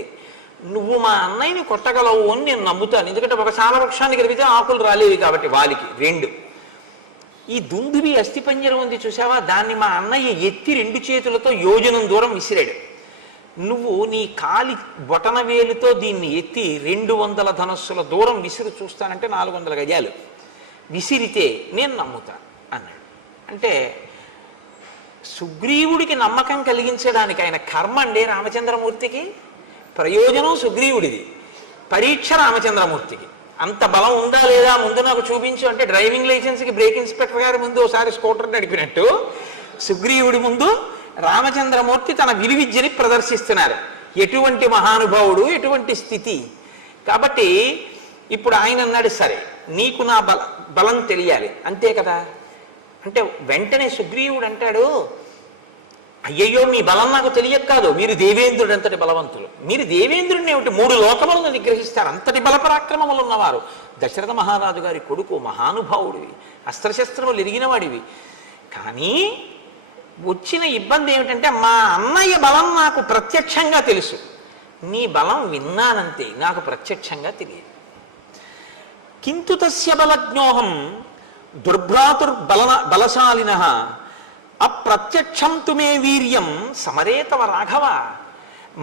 నువ్వు మా అన్నయ్యని కొట్టగలవు అని నేను నమ్ముతాను. ఎందుకంటే ఒక సాలవృక్షాన్ని కలిగితే ఆకులు రాలేవి కాబట్టి వాలికి. 2 ఈ దుందుబి అస్థిపంజరం ఉంది చూసావా, దాన్ని మా అన్నయ్య ఎత్తి 2 చేతులతో యోజనం దూరం విసిరాడు. నువ్వు నీ కాలి బొటన వేలుతో దీన్ని ఎత్తి 200 ధనస్సుల దూరం విసిరి చూస్తానంటే 400 గజాలు విసిరితే నేను నమ్ముతాను అన్నాడు. అంటే సుగ్రీవుడికి నమ్మకం కలిగించడానికి ఆయన కర్మ అండి రామచంద్రమూర్తికి, ప్రయోజనం సుగ్రీవుడిది, పరీక్ష రామచంద్రమూర్తికి. అంత బలం ఉందా లేదా ముందు నాకు చూపించు అంటే డ్రైవింగ్ లైసెన్స్కి బ్రేక్ ఇన్స్పెక్టర్ గారి ముందు ఒకసారి స్కూటర్ నడిపినట్టు సుగ్రీవుడి ముందు రామచంద్రమూర్తి తన విలువిద్యని ప్రదర్శిస్తున్నారు. ఎటువంటి మహానుభావుడు, ఎటువంటి స్థితి. కాబట్టి ఇప్పుడు ఆయన అన్నాడు, సరే నీకు నా బలం తెలియాలి అంతే కదా. అంటే వెంటనే సుగ్రీవుడు అంటాడు, అయ్యయ్యో మీ బలం నాకు తెలియక కాదు, మీరు దేవేంద్రుడు అంతటి బలవంతులు. మీరు దేవేంద్రుడిని ఏమిటి 3 లోకములను నిగ్రహిస్తారు, అంతటి బలపరాక్రమములు ఉన్నవారు. దశరథ మహారాజు గారి కొడుకు, మహానుభావుడివి, అస్త్రశస్త్రములు ఎరిగిన వాడివి. కానీ వచ్చిన ఇబ్బంది ఏమిటంటే మా అన్నయ్య బలం నాకు ప్రత్యక్షంగా తెలుసు, నీ బలం విన్నానంతే, నాకు ప్రత్యక్షంగా తెలియదు. కింతు తస్య బలజ్ఞోహం బలశాలినః అప్రత్యక్షం తుమే వీర్యం సమరేతవ రాఘవ.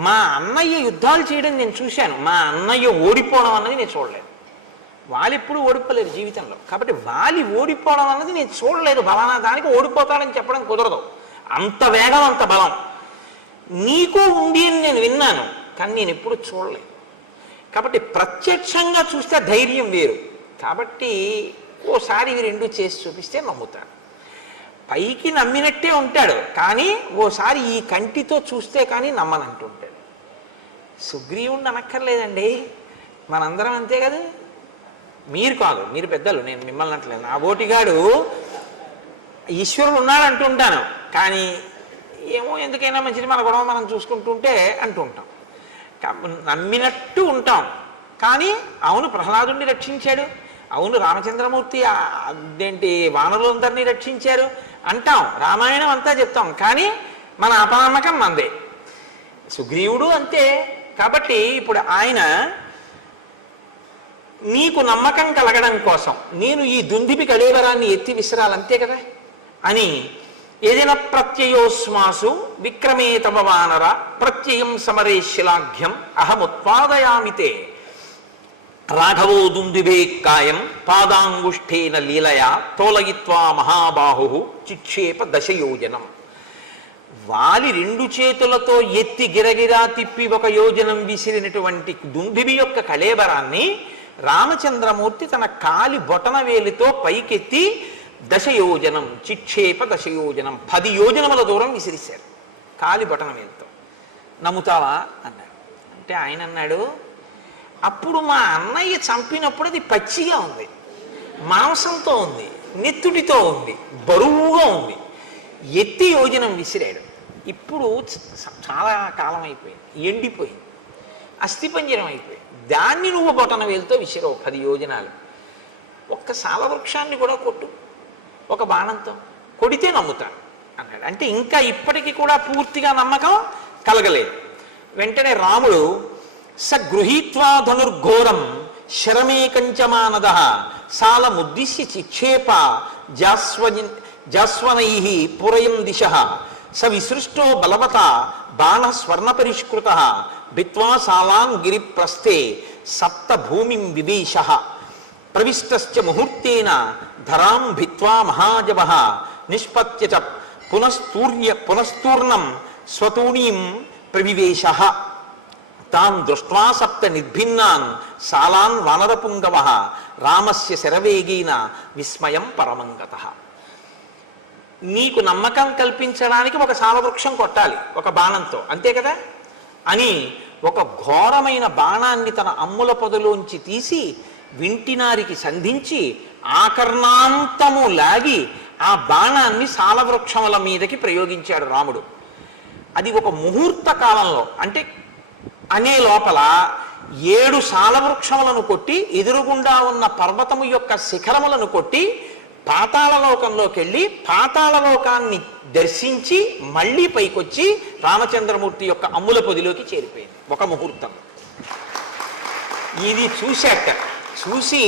మా అన్నయ్య యుద్ధాలు చేయడం నేను చూశాను, మా అన్నయ్య ఓడిపోవడం అన్నది నేను చూడలేదు. వాళ్ళెప్పుడు ఓడిపోలేరు జీవితంలో, కాబట్టి వాలి ఓడిపోవడం అన్నది నేను చూడలేదు. బలానా దానికి ఓడిపోతాడని చెప్పడం కుదరదు. అంత వేగం, అంత బలం నీకు ఉంది అని నేను విన్నాను, కానీ నేను ఎప్పుడు చూడలేదు. కాబట్టి ప్రత్యక్షంగా చూస్తే ధైర్యం వేరు. కాబట్టి ఓసారి ఇవి 2 చేసి చూపిస్తే నమ్ముతాడు. పైకి నమ్మినట్టే ఉంటాడు, కానీ ఓసారి ఈ కంటితో చూస్తే కానీ నమ్మనంటుంటాడు. సుగ్రీవుణ్ణి అనక్కర్లేదండి, మనందరం అంతే కదా. మీరు కాదు, మీరు పెద్దలు, నేను మిమ్మల్ని అంటలేదు. నా బోటిగాడు ఈశ్వరుడు ఉన్నాడు అంటుంటాను, కానీ ఏమో ఎందుకైనా మంచిది మన గొడవ మనం చూసుకుంటుంటే అంటుంటాం. నమ్మినట్టు ఉంటాం, కానీ అవును ప్రహ్లాదుని రక్షించాడు, అవును రామచంద్రమూర్తి అదేంటి వానరులందరినీ రక్షించారు అంటాం, రామాయణం అంతా చెప్తాం, కానీ మన అపనమ్మకం మందే. సుగ్రీవుడు అంతే. కాబట్టి ఇప్పుడు ఆయన నీకు నమ్మకం కలగడం కోసం నేను ఈ దుందిపి కళేవరాన్ని ఎత్తి విసిరాలంతే కదా అని ఏదైనా ప్రత్యయోస్మాసు విక్రమే తమ వానర ప్రత్యయం సమరే శిలాఘ్యం అహముత్పాదయామితే రాఘవో దుందుభే కాయం పాదాంగుష్ఠేన లీలయా తోలయిత్వా మహాబాహు చిక్షేప దశయోజనం. వాలి 2 చేతులతో ఎత్తి గిరగిరా తిప్పి 1 యోజనం విసిరినటువంటి దుందుభి యొక్క కళేబరాన్ని రామచంద్రమూర్తి తన కాలి బొటన వేలితో పైకెత్తి దశయోజనం చిక్షేప దశయోజనం 10 యోజనముల దూరం విసిరిశారు కాలి బొటన వేలితో. నమ్ముతావా అన్నాడు. అంటే ఆయన అన్నాడు, అప్పుడు మా అన్నయ్య చంపినప్పుడు అది పచ్చిగా ఉంది, మాంసంతో ఉంది, నెత్తుటితో ఉంది, బరువుగా ఉంది, ఎత్తి యోజనం విసిరాడు. ఇప్పుడు చాలా కాలం అయిపోయింది, ఎండిపోయింది, అస్థిపంజరం అయిపోయింది. దాన్ని నువ్వు బొటన వేలుతో విసిరావు 10 యోజనాలు. ఒక్క సాలవృక్షాన్ని కూడా కొట్టు ఒక బాణంతో, కొడితే నమ్ముతాను అన్నాడు. అంటే ఇంకా ఇప్పటికీ కూడా పూర్తిగా నమ్మకం కలగలేదు. వెంటనే రాముడు స గృహీత్వా ధనుర్ఘోరం శరమేకంచమానద సాలముద్దిశ్య చిక్షేప జాస్వనై పురయం దిశ స విసృష్టో బలవత బాణ స్వర్ణపరిష్కృత భిత్వా సాలాం గిరిప్రస్థే సప్త భూమిం వివేశ ప్రవిష్టశ్చ ముహూర్తేన ధరాం భిత్వా మహాజవ నిష్పత్య చ పునస్తూర్ణం స్వతూణీం ప్రవివేశ తాన్ దృష్ట్వా సప్త నిర్భిన్నాన్ సాలాన్ వానరపుంగవ రామస్య శరవేగేన విస్మయం పరమంగతః. నీకు నమ్మకం కల్పించడానికి ఒక సాలవృక్షం కొట్టాలి ఒక బాణంతో, అంతే కదా అని ఒక ఘోరమైన బాణాన్ని తన అమ్ముల పొదలోంచి తీసి వింటినారికి సంధించి ఆకర్ణాంతము లాగి ఆ బాణాన్ని సాలవృక్షముల మీదకి ప్రయోగించాడు రాముడు. అది ఒక ముహూర్త కాలంలో, అంటే అనే లోపల 7 సాలవృక్షములను కొట్టి ఎదురుగుండా ఉన్న పర్వతము యొక్క శిఖరములను కొట్టి పాతాళలోకంలోకి వెళ్ళి పాతాళలోకాన్ని దర్శించి మళ్ళీ పైకొచ్చి రామచంద్రమూర్తి యొక్క అమ్ముల పొదిలోకి చేరిపోయింది ఒక ముహూర్తం. ఇది చూసి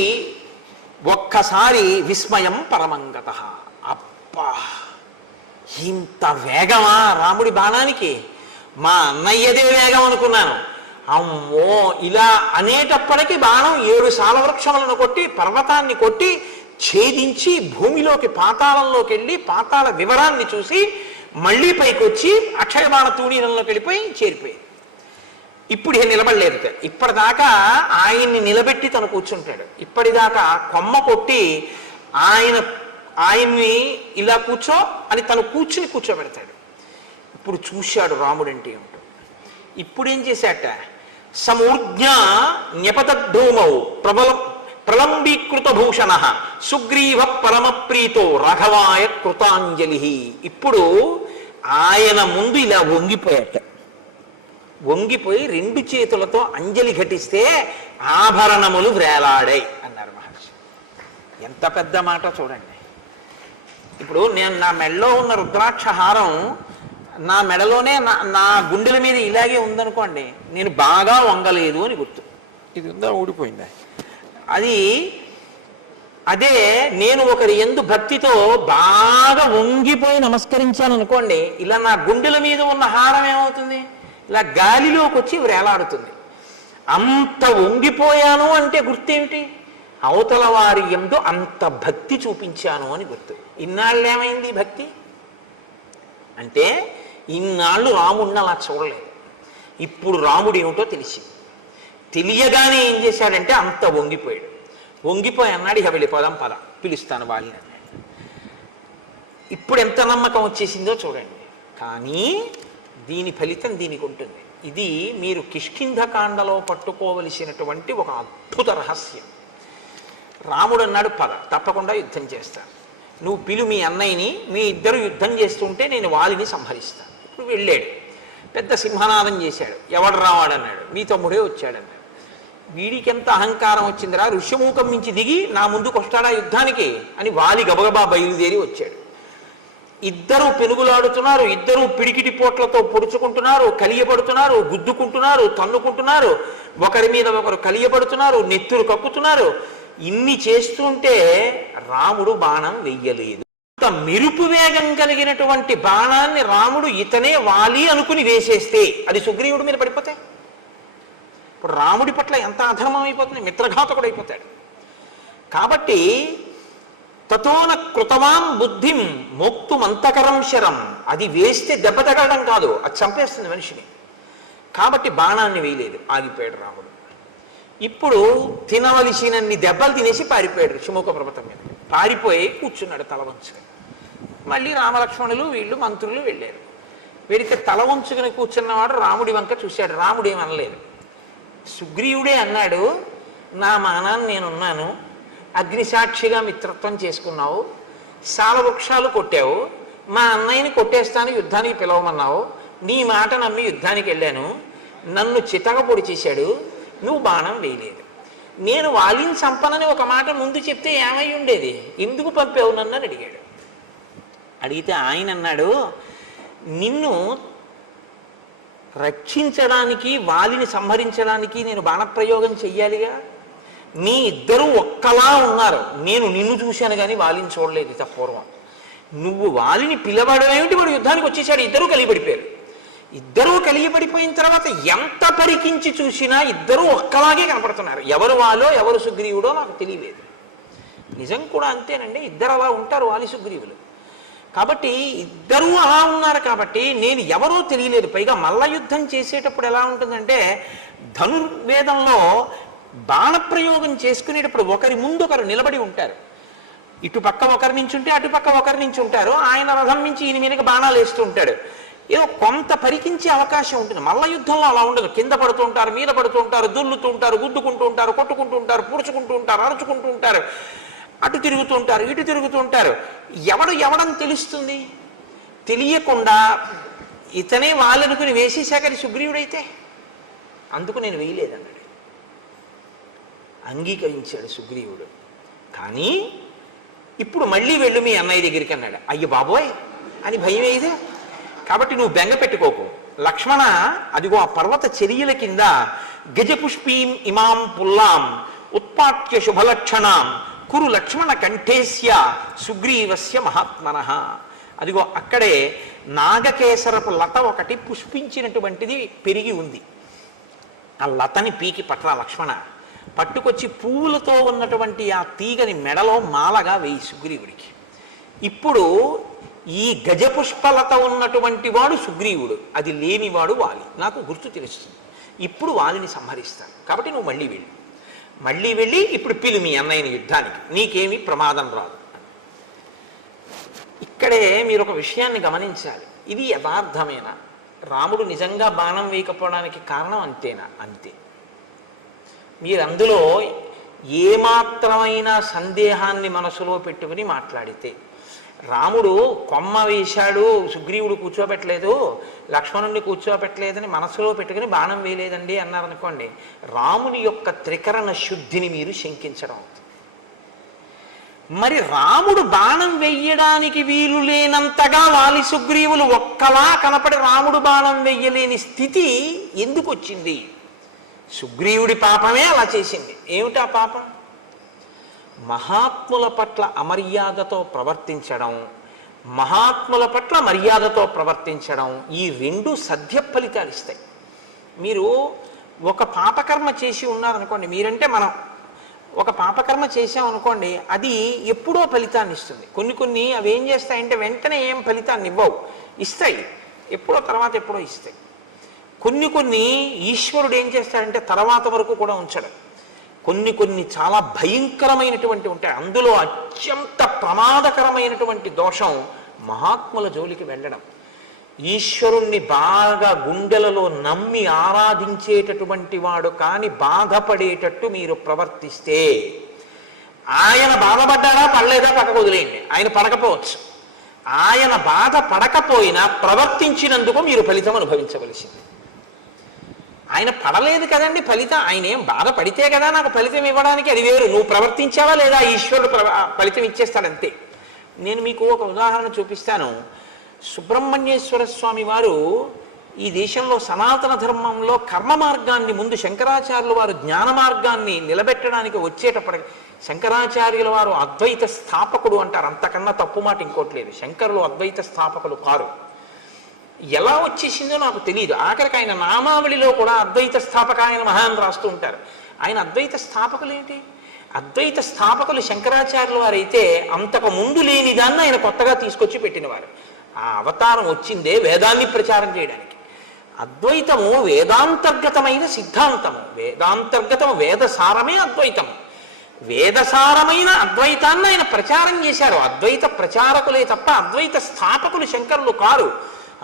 ఒక్కసారి విస్మయం పరమంగత. అబ్బా, ఇంత వేగమా రాముడి బాణానికి? మా అన్నయ్యదే వేగం అనుకున్నాను. అమ్మో, ఇలా అనేటప్పటికీ బాణం 7 సాలవృక్షములను కొట్టి పర్వతాన్ని కొట్టి ఛేదించి భూమిలోకి పాతాళంలోకి వెళ్ళి పాతాళ వివరాన్ని చూసి మళ్ళీ పైకి వచ్చి అక్షయబాణ తూణీరంలోకి వెళ్ళిపోయి చేరిపోయి. ఇప్పుడు నిలబడలేదు. ఇప్పటిదాకా ఆయన్ని నిలబెట్టి తను కూర్చుంటాడు. ఇప్పటిదాకా కొమ్మ కొట్టి ఆయన్ని ఇలా కూర్చో అని తను కూర్చోబెడతాడు. ఇప్పుడు చూశాడు రాముడంటే ఏమిటో. ఇప్పుడేం చేశాట? సమూర్జ్ఞ న్యపతద్ధూమౌ ప్రలంబీకృత భూషణ సుగ్రీవ పరమప్రీతో రాఘవాయ కృతాంజలి. ఇప్పుడు ఆయన ముందు ఇలా వంగిపోయి 2 చేతులతో అంజలి ఘటిస్తే ఆభరణములు వ్రేలాడాయి అన్నారు మహర్షి. ఎంత పెద్ద మాట చూడండి. ఇప్పుడు నేను నా మెడలో ఉన్న రుద్రాక్ష హారం నా మెడలోనే నా గుండెల మీద ఇలాగే ఉందనుకోండి, నేను బాగా వంగలేదు అని గుర్తు. ఇది ఉందా, ఊడిపోయిందా? అదే నేను ఒకరి యందు భక్తితో బాగా వంగిపోయి నమస్కరించాను అనుకోండి, ఇలా నా గుండెల మీద ఉన్న హారం ఏమవుతుంది? ఇలా గాలిలోకి వచ్చి వ్రేలాడుతుంది. అంత వంగిపోయాను అంటే గుర్తేమిటి? అవతల వారి యందు అంత భక్తి చూపించాను అని గుర్తు. ఇన్నాళ్ళు ఏమైంది భక్తి అంటే? ఇన్నాళ్ళు రాముడిని అలా చూడలేదు. ఇప్పుడు రాముడు ఏమిటో తెలియగానే ఏం చేశాడంటే అంత వంగిపోయాడు. వంగిపోయి అన్నాడు, ఇక వెళ్ళిపోదాం పద, పిలుస్తాను వాళ్ళని. ఇప్పుడు ఎంత నమ్మకం వచ్చేసిందో చూడండి. కానీ దీని ఫలితం దీనికి ఉంటుంది. ఇది మీరు కిష్కింధకాండలో పట్టుకోవలసినటువంటి ఒక అద్భుత రహస్యం. రాముడు అన్నాడు, పద, తప్పకుండా యుద్ధం చేస్తాను. నువ్వు పిలు మీ అన్నయ్యని, మీ ఇద్దరు యుద్ధం చేస్తుంటే నేను వాలిని సంహరిస్తాను. ఇప్పుడు వెళ్ళాడు, పెద్ద సింహనాదం చేశాడు. ఎవడు రావాడన్నాడు, మీ తమ్ముడే వచ్చాడన్నాడు. వీడికి ఎంత అహంకారం వచ్చిందిరా, ఋష్యమూకం నుంచి దిగి నా ముందుకు వస్తాడా యుద్ధానికి అని వాలి గబగబా బయలుదేరి వచ్చాడు. ఇద్దరు పెనుగులాడుతున్నారు, ఇద్దరు పిడికిటి పోట్లతో పొడుచుకుంటున్నారు, కలియబడుతున్నారు, గుద్దుకుంటున్నారు, తన్నుకుంటున్నారు, ఒకరి మీద ఒకరు కలియబడుతున్నారు, నెత్తురు కక్కుతున్నారు. ఇన్ని చేస్తుంటే రాముడు బాణం వెయ్యలేదు. అంత మెరుపు వేగం కలిగినటువంటి బాణాన్ని రాముడు ఇతనే వాలి అనుకుని వేసేస్తే అది సుగ్రీవుడి మీద పడిపోతే ఇప్పుడు రాముడి పట్ల ఎంత అధర్మం అయిపోతుంది, మిత్రఘాతకుడు అయిపోతాడు. కాబట్టి తతోన కృతవాన్ బుద్ధిం మోక్తుమంతకరం శరం, అది వేస్తే దెబ్బ తగలడం కాదు, అది చంపేస్తుంది మనిషిని. కాబట్టి బాణాన్ని వేయలేదు, ఆగిపోయాడు రాముడు. ఇప్పుడు తినవలసినన్ని దెబ్బలు తినేసి పారిపోయాడు ఋషిముఖ పర్వతం మీద. పారిపోయి కూర్చున్నాడు తల వంచుకొని. మళ్ళీ రామలక్ష్మణులు వీళ్ళు మంత్రులు వెళ్ళారు. వీడికి తల వంచుకుని కూర్చున్నవాడు రాముడి వంక చూశాడు. రాముడు ఏమనలేదు. సుగ్రీవుడే అన్నాడు, నా మానాన్ని నేనున్నాను, అగ్నిసాక్షిగా మిత్రత్వం చేసుకున్నావు, సాలవృక్షాలు కొట్టావు, మా అన్నయ్యని కొట్టేస్తాను యుద్ధానికి పిలవమన్నావు, నీ మాట నమ్మి యుద్ధానికి వెళ్ళాను, నన్ను చితక పొడి చేశాడు, నువ్వు బాణం వేయలేదు. నేను వాలిని చంపనని ఒక మాట ముందు చెప్తే ఏమై ఉండేది, ఎందుకు పంపావు నన్ను అని అడిగాడు. అడిగితే ఆయన అన్నాడు, నిన్ను రక్షించడానికి వాలిని సంహరించడానికి నేను బాణప్రయోగం చెయ్యాలిగా. మీ ఇద్దరూ ఒక్కలా ఉన్నారు, నేను నిన్ను చూశాను కానీ వాలిని చూడలేదు ఇత పూర్వం. నువ్వు వాలిని పిలవడమేమిటి, వాడు యుద్ధానికి వచ్చేసాడు. ఇద్దరూ కలిగిపడిపోయారు. ఇద్దరూ కలిగిపడిపోయిన తర్వాత ఎంత పరికించి చూసినా ఇద్దరూ ఒక్కలాగే కనపడుతున్నారు. ఎవరు వాలో ఎవరు సుగ్రీవుడో నాకు తెలియలేదు. నిజం కూడా అంతేనండి, ఇద్దరు అలా ఉంటారు వాలి సుగ్రీవులు. కాబట్టి ఇద్దరూ అలా ఉన్నారు కాబట్టి నేను ఎవరో తెలియలేదు. పైగా మల్ల యుద్ధం చేసేటప్పుడు ఎలా ఉంటుందంటే, ధనుర్వేదంలో బాణప్రయోగం చేసుకునేటప్పుడు ఒకరి ముందు ఒకరు నిలబడి ఉంటారు. ఇటుపక్క ఒకరి నుంచి ఉంటే అటుపక్క ఒకరి నుంచి ఉంటారు. ఆయన రథం నుంచి ఈయన మీదకి బాణాలు వేస్తూ ఉంటాడు. ఏదో కొంత పరికించే అవకాశం ఉంటుంది. మల్ల యుద్ధంలో అలా ఉండదు. కింద పడుతూ ఉంటారు, మీద పడుతూ ఉంటారు, దుల్లుతూ ఉంటారు, గుద్దుకుంటూ ఉంటారు, కొట్టుకుంటూ ఉంటారు, పూడ్చుకుంటూ ఉంటారు, అరుచుకుంటూ ఉంటారు. అటు తిరుగుతుంటారు, ఇటు తిరుగుతుంటారు. ఎవడని తెలుస్తుంది? తెలియకుండా ఇతనే వాళ్ళనుకుని వేసేశాకని సుగ్రీవుడైతే అందుకు నేను వేయలేదన్నాడు. అంగీకరించాడు సుగ్రీవుడు. కానీ ఇప్పుడు మళ్ళీ వెళ్ళు మీ అన్నయ్య దగ్గరికి అన్నాడు. అయ్య బాబోయ్ అని భయం వేయదు. కాబట్టి నువ్వు బెంగ పెట్టుకోకు లక్ష్మణ, అదిగో ఆ పర్వత చర్యల కింద గజపుష్పీం ఇమాం పుల్లాం ఉత్పాట్య శుభలక్షణాం కురు లక్ష్మణ కంఠేస్య సుగ్రీవస్య మహాత్మనః. అదిగో అక్కడే నాగకేసరపు లత ఒకటి పుష్పించినటువంటిది పెరిగి ఉంది. ఆ లతని పీకి పట్రా లక్ష్మణ, పట్టుకొచ్చి పువ్వులతో ఉన్నటువంటి ఆ తీగని మెడలో మాలగా వేయి సుగ్రీవుడికి. ఇప్పుడు ఈ గజపుష్పలత ఉన్నటువంటి వాడు సుగ్రీవుడు, అది లేనివాడు వాలి. నాకు గుర్తు తెలుస్తుంది. ఇప్పుడు వాలిని సంహరిస్తాను. కాబట్టి నువ్వు మళ్ళీ వెళ్ళి ఇప్పుడు పిలు మీ అన్నయ్యని యుద్ధానికి, నీకేమీ ప్రమాదం రాదు. ఇక్కడే మీరు ఒక విషయాన్ని గమనించాలి. ఇది యథార్థమేనా? రాముడు నిజంగా బాణం వేయకపోవడానికి కారణం అంతేనా? అంతే. మీరు అందులో ఏమాత్రమైన సందేహాన్ని మనసులో పెట్టుకుని మాట్లాడితే, రాముడు కొమ్మ వేశాడు సుగ్రీవుడు కూర్చోబెట్టలేదు, లక్ష్మణుడిని కూర్చోబెట్టలేదని మనసులో పెట్టుకుని బాణం వేయలేదండి అన్నారనుకోండి, రాముని యొక్క త్రికరణ శుద్ధిని మీరు శంకించడం అవుతుంది. మరి రాముడు బాణం వెయ్యడానికి వీలు లేనంతగా వాలి సుగ్రీవులు ఒక్కలా కనపడి రాముడు బాణం వెయ్యలేని స్థితి ఎందుకు వచ్చింది? సుగ్రీవుడి పాపమే అలా చేసింది. ఏమిటా పాపం? మహాత్ముల పట్ల అమర్యాదతో ప్రవర్తించడం, మహాత్ముల పట్ల మర్యాదతో ప్రవర్తించడం, ఈ రెండు సద్య ఫలితాలు ఇస్తాయి. మీరు ఒక పాపకర్మ చేసి ఉన్నారనుకోండి, మీరంటే మనం ఒక పాపకర్మ చేసామనుకోండి, అది ఎప్పుడో ఫలితాన్ని ఇస్తుంది. కొన్ని అవి ఏం చేస్తాయంటే వెంటనే ఏం ఫలితాన్ని ఇవ్వవు, ఇస్తాయి ఎప్పుడో, తర్వాత ఎప్పుడో ఇస్తాయి. కొన్ని ఈశ్వరుడు ఏం చేస్తాడంటే తర్వాత వరకు కూడా ఉంచడు. కొన్ని చాలా భయంకరమైనటువంటి ఉంటాయి. అందులో అత్యంత ప్రమాదకరమైనటువంటి దోషం మహాత్ముల జోలికి వెళ్ళడం. ఈశ్వరుణ్ణి బాగా గుండెలలో నమ్మి ఆరాధించేటటువంటి వాడు కానీ బాధపడేటట్టు మీరు ప్రవర్తిస్తే, ఆయన బాధపడ్డాడా పడలేదా పక్కకు వదిలేయండి, ఆయన పడకపోవచ్చు. ఆయన బాధ పడకపోయినా ప్రవర్తించినందుకు మీరు ఫలితం అనుభవించవలసింది. ఆయన పడలేదు కదండి ఫలితం, ఆయన ఏం బాధపడితే కదా నాకు ఫలితం ఇవ్వడానికి, అది వేరు. నువ్వు ప్రవర్తించావా లేదా, ఈశ్వరుడు ఫలితం ఇచ్చేస్తాడంతే. నేను మీకు ఒక ఉదాహరణ చూపిస్తాను. సుబ్రహ్మణ్యేశ్వర స్వామి వారు ఈ దేశంలో సనాతన ధర్మంలో కర్మ మార్గాన్ని ముందు శంకరాచార్యుల వారు జ్ఞాన మార్గాన్ని నిలబెట్టడానికి వచ్చేటప్పటికి, శంకరాచార్యుల వారు అద్వైత స్థాపకుడు అంటారు, అంతకన్నా తప్పు మాట ఇంకోటి లేదు. శంకరులు అద్వైత స్థాపకులు కారు. ఎలా వచ్చేసిందో నాకు తెలియదు. ఆఖరికి ఆయన నామావళిలో కూడా అద్వైత స్థాపక ఆయన మహాన్ రాస్తూ ఉంటారు. ఆయన అద్వైత స్థాపకులు ఏంటి? అద్వైత స్థాపకులు శంకరాచార్యుల వారైతే అంతకు ముందు లేని దాన్ని ఆయన కొత్తగా తీసుకొచ్చి పెట్టినవారు. ఆ అవతారం వచ్చిందే వేదాన్ని ప్రచారం చేయడానికి. అద్వైతము వేదాంతర్గతమైన సిద్ధాంతము, వేదాంతర్గతము వేదసారమే అద్వైతము. వేదసారమైన అద్వైతాన్ని ఆయన ప్రచారం చేశారు. అద్వైత ప్రచారకులే తప్ప అద్వైత స్థాపకులు శంకరులు కారు.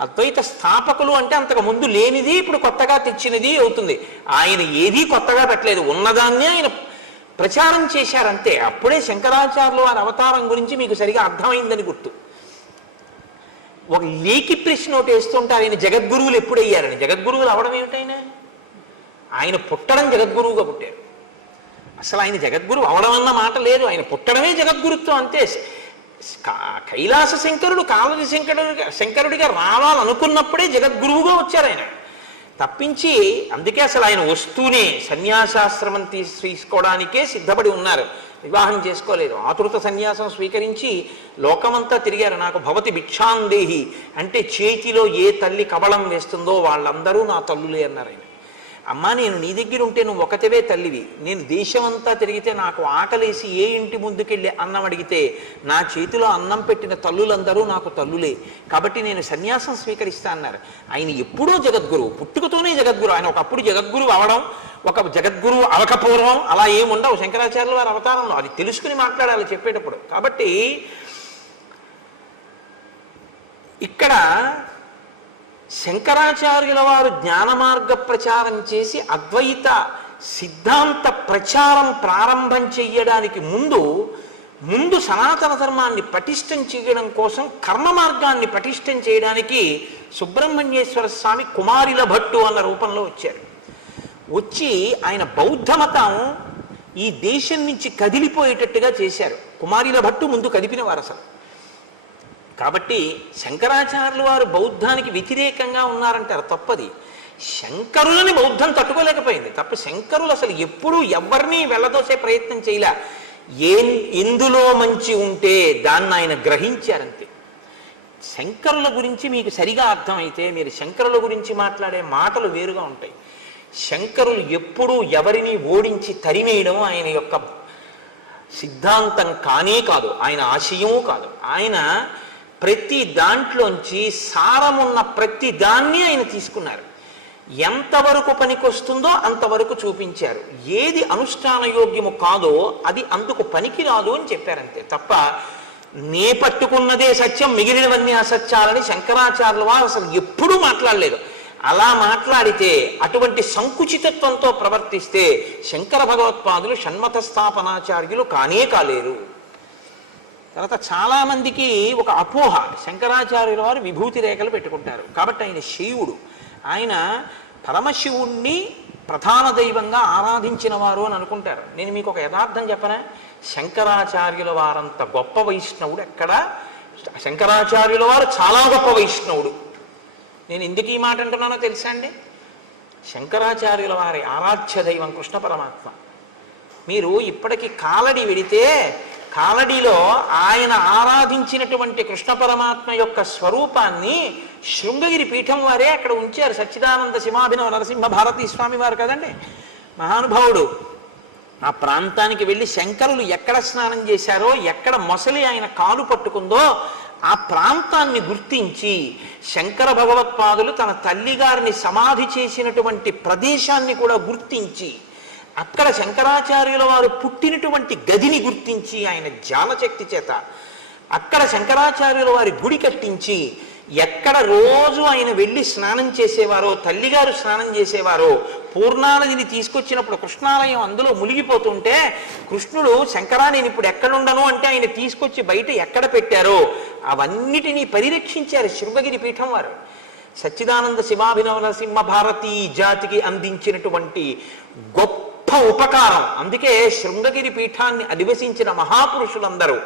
అద్వైత స్థాపకులు అంటే అంతకు ముందు లేనిది ఇప్పుడు కొత్తగా తెచ్చినది అవుతుంది. ఆయన ఏదీ కొత్తగా పెట్టలేదు, ఉన్నదాన్నే ఆయన ప్రచారం చేశారంతే. అప్పుడే శంకరాచార్యులు వారి అవతారం గురించి మీకు సరిగా అర్థమైందని గుర్తు. ఒక లేఖి ప్రశ్న ఒకటి వేస్తుంటారు, ఆయన జగద్గురువులు ఎప్పుడయ్యారని. జగద్గురువులు అవడం ఏమిటైనా? ఆయన పుట్టడం జగద్గురువుగా పుట్టారు. అసలు ఆయన జగద్గురువు అవడం అన్న మాట లేదు, ఆయన పుట్టడమే జగద్గురుత్వం అంతే. కైలాస శంకరుడు కాలది శంకరుడిగా రావాలనుకున్నప్పుడే జగద్గురువుగా వచ్చారు ఆయన. తప్పించి అందుకే అసలు ఆయన వస్తూనే సన్యాసాశ్రమం తీసుకోవడానికే సిద్ధపడి ఉన్నారు, వివాహం చేసుకోలేదు. ఆతృత సన్యాసం స్వీకరించి లోకమంతా తిరిగారు. నాకు భవతి భిక్షాందేహి అంటే చేతిలో ఏ తల్లి కవళం వేస్తుందో వాళ్ళందరూ నా తల్లులే అన్నారు ఆయన. అమ్మా, నేను నీ దగ్గర ఉంటే నువ్వు ఒకటివే తల్లివి, నేను దేశమంతా తిరిగితే నాకు ఆకలేసి ఏ ఇంటి ముందుకెళ్ళి అన్నం అడిగితే నా చేతిలో అన్నం పెట్టిన తల్లులందరూ నాకు తల్లులే, కాబట్టి నేను సన్యాసం స్వీకరిస్తా అన్నారు. ఆయన ఎప్పుడో జగద్గురువు, పుట్టుకతోనే జగద్గురు. ఆయన ఒకప్పుడు జగద్గురువు అవడం, ఒక జగద్గురువు అవకపూర్వం అలా ఏముండవు శంకరాచార్యుల వారి అవతారంలో. అది తెలుసుకుని మాట్లాడాలి చెప్పేటప్పుడు. కాబట్టి ఇక్కడ శంకరాచార్యుల వారు జ్ఞాన మార్గ ప్రచారం చేసి అద్వైత సిద్ధాంత ప్రచారం ప్రారంభం చెయ్యడానికి ముందు ముందు సనాతన ధర్మాన్ని పటిష్టం చేయడం కోసం కర్మ మార్గాన్ని పటిష్టం చేయడానికి సుబ్రహ్మణ్యేశ్వర స్వామి కుమారిల భట్టు అన్న రూపంలో వచ్చారు. వచ్చి ఆయన బౌద్ధ మతం ఈ దేశం నుంచి కదిలిపోయేటట్టుగా చేశారు. కుమారిల భట్టు ముందు కదిపిన వారు అసలు. కాబట్టి శంకరాచార్యులు వారు బౌద్ధానికి వ్యతిరేకంగా ఉన్నారంటారు, తప్పది. శంకరులని బౌద్ధం తట్టుకోలేకపోయింది తప్ప. శంకరులు అసలు ఎప్పుడూ ఎవరిని వెళ్ళదోసే ప్రయత్నం చేయలే. ఎందులో మంచి ఉంటే దాన్ని ఆయన గ్రహించారంతే. శంకరుల గురించి మీకు సరిగా అర్థమైతే మీరు శంకరుల గురించి మాట్లాడే మాటలు వేరుగా ఉంటాయి. శంకరులు ఎప్పుడూ ఎవరిని ఓడించి తరిమేయడం ఆయన యొక్క సిద్ధాంతం కానే కాదు, ఆయన ఆశయము కాదు. ఆయన ప్రతి దాంట్లోంచి సారమున్న ప్రతి దాన్ని ఆయన తీసుకున్నారు. ఎంతవరకు పనికొస్తుందో అంతవరకు చూపించారు. ఏది అనుష్ఠాన యోగ్యము కాదో అది అందుకు పనికిరాదు అని చెప్పారంతే తప్ప నే పట్టుకున్నదే సత్యం మిగిలినవన్నీ అసత్యాలని శంకరాచార్యుల వారు అసలు ఎప్పుడూ మాట్లాడలేదు. అలా మాట్లాడితే అటువంటి సంకుచితత్వంతో ప్రవర్తిస్తే శంకర భగవత్పాదులు షణ్మత స్థాపనాచార్యులు కానే కాలేరు. తర్వాత చాలామందికి ఒక అపోహ, శంకరాచార్యుల వారు విభూతి రేఖలు పెట్టుకుంటారు కాబట్టి ఆయన శివుడు, ఆయన పరమశివుణ్ణి ప్రధాన దైవంగా ఆరాధించిన వారు అని అనుకుంటారు. నేను మీకు ఒక యథార్థం చెప్పనా, శంకరాచార్యుల వారంత గొప్ప వైష్ణవుడు ఎక్కడ? శంకరాచార్యుల వారు చాలా గొప్ప వైష్ణవుడు. నేను ఎందుకు ఈ మాట అంటున్నానో తెలుసా అండి? శంకరాచార్యుల వారి ఆరాధ్య దైవం కృష్ణ పరమాత్మ. మీరు ఇప్పటికీ కాలడి వెడితే కాలడిలో ఆయన ఆరాధించినటువంటి కృష్ణ పరమాత్మ యొక్క స్వరూపాన్ని శృంగగిరి పీఠం వారే అక్కడ ఉంచారు. సచ్చిదానంద శివాభినవ నరసింహ భారతీ స్వామి వారు కదండి, మహానుభావుడు. ఆ ప్రాంతానికి వెళ్ళి శంకరులు ఎక్కడ స్నానం చేశారో, ఎక్కడ మొసలి ఆయన కాలు పట్టుకుందో ఆ ప్రాంతాన్ని గుర్తించి శంకర భగవత్పాదులు తన తల్లిగారిని సమాధి చేసినటువంటి ప్రదేశాన్ని కూడా గుర్తించి అక్కడ శంకరాచార్యుల వారు పుట్టినటువంటి గదిని గుర్తించి ఆయన జ్ఞానశక్తి చేత అక్కడ శంకరాచార్యుల వారి గుడి కట్టించి ఎక్కడ రోజు ఆయన వెళ్ళి స్నానం చేసేవారో, తల్లిగారు స్నానం చేసేవారో, పూర్ణానదిని తీసుకొచ్చినప్పుడు కృష్ణాలయం అందులో మునిగిపోతుంటే కృష్ణుడు శంకరా నేను ఇప్పుడు ఎక్కడుండను అంటే ఆయన తీసుకొచ్చి బయట ఎక్కడ పెట్టారో అవన్నిటినీ పరిరక్షించారు శృంగగిరి పీఠం వారు. సచ్చిదానంద శివాభినవ నరసింహ భారతీ జాతికి అందించినటువంటి గొప్ప ఉపకారం. అందుకే శృంగగిరి పీఠాన్ని అధివసించిన మహాపురుషులందరూ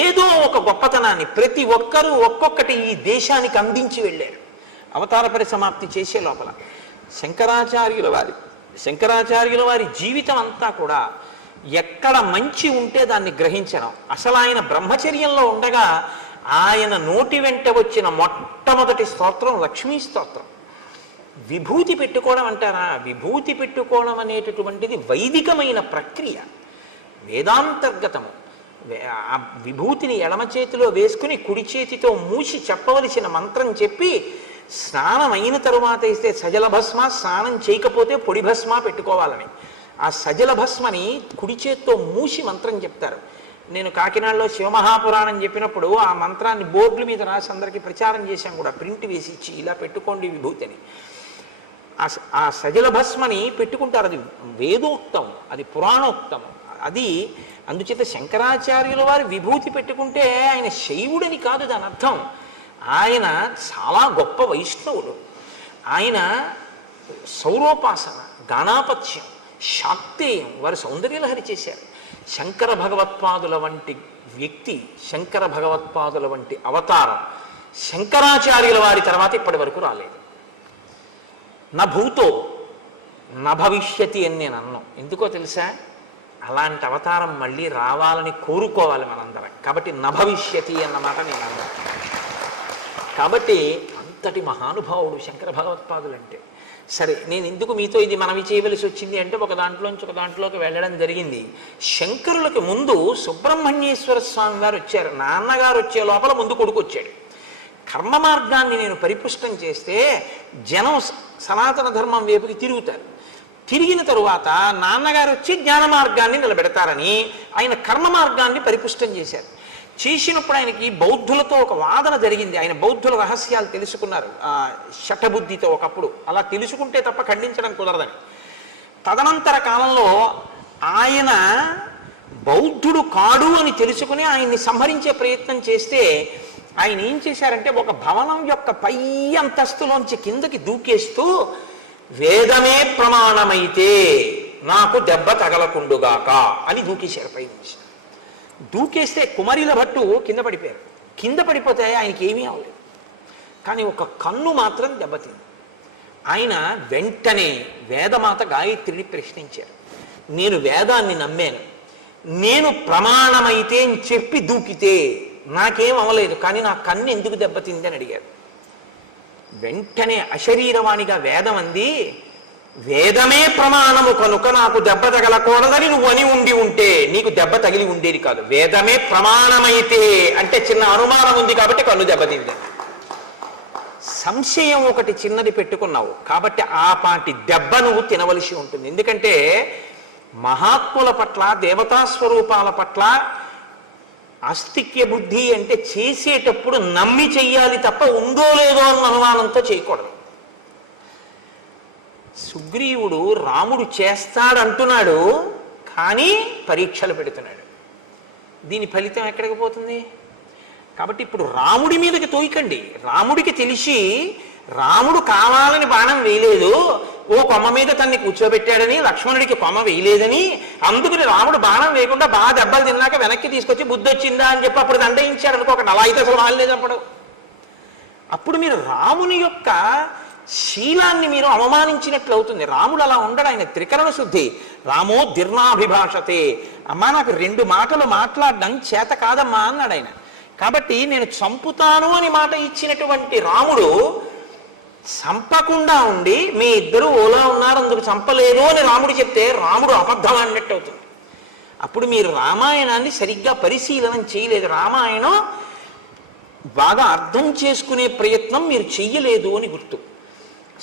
ఏదో ఒక గొప్పతనాన్ని ప్రతి ఒక్కరూ ఒక్కొక్కటి ఈ దేశానికి అందించి వెళ్ళారు. అవతార పరిసమాప్తి చేసే లోపల శంకరాచార్యుల వారి జీవితం అంతా కూడా ఎక్కడ మంచి ఉంటే దాన్ని గ్రహించడం. అసలు ఆయన బ్రహ్మచర్యంలో ఉండగా ఆయన నోటి వెంట వచ్చిన మొట్టమొదటి స్తోత్రం లక్ష్మీ స్తోత్రం. విభూతి పెట్టుకోవడం అంటారా? విభూతి పెట్టుకోవడం అనేటటువంటిది వైదికమైన ప్రక్రియ, వేదాంతర్గతము. ఆ విభూతిని ఎడమ చేతిలో వేసుకుని కుడి చేతితో మూసి చెప్పవలసిన మంత్రం చెప్పి స్నానం అయిన తరువాత ఇస్తే సజల భస్మ, స్నానం చేయకపోతే పొడి భస్మ పెట్టుకోవాలని. ఆ సజల భస్మని కుడి చేతితో మూసి మంత్రం చెప్తారు. నేను కాకినాడలో శివమహాపురాణం చెప్పినప్పుడు ఆ మంత్రాన్ని బోర్డుల మీద రాసి అందరికీ ప్రచారం చేశాం కూడా, ప్రింట్ వేసి ఇచ్చి ఇలా పెట్టుకోండి విభూతిని. ఆ సజల భస్మని పెట్టుకుంటారు. అది వేదోక్తం, అది పురాణోక్తం. అది అందుచేత శంకరాచార్యుల వారు విభూతి పెట్టుకుంటే ఆయన శైవుడని కాదు దాని అర్థం. ఆయన చాలా గొప్ప వైష్ణవుడు. ఆయన సౌరోపాసన, గాణాపత్యం, శాక్తేయం వారు సౌందర్యలహరి చేశారు. శంకర భగవత్పాదుల వంటి వ్యక్తి, శంకర భగవత్పాదుల వంటి అవతారం శంకరాచార్యుల వారి తర్వాత ఇప్పటి వరకు రాలేదు. నా భూతో నా భవిష్యతి అని నేను అన్నాను. ఎందుకో తెలుసా? అలాంటి అవతారం మళ్ళీ రావాలని కోరుకోవాలి మనందరం. కాబట్టి నా భవిష్యతి అన్నమాట నేను అన్నాను. కాబట్టి అంతటి మహానుభావుడు శంకర భగవత్పాదులు అంటే. సరే, నేను ఎందుకు మీతో ఇది మనవి చేయవలసి వచ్చింది అంటే ఒక దాంట్లోంచి ఒక దాంట్లోకి వెళ్ళడం జరిగింది. శంకరులకు ముందు సుబ్రహ్మణ్యేశ్వర స్వామి వారు వచ్చారు. నాన్నగారు వచ్చే లోపల ముందు కొడుకు వచ్చాడు. కర్మ మార్గాన్ని నేను పరిపుష్టం చేస్తే జనం సనాతన ధర్మం వైపుకి తిరుగుతారు. తిరిగిన తరువాత నాన్నగారు వచ్చి జ్ఞాన మార్గాన్ని నిలబెడతారని ఆయన కర్మ మార్గాన్ని పరిపుష్టం చేశారు. చేసినప్పుడు ఆయనకి బౌద్ధులతో ఒక వాదన జరిగింది. ఆయన బౌద్ధుల రహస్యాలు తెలుసుకున్నారు శఠబుద్ధితో ఒకప్పుడు. అలా తెలుసుకుంటే తప్ప ఖండించడం కుదరదని. తదనంతర కాలంలో ఆయన బౌద్ధుడు కాడు అని తెలుసుకుని ఆయన్ని సంహరించే ప్రయత్నం చేస్తే ఆయన ఏం చేశారంటే ఒక భవనం యొక్క పై అంతస్తులోంచి కిందకి దూకేస్తూ వేదమే ప్రమాణమైతే నాకు దెబ్బ తగలకుండుగాక అని దూకేశారు పై నుంచి. దూకేస్తే కుమారిల భట్టు కింద పడిపోయారు. కింద పడిపోతే ఆయనకి ఏమీ అవ్వలేదు, కానీ ఒక కన్ను మాత్రం దెబ్బతింది. ఆయన వెంటనే వేదమాత గాయత్రిని ప్రశ్నించారు. నేను వేదాన్ని నమ్మాను, నేను ప్రమాణమైతే అని చెప్పి దూకితే నాకేం అవ్వలేదు, కానీ నా కన్ను ఎందుకు దెబ్బతింది అని అడిగారు. వెంటనే అశరీరవాణిగా వేదం అంది, వేదమే ప్రమాణము కనుక నాకు దెబ్బ తగలకూడదని నువ్వు అని ఉండి ఉంటే నీకు దెబ్బ తగిలి ఉండేది కాదు. వేదమే ప్రమాణమైతే అంటే చిన్న అనుమానం ఉంది కాబట్టి కన్ను దెబ్బతింది. సంశయం ఒకటి చిన్నది పెట్టుకున్నావు కాబట్టి ఆ పాటి దెబ్బ నువ్వు తినవలసి ఉంటుంది. ఎందుకంటే మహాత్ముల పట్ల, దేవతా స్వరూపాల పట్ల ఆస్తిక్య బుద్ధి అంటే చేసేటప్పుడు నమ్మి చెయ్యాలి తప్ప ఉందో లేదో అన్న అనుమానంతో చేయకూడదు. సుగ్రీవుడు రాముడు చేస్తాడంటున్నాడు, కానీ పరీక్షలు పెడుతున్నాడు. దీని ఫలితం ఎక్కడికి పోతుంది? కాబట్టి ఇప్పుడు రాముడి మీదకి తోయకండి. రాముడికి తెలిసి రాముడు కావాలని బాణం వేయలేదు, ఓ కొమ్మ మీద తన్ని కూర్చోబెట్టాడని, లక్ష్మణుడికి కొమ్మ వేయలేదని, అందుకని రాముడు బాణం వేయకుండా బాగా దెబ్బలు తిన్నాక వెనక్కి తీసుకొచ్చి బుద్ధి వచ్చిందా అని చెప్పి అప్పుడు దండయించాడు అనుకో. ఒక నలా అయితే అసలు వాళ్ళలేదు అప్పుడు. అప్పుడు మీరు రాముని యొక్క శీలాన్ని మీరు అవమానించినట్లు అవుతుంది. రాముడు అలా ఉండడు, ఆయన త్రికరణ శుద్ధి. రామో దీర్ణాభిభాషతే, అమ్మా నాకు 2 మాటలు మాట్లాడడం చేత కాదమ్మా అన్నాడు ఆయన. కాబట్టి నేను చంపుతాను అని మాట ఇచ్చినటువంటి రాముడు చంపకుండా ఉండి మీ ఇద్దరు ఓలా ఉన్నారు అందుకు చంపలేదు అని రాముడు చెప్తే రాముడు అబద్ధం అన్నట్టు అవుతుంది. అప్పుడు మీరు రామాయణాన్ని సరిగ్గా పరిశీలన చేయలేదు, రామాయణం బాగా అర్థం చేసుకునే ప్రయత్నం మీరు చెయ్యలేదు అని గుర్తు.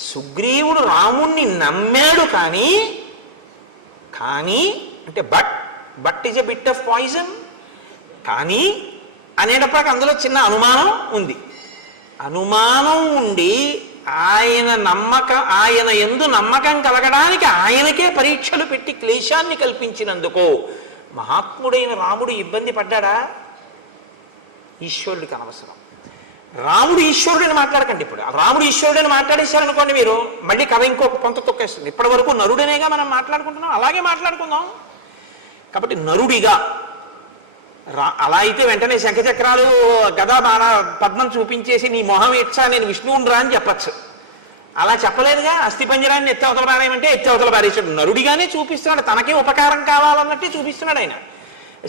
సుగ్రీవుడు రాముణ్ణి నమ్మాడు, కానీ అంటే but is a bit of poison, కానీ అనేటప్పటికి అందులో చిన్న అనుమానం ఉంది. అనుమానం ఉండి ఆయన యందు నమ్మకం కలగడానికి ఆయనకే పరీక్షలు పెట్టి క్లేశాన్ని కల్పించినందుకు మహాత్ముడైన రాముడు ఇబ్బంది పడ్డాడా? ఈశ్వరుడికి అనవసరం. రాముడు ఈశ్వరుడని మాట్లాడకండి. ఇప్పుడు రాముడు ఈశ్వరుడని మాట్లాడేశారనుకోండి, మీరు మళ్ళీ కథ ఇంకొక కొంత తొక్కేస్తుంది. ఇప్పటి వరకు నరుడనేగా మనం మాట్లాడుకుంటున్నాం, అలాగే మాట్లాడుకుందాం. కాబట్టి నరుడిగా అలా అయితే వెంటనే శంఖచక్రాలు గదా బాణ పద్మం చూపించేసి నీ మొహం ఇచ్చా నేను విష్ణువుని రా అని చెప్పచ్చు. అలా చెప్పలేదుగా. అస్థిపంజరాన్ని ఎత్తి అవతల పారేయమంటే ఎత్తి అవతల పారేసాడు. నరుడిగానే చూపిస్తున్నాడు, తనకే ఉపకారం కావాలన్నట్టే చూపిస్తున్నాడు ఆయన.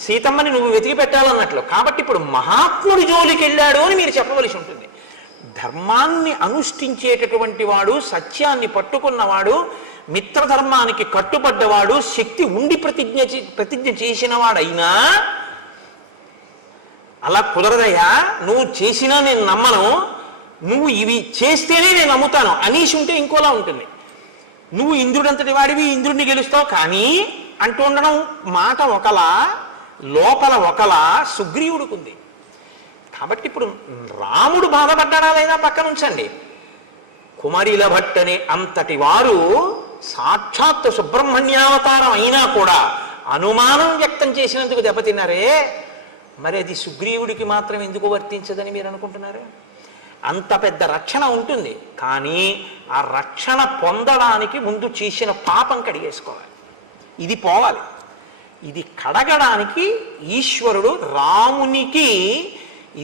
సీతమ్మని నువ్వు వెతికి పెట్టాలన్నట్లు. కాబట్టి ఇప్పుడు మహాత్ముడి జోలికి వెళ్ళాడు అని మీరు చెప్పవలసి ఉంటుంది. ధర్మాన్ని అనుష్ఠించేటటువంటి వాడు, సత్యాన్ని పట్టుకున్నవాడు, మిత్రధర్మానికి కట్టుబడ్డవాడు, శక్తి ఉండి ప్రతిజ్ఞ చేసిన వాడైనా అలా కుదరదయ్యా, నువ్వు చేసినా నేను నమ్మను, నువ్వు ఇవి చేస్తేనే నేను నమ్ముతాను అనేసి ఉంటే ఇంకోలా ఉంటుంది. నువ్వు ఇంద్రుడంతటి వాడివి, ఇంద్రుడిని గెలుస్తావు కానీ అంటూ ఉండడం మాట ఒకలా, లోపల ఒకలా సుగ్రీవుడికి ఉంది. కాబట్టి ఇప్పుడు రాముడు బాధపడ్డాడా లేదా పక్కన ఉంచండి. కుమారిల భట్టనే అంతటి వారు సాక్షాత్ సుబ్రహ్మణ్యావతారం అయినా కూడా అనుమానం వ్యక్తం చేసినందుకు దెబ్బతిన్నారే, మరి అది సుగ్రీవుడికి మాత్రం ఎందుకు వర్తించదని మీరు అనుకుంటున్నారు? అంత పెద్ద రక్షణ ఉంటుంది, కానీ ఆ రక్షణ పొందడానికి ముందు చేసిన పాపం కడిగేసుకోవాలి. ఇది పోవాలి. ఇది కడగడానికి ఈశ్వరుడు రామునికి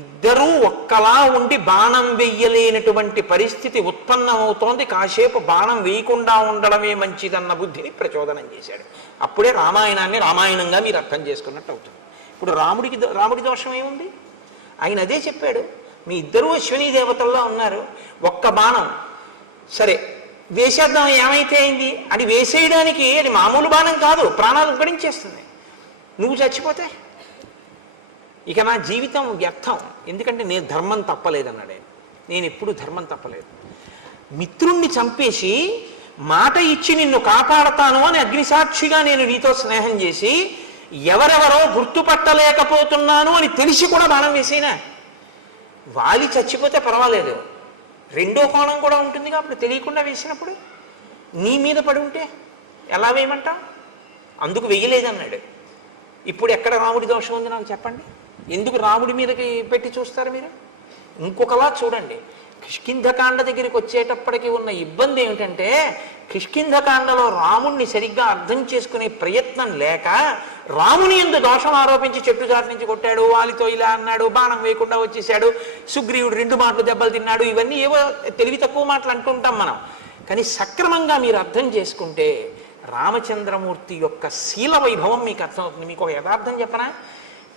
ఇద్దరూ ఒక్కలా ఉండి బాణం వెయ్యలేనటువంటి పరిస్థితి ఉత్పన్నమవుతోంది. కాసేపు బాణం వేయకుండా ఉండడమే మంచిదన్న బుద్ధిని ప్రచోదనం చేశాడు. అప్పుడే రామాయణాన్ని రామాయణంగా మీరు అర్థం చేసుకున్నట్టు అవుతుంది. ఇప్పుడు రాముడి దోషం ఏముంది? ఆయన అదే చెప్పాడు, మీ ఇద్దరూ అశ్విని దేవతల్లో ఉన్నారు, ఒక్క బాణం సరే వేసేద్దాం ఏమైతే అయింది అని వేసేయడానికి అది మామూలు బాణం కాదు, ప్రాణాలు గడించేస్తుంది. నువ్వు చచ్చిపోతే ఇక నా జీవితం వ్యర్థం. ఎందుకంటే నేను ధర్మం తప్పలేదన్నాడే. నేను ఎప్పుడు ధర్మం తప్పలేదు. మిత్రుణ్ణి చంపేసి మాట ఇచ్చి నిన్ను కాపాడతాను అని అగ్నిసాక్షిగా నేను నీతో స్నేహం చేసి ఎవరెవరో గుర్తుపట్టలేకపోతున్నాను అని తెలిసి కూడా బాణం వేసేనా? వాలి చచ్చిపోతే పర్వాలేదు, రెండో కోణం కూడా ఉంటుంది కాబట్టి తెలియకుండా వేసినప్పుడు నీ మీద పడి ఉంటే ఎలా వేయమంటావు? అందుకు వెయ్యలేదన్నాడు. ఇప్పుడు ఎక్కడ రాముడి దోషం ఉంది నాకు చెప్పండి. ఎందుకు రాముడి మీదకి పెట్టి చూస్తారు మీరు? ఇంకొకలా చూడండి. కిష్కింధకాండ దగ్గరికి వచ్చేటప్పటికి ఉన్న ఇబ్బంది ఏమిటంటే, కిష్కింధకాండలో రాముణ్ణి సరిగ్గా అర్థం చేసుకునే ప్రయత్నం లేక రాముని యందు దోషం ఆరోపించి చెట్టు చాటు నుంచి కొట్టాడు, వాలితో ఇలా అన్నాడు, బాణం వేయకుండా వచ్చేసాడు, సుగ్రీవుడు 2 మాటలు దెబ్బలు తిన్నాడు, ఇవన్నీ ఏవో తెలివి తక్కువ మాటలు అంటుంటాం మనం. కానీ సక్రమంగా మీరు అర్థం చేసుకుంటే రామచంద్రమూర్తి యొక్క శీల వైభవం మీకు అర్థమవుతుంది. మీకు ఒక యథార్థం చెప్పనా?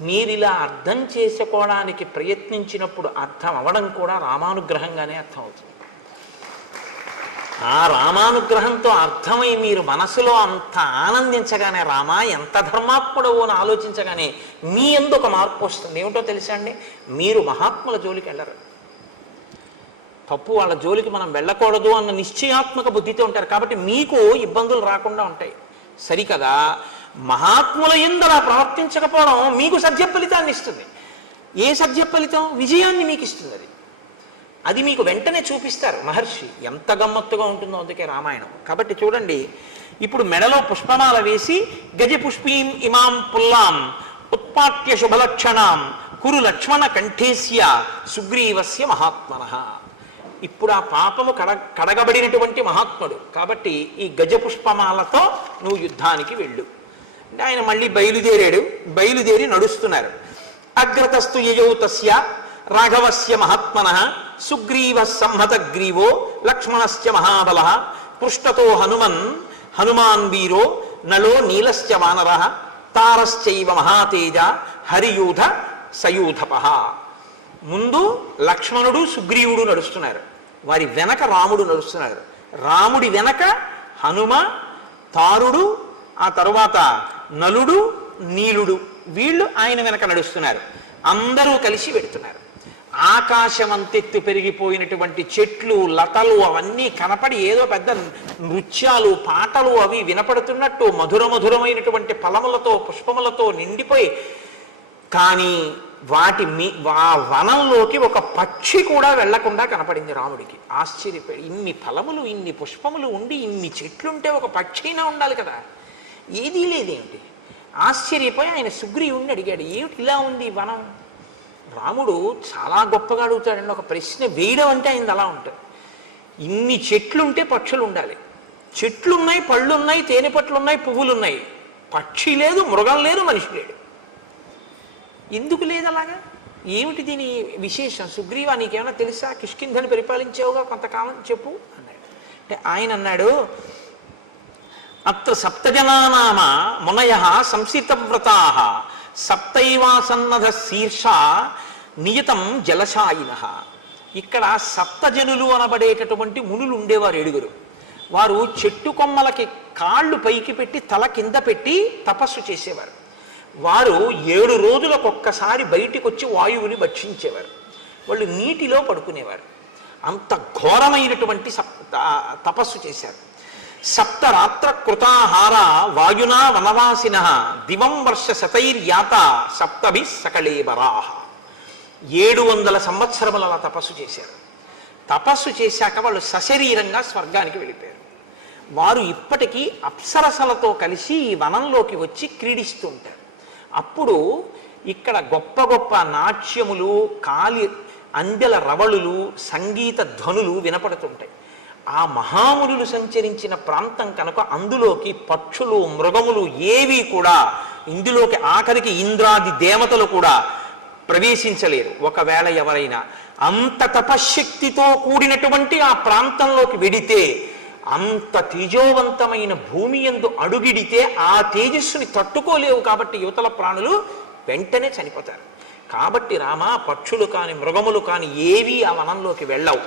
మీరు ఇలా అర్థం చేసుకోవడానికి ప్రయత్నించినప్పుడు అర్థం అవ్వడం కూడా రామానుగ్రహంగానే అర్థమవుతుంది. ఆ రామానుగ్రహంతో అర్థమై మీరు మనసులో అంత ఆనందించగానే, రామా ఎంత ధర్మాత్ముడవు అని ఆలోచించగానే మీ యందు ఒక మార్పు వస్తుంది. ఏమిటో తెలుసా అండి? మీరు మహాత్ముల జోలికి వెళ్ళరు. తప్పు వాళ్ళ జోలికి మనం వెళ్ళకూడదు అన్న నిశ్చయాత్మక బుద్ధితో ఉంటారు కాబట్టి మీకు ఇబ్బందులు రాకుండా ఉంటాయి. సరికదా మహాత్ముల యందు అలా ప్రవర్తించకపోవడం మీకు సత్య ఫలితాన్ని ఇస్తుంది. ఏ సత్య ఫలితం? విజయాన్ని మీకు ఇస్తుంది. అది మీకు వెంటనే చూపిస్తారు మహర్షి. ఎంత గమ్మత్తుగా ఉంటుందో అందుకే రామాయణం. కాబట్టి చూడండి, ఇప్పుడు మెడలో పుష్పమాల వేసి గజపుష్పీం ఇమాం పుల్లాం ఉత్పాట్య శుభలక్షణాం కురు లక్ష్మణ కంఠేస్య సుగ్రీవస్య మహాత్మనః. ఇప్పుడు ఆ పాపము కడగబడినటువంటి మహాత్ముడు కాబట్టి ఈ గజపుష్పమాలతో నువ్వు యుద్ధానికి వెళ్ళు. ఆయన మళ్ళీ బయలుదేరి నడుస్తున్నారు. అగ్రతస్తు యయౌ తస్య రాఘవస్య మహాత్మనః సుగ్రీవ సంహతగ్రీవో లక్ష్మణస్య మహాబలః పృష్ఠతో హనుమాన్ వీరో నలో నీలస్య వానరః తారశ్చైవ మహాతేజ హరియూధ సయూధపః. ముందు లక్ష్మణుడు సుగ్రీవుడు నడుస్తున్నారు, వారి వెనక రాముడు నడుస్తున్నారు. రాముడి వెనక హనుమ, తారుడు, ఆ తరువాత నలుడు, నీలుడు, వీళ్ళు ఆయన వెనక నడుస్తున్నారు. అందరూ కలిసి వెడుతున్నారు. ఆకాశం అంతెత్తు పెరిగిపోయినటువంటి చెట్లు, లతలు అవన్నీ కనపడి ఏదో పెద్ద నృత్యాలు, పాటలు అవి వినపడుతున్నట్టు మధురమైనటువంటి ఫలములతో పుష్పములతో నిండిపోయి, కానీ ఆ వనంలోకి ఒక పక్షి కూడా వెళ్లకుండా కనపడింది రాముడికి. ఆశ్చర్యపోయి, ఇన్ని ఫలములు ఇన్ని పుష్పములు ఉండి ఇన్ని చెట్లుంటే ఒక పక్షి అయినా ఉండాలి కదా, ఏదీ లేదేమిటి? ఆశ్చర్యపోయి ఆయన సుగ్రీవుణ్ణి అడిగాడు, ఏమిటి ఇలా ఉంది వనం? రాముడు చాలా గొప్పగా అడుగుతాడండి. ఒక ప్రశ్న వేయడం అంటే ఆయన అలా ఉంటుంది. ఇన్ని చెట్లుంటే పక్షులు ఉండాలి, చెట్లున్నాయి, పళ్ళున్నాయి, తేనె పట్లున్నాయి, పువ్వులున్నాయి, పక్షి లేదు, మృగం లేదు, మనిషి లేడు. ఎందుకు లేదు అలాగా? ఏమిటి దీని విశేషం? సుగ్రీవా, నీకేమైనా తెలుసా? కిష్కింధని పరిపాలించావుగా కొంతకాలం, చెప్పు అన్నాడు. అంటే ఆయన అన్నాడు, అత్ర సప్తజనానామ మునయః సంసితవ్రతాః సప్తైవాసన్నధ శీర్ష నియతం జలశాయినః. ఇక్కడ సప్తజనులు అనబడేటటువంటి మునులు ఉండేవారు 7. వారు చెట్టు కొమ్మలకి కాళ్ళు పైకి పెట్టి తల కింద పెట్టి తపస్సు చేసేవారు. వారు 7 రోజులకొక్కసారి బయటికి వచ్చి వాయువుని భక్షించేవారు. వాళ్ళు నీటిలో పడుకునేవారు. అంత ఘోరమైనటువంటి తపస్సు చేశారు. సప్తరాత్ర కృతాహార వాయునా వనవాసిన దివం వర్ష శతైర్యాత సప్తభి సకళేబరాహ. 700 సంవత్సరములు అలా తపస్సు చేశారు. తపస్సు చేశాక వాళ్ళు సశరీరంగా స్వర్గానికి వెళ్ళిపోయారు. వారు ఇప్పటికీ అప్సరసలతో కలిసి ఈ వనంలోకి వచ్చి క్రీడిస్తూ ఉంటారు. అప్పుడు ఇక్కడ గొప్ప గొప్ప నాట్యములు, అందెల రవళులు, సంగీత ధ్వనులు వినపడుతుంటాయి. ఆ మహామునులు సంచరించిన ప్రాంతం కనుక అందులోకి పక్షులు, మృగములు ఏవి కూడా, ఇందులోకి ఆఖరికి ఇంద్రాది దేవతలు కూడా ప్రవేశించలేరు. ఒకవేళ ఎవరైనా అంత తపశ్శక్తితో కూడినటువంటి ఆ ప్రాంతంలోకి వెడితే, అంత తేజోవంతమైన భూమి యందు అడుగిడితే ఆ తేజస్సుని తట్టుకోలేవు. కాబట్టి యువతల ప్రాణులు వెంటనే చనిపోతారు. కాబట్టి రామ, పక్షులు కాని మృగములు కాని ఏవి ఆ వనంలోకి వెళ్ళవు.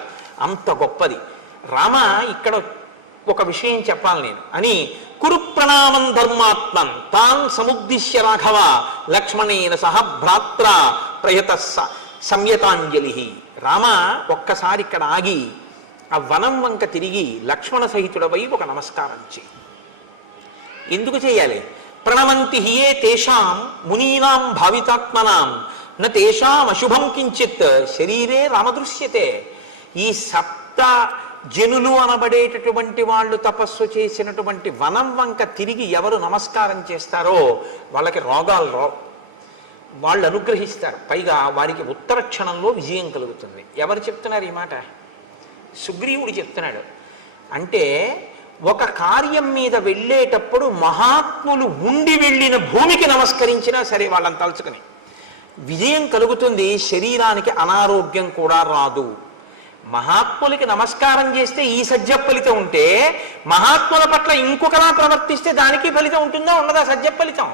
అంత గొప్పది. రామ, ఇక్కడ ఒక విషయం చెప్పాలి నేను అని కురు ప్రణామం ధర్మాత్మన్ తాన్ సముద్దిశ్య రాఘవ లక్ష్మణేన సహ భ్రాత్ర ప్రయత సంయతాంజలి. రామ, ఒక్కసారి ఇక్కడ ఆగి ఆ వనం వంక తిరిగి లక్ష్మణ సహితుడవై ఒక నమస్కారం చేయి. ఎందుకు చేయాలి? ప్రణవంతి హియే తేషాం మునీనాం భావితాత్మనాం న తేషాం అశుభం కించిత్ శరీరే రామదృశ్యతే. ఈ సప్త జనులు అనబడేటటువంటి వాళ్ళు తపస్సు చేసినటువంటి వనం వంక తిరిగి ఎవరు నమస్కారం చేస్తారో వాళ్ళకి రోగాలు రావు, వాళ్ళు అనుగ్రహిస్తారు, పైగా వారికి ఉత్తర క్షణంలో విజయం కలుగుతుంది. ఎవరు చెప్తున్నారు ఈ మాట? సుగ్రీవుడు చెప్తున్నాడు. అంటే ఒక కార్యం మీద వెళ్ళేటప్పుడు మహాత్ములు ఉండి వెళ్ళిన భూమికి నమస్కరించినా సరే వాళ్ళని తలుచుకుని విజయం కలుగుతుంది, శరీరానికి అనారోగ్యం కూడా రాదు. మహాత్ములకి నమస్కారం చేస్తే ఈ సజ్జ ఫలితం ఉంటే మహాత్ముల పట్ల ఇంకొకలా ప్రవర్తిస్తే దానికి ఫలితం ఉంటుందా ఉండదా? సజ్జ ఫలితం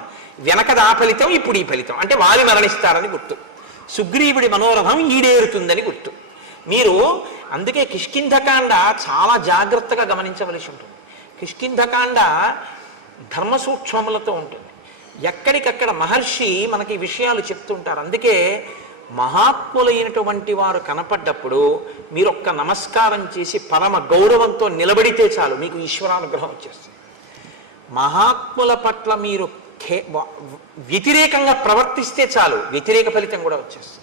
వెనకది ఆ ఫలితం, ఇప్పుడు ఈ ఫలితం. అంటే వారి మరణిస్తారని గుర్తు, సుగ్రీవుడి మనోరథం ఈడేరుతుందని గుర్తు. మీరు అందుకే కిష్కింధకాండ చాలా జాగ్రత్తగా గమనించవలసి ఉంటుంది. కిష్కింధకాండ ధర్మ సూక్ష్మములతో ఉంటుంది. ఎక్కడికక్కడ మహర్షి మనకి విషయాలు చెప్తుంటారు. అందుకే మహాత్ములైనటువంటి వారు కనపడ్డప్పుడు మీరు ఒక్క నమస్కారం చేసి పరమ గౌరవంతో నిలబడితే చాలు, మీకు ఈశ్వరానుగ్రహం వచ్చేస్తుంది. మహాత్ముల పట్ల మీరు వ్యతిరేకంగా ప్రవర్తిస్తే చాలు, వ్యతిరేక ఫలితం కూడా వచ్చేస్తుంది.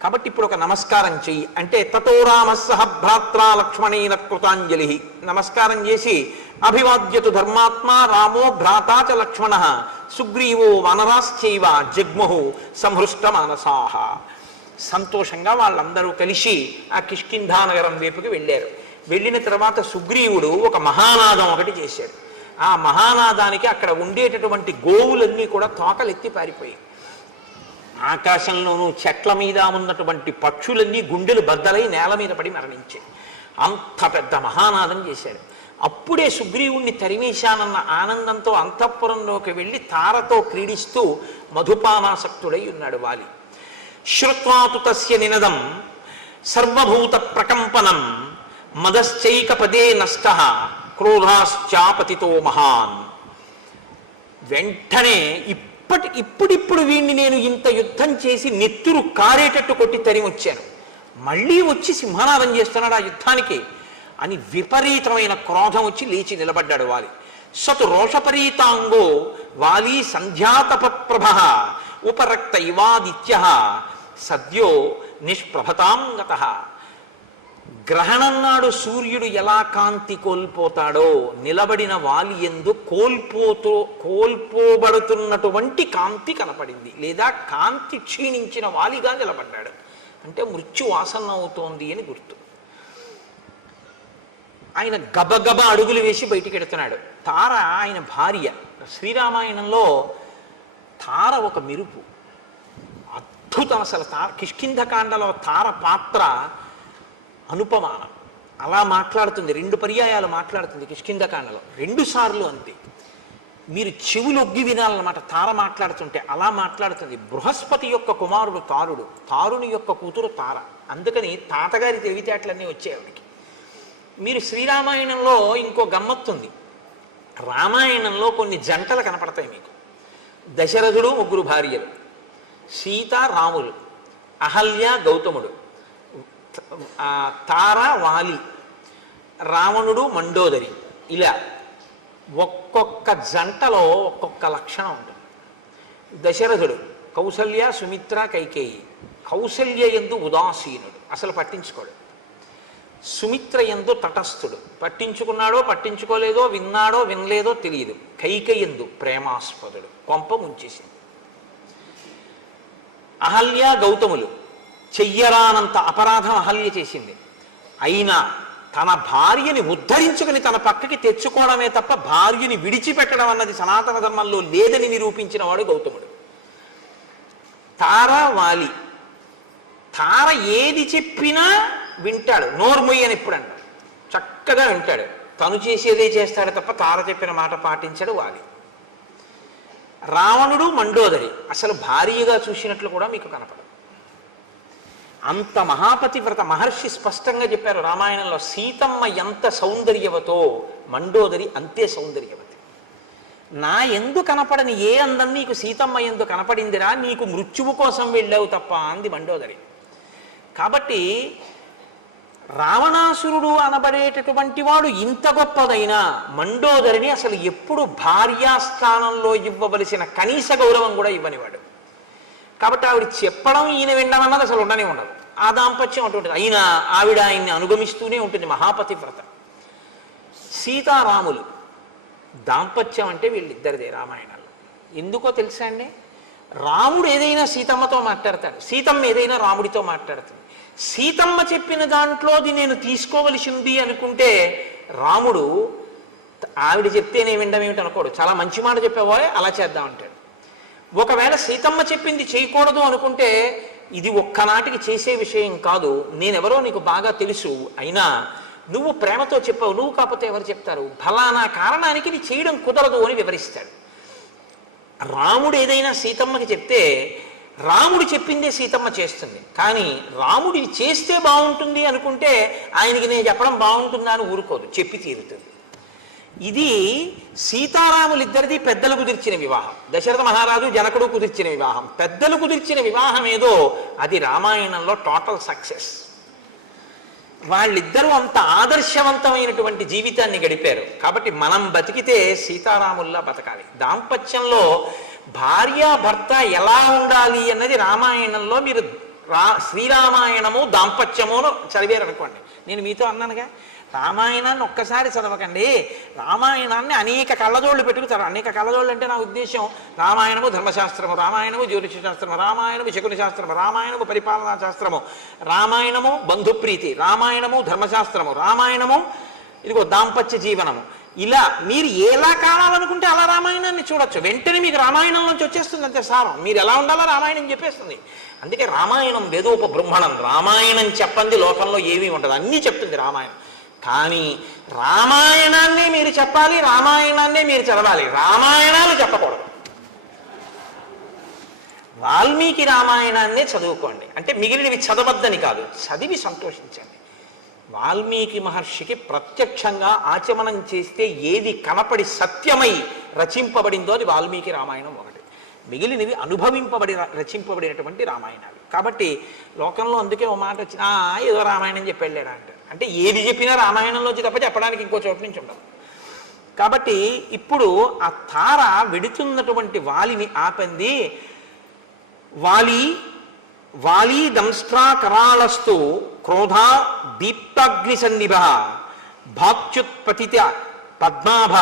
కాబట్టి ఇప్పుడు ఒక నమస్కారం చెయ్యి అంటే తతో రామస్సహ భ్రాత్రా లక్ష్మణేన కృతాంజలి. నమస్కారం చేసి అభివాద్యతు ధర్మాత్మా రామో భ్రాతా చ లక్ష్మణ సుగ్రీవో వనరాశ్చైవ జగ్ముహు సంహృష్ట మానసాహ. సంతోషంగా వాళ్ళందరూ కలిసి ఆ కిష్కింధానగరం వైపుకి వెళ్ళారు. వెళ్ళిన తర్వాత సుగ్రీవుడు ఒక మహానాదం ఒకటి చేశాడు. ఆ మహానాదానికి అక్కడ ఉండేటటువంటి గోవులన్నీ కూడా తోకలెత్తి పారిపోయాయి. ఆకాశంలోనూ చెట్ల మీద ఉన్నటువంటి పక్షులన్నీ గుండెలు బద్దలై నేల మీద పడి మరణించాయి. అంత పెద్ద మహానాదం చేశాడు. అప్పుడే సుగ్రీవుణ్ణి తరిమేశానన్న ఆనందంతో అంతఃపురంలోకి వెళ్ళి తారతో క్రీడిస్తూ మధుపానాసక్తుడై ఉన్నాడు వాలి. శ్రుత్వాతు తస్య నినదం సర్వభూత ప్రకంపనం మదశ్చైక పదే నష్టః క్రోధాశ్చాపతితో మహాన్. వెంటనే ఇప్పుడిప్పుడు వీణ్ణి నేను ఇంత యుద్ధం చేసి నెత్తురు కారేటట్టు కొట్టి తరిమొచ్చాను, మళ్ళీ వచ్చి సింహనాదం చేస్తున్నాడు ఆ యుద్ధానికి అని విపరీతమైన క్రోధం వచ్చి లేచి నిలబడ్డాడు వాలి. సతు రోషపరీతాంగో వాలి సంధ్యాతపప్రభ ఉపరక్త ఇవాదిత్య సద్యో నిష్ప్రభతాంగత. గ్రహణం నాడు సూర్యుడు ఎలా కాంతి కోల్పోతాడో నిలబడిన వాలి యందు కోల్పోబడుతున్నటువంటి కాంతి కనపడింది, లేదా కాంతి క్షీణించిన వాలిగా నిలబడ్డాడు. అంటే మృత్యు ఆసన్నం అవుతోంది అని గుర్తు. ఆయన గబగబ అడుగులు వేసి బయటికి ఎడుతున్నాడు. తార ఆయన భార్య. శ్రీరామాయణంలో తార ఒక మెరుపు, అద్భుతం. అసలు కిష్కింధకాండలో తార పాత్ర అనుపమానం. అలా మాట్లాడుతుంది, 2 పర్యాయాలు మాట్లాడుతుంది కిష్కింధకాండలో, 2 సార్లు అంతే. మీరు చెవులు ఒగ్గి వినాలన్నమాట తార మాట్లాడుతుంటే. అలా మాట్లాడుతుంది. బృహస్పతి యొక్క కుమారుడు తారుడు, తారుని యొక్క కూతురు తార. అందుకని తాతగారి తెలివితేటలన్నీ వచ్చాయి ఆవిడికి. మీరు శ్రీరామాయణంలో ఇంకో గమ్మత్తుంది. రామాయణంలో కొన్ని జంటలు కనపడతాయి మీకు. దశరథుడు 3 భార్యలు, సీత రాములు, అహల్య గౌతముడు, తార వాలి, రావణుడు మండోదరి. ఇలా ఒక్కొక్క జంటలో ఒక్కొక్క లక్షణం ఉంటుంది. దశరథుడు కౌసల్య సుమిత్ర కైకేయి. కౌసల్య యందు ఉదాసీనుడు, అసలు పట్టించుకోడు. సుమిత్ర యందు తటస్థుడు, పట్టించుకున్నాడో పట్టించుకోలేదో, విన్నాడో వినలేదో తెలియదు. కైకేయి యందు ప్రేమాస్పదుడు, కొంప ముంచేసింది. అహల్య గౌతములు చెయ్యరానంత అపరాధం అహల్య చేసింది. అయినా తన భార్యని ఉద్ధరించుకుని తన పక్కకి తెచ్చుకోవడమే తప్ప భార్యని విడిచిపెట్టడం అన్నది సనాతన ధర్మంలో లేదని నిరూపించిన వాడు గౌతముడు. తార వాలి. తార ఏది చెప్పినా వింటాడు, నోర్మొయ్యి అని ఎప్పుడు అంటాడు, చక్కగా వింటాడు. తను చేసేదే చేస్తాడు తప్ప తార చెప్పిన మాట పాటించాడు వాలి. రావణుడు మండోదరి అసలు భార్యగా చూసినట్లు కూడా మీకు కనపడదు. అంత మహాపతివ్రత. మహర్షి స్పష్టంగా చెప్పారు రామాయణంలో, సీతమ్మ ఎంత సౌందర్యవతో మండోదరి అంతే సౌందర్యవతి. నా ఎందు కనపడని ఏ అందం నీకు సీతమ్మ ఎందు కనపడిందిరా, నీకు మృత్యువు కోసం వెళ్ళావు తప్ప అంది మండోదరి. కాబట్టి రావణాసురుడు అనబడేటటువంటి వాడు ఇంత గొప్పదైనా మండోదరిని అసలు ఎప్పుడు భార్యాస్థానంలో ఇవ్వవలసిన కనీస గౌరవం కూడా ఇవ్వనివాడు. కాబట్టి ఆవిడ చెప్పడం ఈయన వినడం అన్నది అసలు ఉండనే ఉండదు. ఆ దాంపత్యం అటువంటి. అయినా ఆవిడ ఆయన్ని అనుగమిస్తూనే ఉంటుంది, మహాపతివ్రత. సీతారాములు దాంపత్యం అంటే వీళ్ళిద్దరిదే రామాయణంలో. ఎందుకో తెలుసా అండి? రాముడు ఏదైనా సీతమ్మతో మాట్లాడతాడు, సీతమ్మ ఏదైనా రాముడితో మాట్లాడుతుంది. సీతమ్మ చెప్పిన దాంట్లోది నేను తీసుకోవలసి ఉంది అనుకుంటే రాముడు ఆవిడ చెప్తేనే వినడం ఏమిటి అనుకోడు, చాలా మంచి మాట చెప్పావో అలా చేద్దాం అంటాడు. ఒకవేళ సీతమ్మ చెప్పింది చేయకూడదు అనుకుంటే ఇది ఒక్కనాటికి చేసే విషయం కాదు, నేనెవరో నీకు బాగా తెలుసు, అయినా నువ్వు ప్రేమతో చెప్పావు, నువ్వు కాకపోతే ఎవరు చెప్తారు, ఫలానా కారణానికి నీ చేయడం కుదరదు అని వివరిస్తాడు. రాముడు ఏదైనా సీతమ్మకి చెప్తే రాముడు చెప్పిందే సీతమ్మ చేస్తుంది. కానీ రాముడి చేస్తే బాగుంటుంది అనుకుంటే ఆయనకి నేను చెప్పడం బాగుంటుందా అని ఊరుకోదు, చెప్పి తీరుతుంది. ఇది సీతారాములిద్దరిది పెద్దలు కుదిర్చిన వివాహం. దశరథ మహారాజు జనకుడు కుదిర్చిన వివాహం. పెద్దలు కుదిర్చిన వివాహం ఏదో అది రామాయణంలో టోటల్ సక్సెస్. వాళ్ళిద్దరూ అంత ఆదర్శవంతమైనటువంటి జీవితాన్ని గడిపారు. కాబట్టి మనం బతికితే సీతారాముల్లా బతకాలి. దాంపత్యంలో భార్యాభర్త ఎలా ఉండాలి అన్నది రామాయణంలో మీరు శ్రీరామాయణము దాంపత్యమును చదివారనుకోండి. నేను మీతో అన్నానుగా, రామాయణాన్ని ఒక్కసారి చదవకండి, రామాయణాన్ని అనేక కళ్ళజోళ్ళు పెట్టుకుతారు. అనేక కళ్ళజోళ్ళు అంటే నా ఉద్దేశం రామాయణము ధర్మశాస్త్రము, రామాయణము జ్యోతిష శాస్త్రము, రామాయణము శకుని శాస్త్రము, రామాయణము పరిపాలనా శాస్త్రము, రామాయణము బంధుప్రీతి, రామాయణము ధర్మశాస్త్రము, రామాయణము ఇదిగో దాంపత్య జీవనము. ఇలా మీరు ఎలా కావాలనుకుంటే అలా రామాయణాన్ని చూడొచ్చు. వెంటనే మీకు రామాయణం నుంచి వచ్చేస్తుంది అంతే సారం. మీరు ఎలా ఉండాలో రామాయణం చెప్పేస్తుంది. అందుకే రామాయణం వేదోపబృంహణం. రామాయణం చెప్పండి లోకంలో ఏమీ ఉండదు, అన్నీ చెప్తుంది రామాయణం. కానీ రామాయణాన్నే మీరు చెప్పాలి, రామాయణాన్నే మీరు చదవాలి, రామాయణాలు చెప్పకూడదు. వాల్మీకి రామాయణాన్నే చదువుకోండి, అంటే మిగిలినవి చదవద్దని కాదు, చదివి సంతోషించండి. వాల్మీకి మహర్షికి ప్రత్యక్షంగా ఆచమనం చేస్తే ఏది కనపడి సత్యమై రచింపబడిందో అది వాల్మీకి రామాయణం ఒకటి. మిగిలినవి అనుభవింపబడి రచింపబడినటువంటి రామాయణాలు. కాబట్టి లోకంలో అందుకే ఓ మాట వచ్చిన ఏదో రామాయణం చెప్పి వెళ్ళాడు అంటారు. అంటే ఏది చెప్పినా రామాయణంలోంచి తప్ప చెప్పడానికి ఇంకో చోటు నుంచి ఉండదు. కాబట్టి ఇప్పుడు ఆ తార వెడుతున్నటువంటి వాలిని ఆపంది. వాలి దంస్ట్రా కరాళస్తు క్రోధా దీప్తాగ్ని సన్నిభ భాక్చుత్పతిత పద్మాభ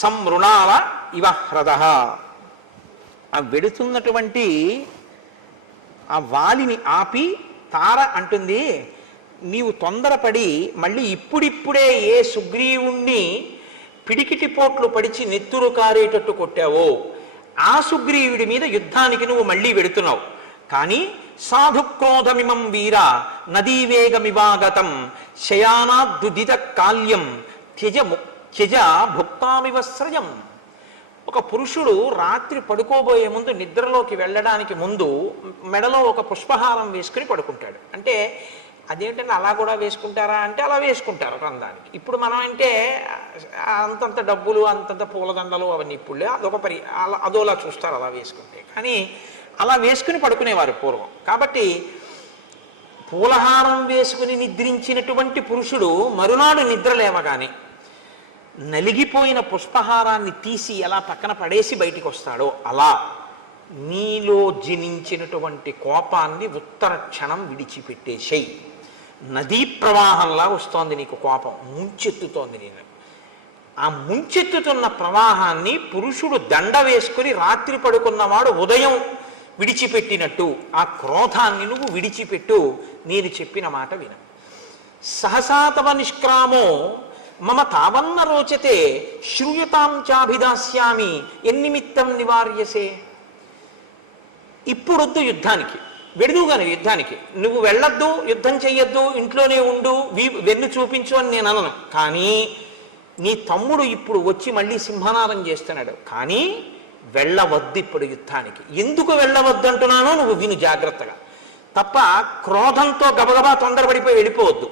సంమృణాల ఇవ హ్రద. ఆ వెడుతున్నటువంటి ఆ వాలిని ఆపి తార అంటుంది, నీవు తొందరపడి మళ్ళీ ఇప్పుడిప్పుడే ఏ సుగ్రీవుణ్ణి పిడికిటి పోట్లు పడిచి నెత్తురు కారేటట్టు కొట్టావో ఆ సుగ్రీవుడి మీద యుద్ధానికి నువ్వు మళ్ళీ వెడుతున్నావు. కానీ సాధుక్రోధమిమం వీర నదీవేగమివాగతం శయానాద్దుదిత కాల్యం త్యజ భుక్తామివస్రజం. ఒక పురుషుడు రాత్రి పడుకోబోయే ముందు, నిద్రలోకి వెళ్ళడానికి ముందు మెడలో ఒక పుష్పహారం వేసుకుని పడుకుంటాడు. అంటే అదేంటంటే అలా కూడా వేసుకుంటారా అంటే అలా వేసుకుంటారు రందానికి. ఇప్పుడు మనం అంటే అంతంత డబ్బులు అంతంత పూలదండలు అవన్నీ ఇప్పుడు అదోలా చూస్తారు అలా వేసుకుంటే. కానీ అలా వేసుకుని పడుకునేవారు పూర్వం. కాబట్టి పూలహారం వేసుకుని నిద్రించినటువంటి పురుషుడు మరునాడు నిద్ర లేవగానే నలిగిపోయిన పుష్పహారాన్ని తీసి ఎలా పక్కన పడేసి బయటికి వస్తాడో అలా నీలో జనించినటువంటి కోపాన్ని ఉత్తర క్షణం విడిచిపెట్టేసేయి. నదీ ప్రవాహంలా వస్తోంది నీకు కోపం, ముంచెత్తుతోంది నేను. ఆ ముంచెత్తుతున్న ప్రవాహాన్ని పురుషుడు దండ వేసుకుని రాత్రి పడుకున్నవాడు ఉదయం విడిచిపెట్టినట్టు ఆ క్రోధాన్ని నువ్వు విడిచిపెట్టు. నేను చెప్పిన మాట విన. సహసాతవ నిష్క్రామో మమ తావన్న రోచతే శ్రూయతాం చాభిదాస్యామి ఎన్నిమిత్తం నివార్యసే. ఇప్పుడొద్దు యుద్ధానికి, వెడుదుగాను యుద్ధానికి, నువ్వు వెళ్ళొద్దు, యుద్ధం చెయ్యొద్దు, ఇంట్లోనే ఉండు, వెన్ను చూపించు అని నేను అనను. కానీ నీ తమ్ముడు ఇప్పుడు వచ్చి మళ్ళీ సింహనాదం చేస్తున్నాడు. కానీ వెళ్ళవద్దు ఇప్పుడు యుద్ధానికి. ఎందుకు వెళ్ళవద్దు అంటున్నానో నువ్వు విను జాగ్రత్తగా. తప్ప క్రోధంతో గబగబా తొందరపడిపోయి వెళ్ళిపోవద్దు.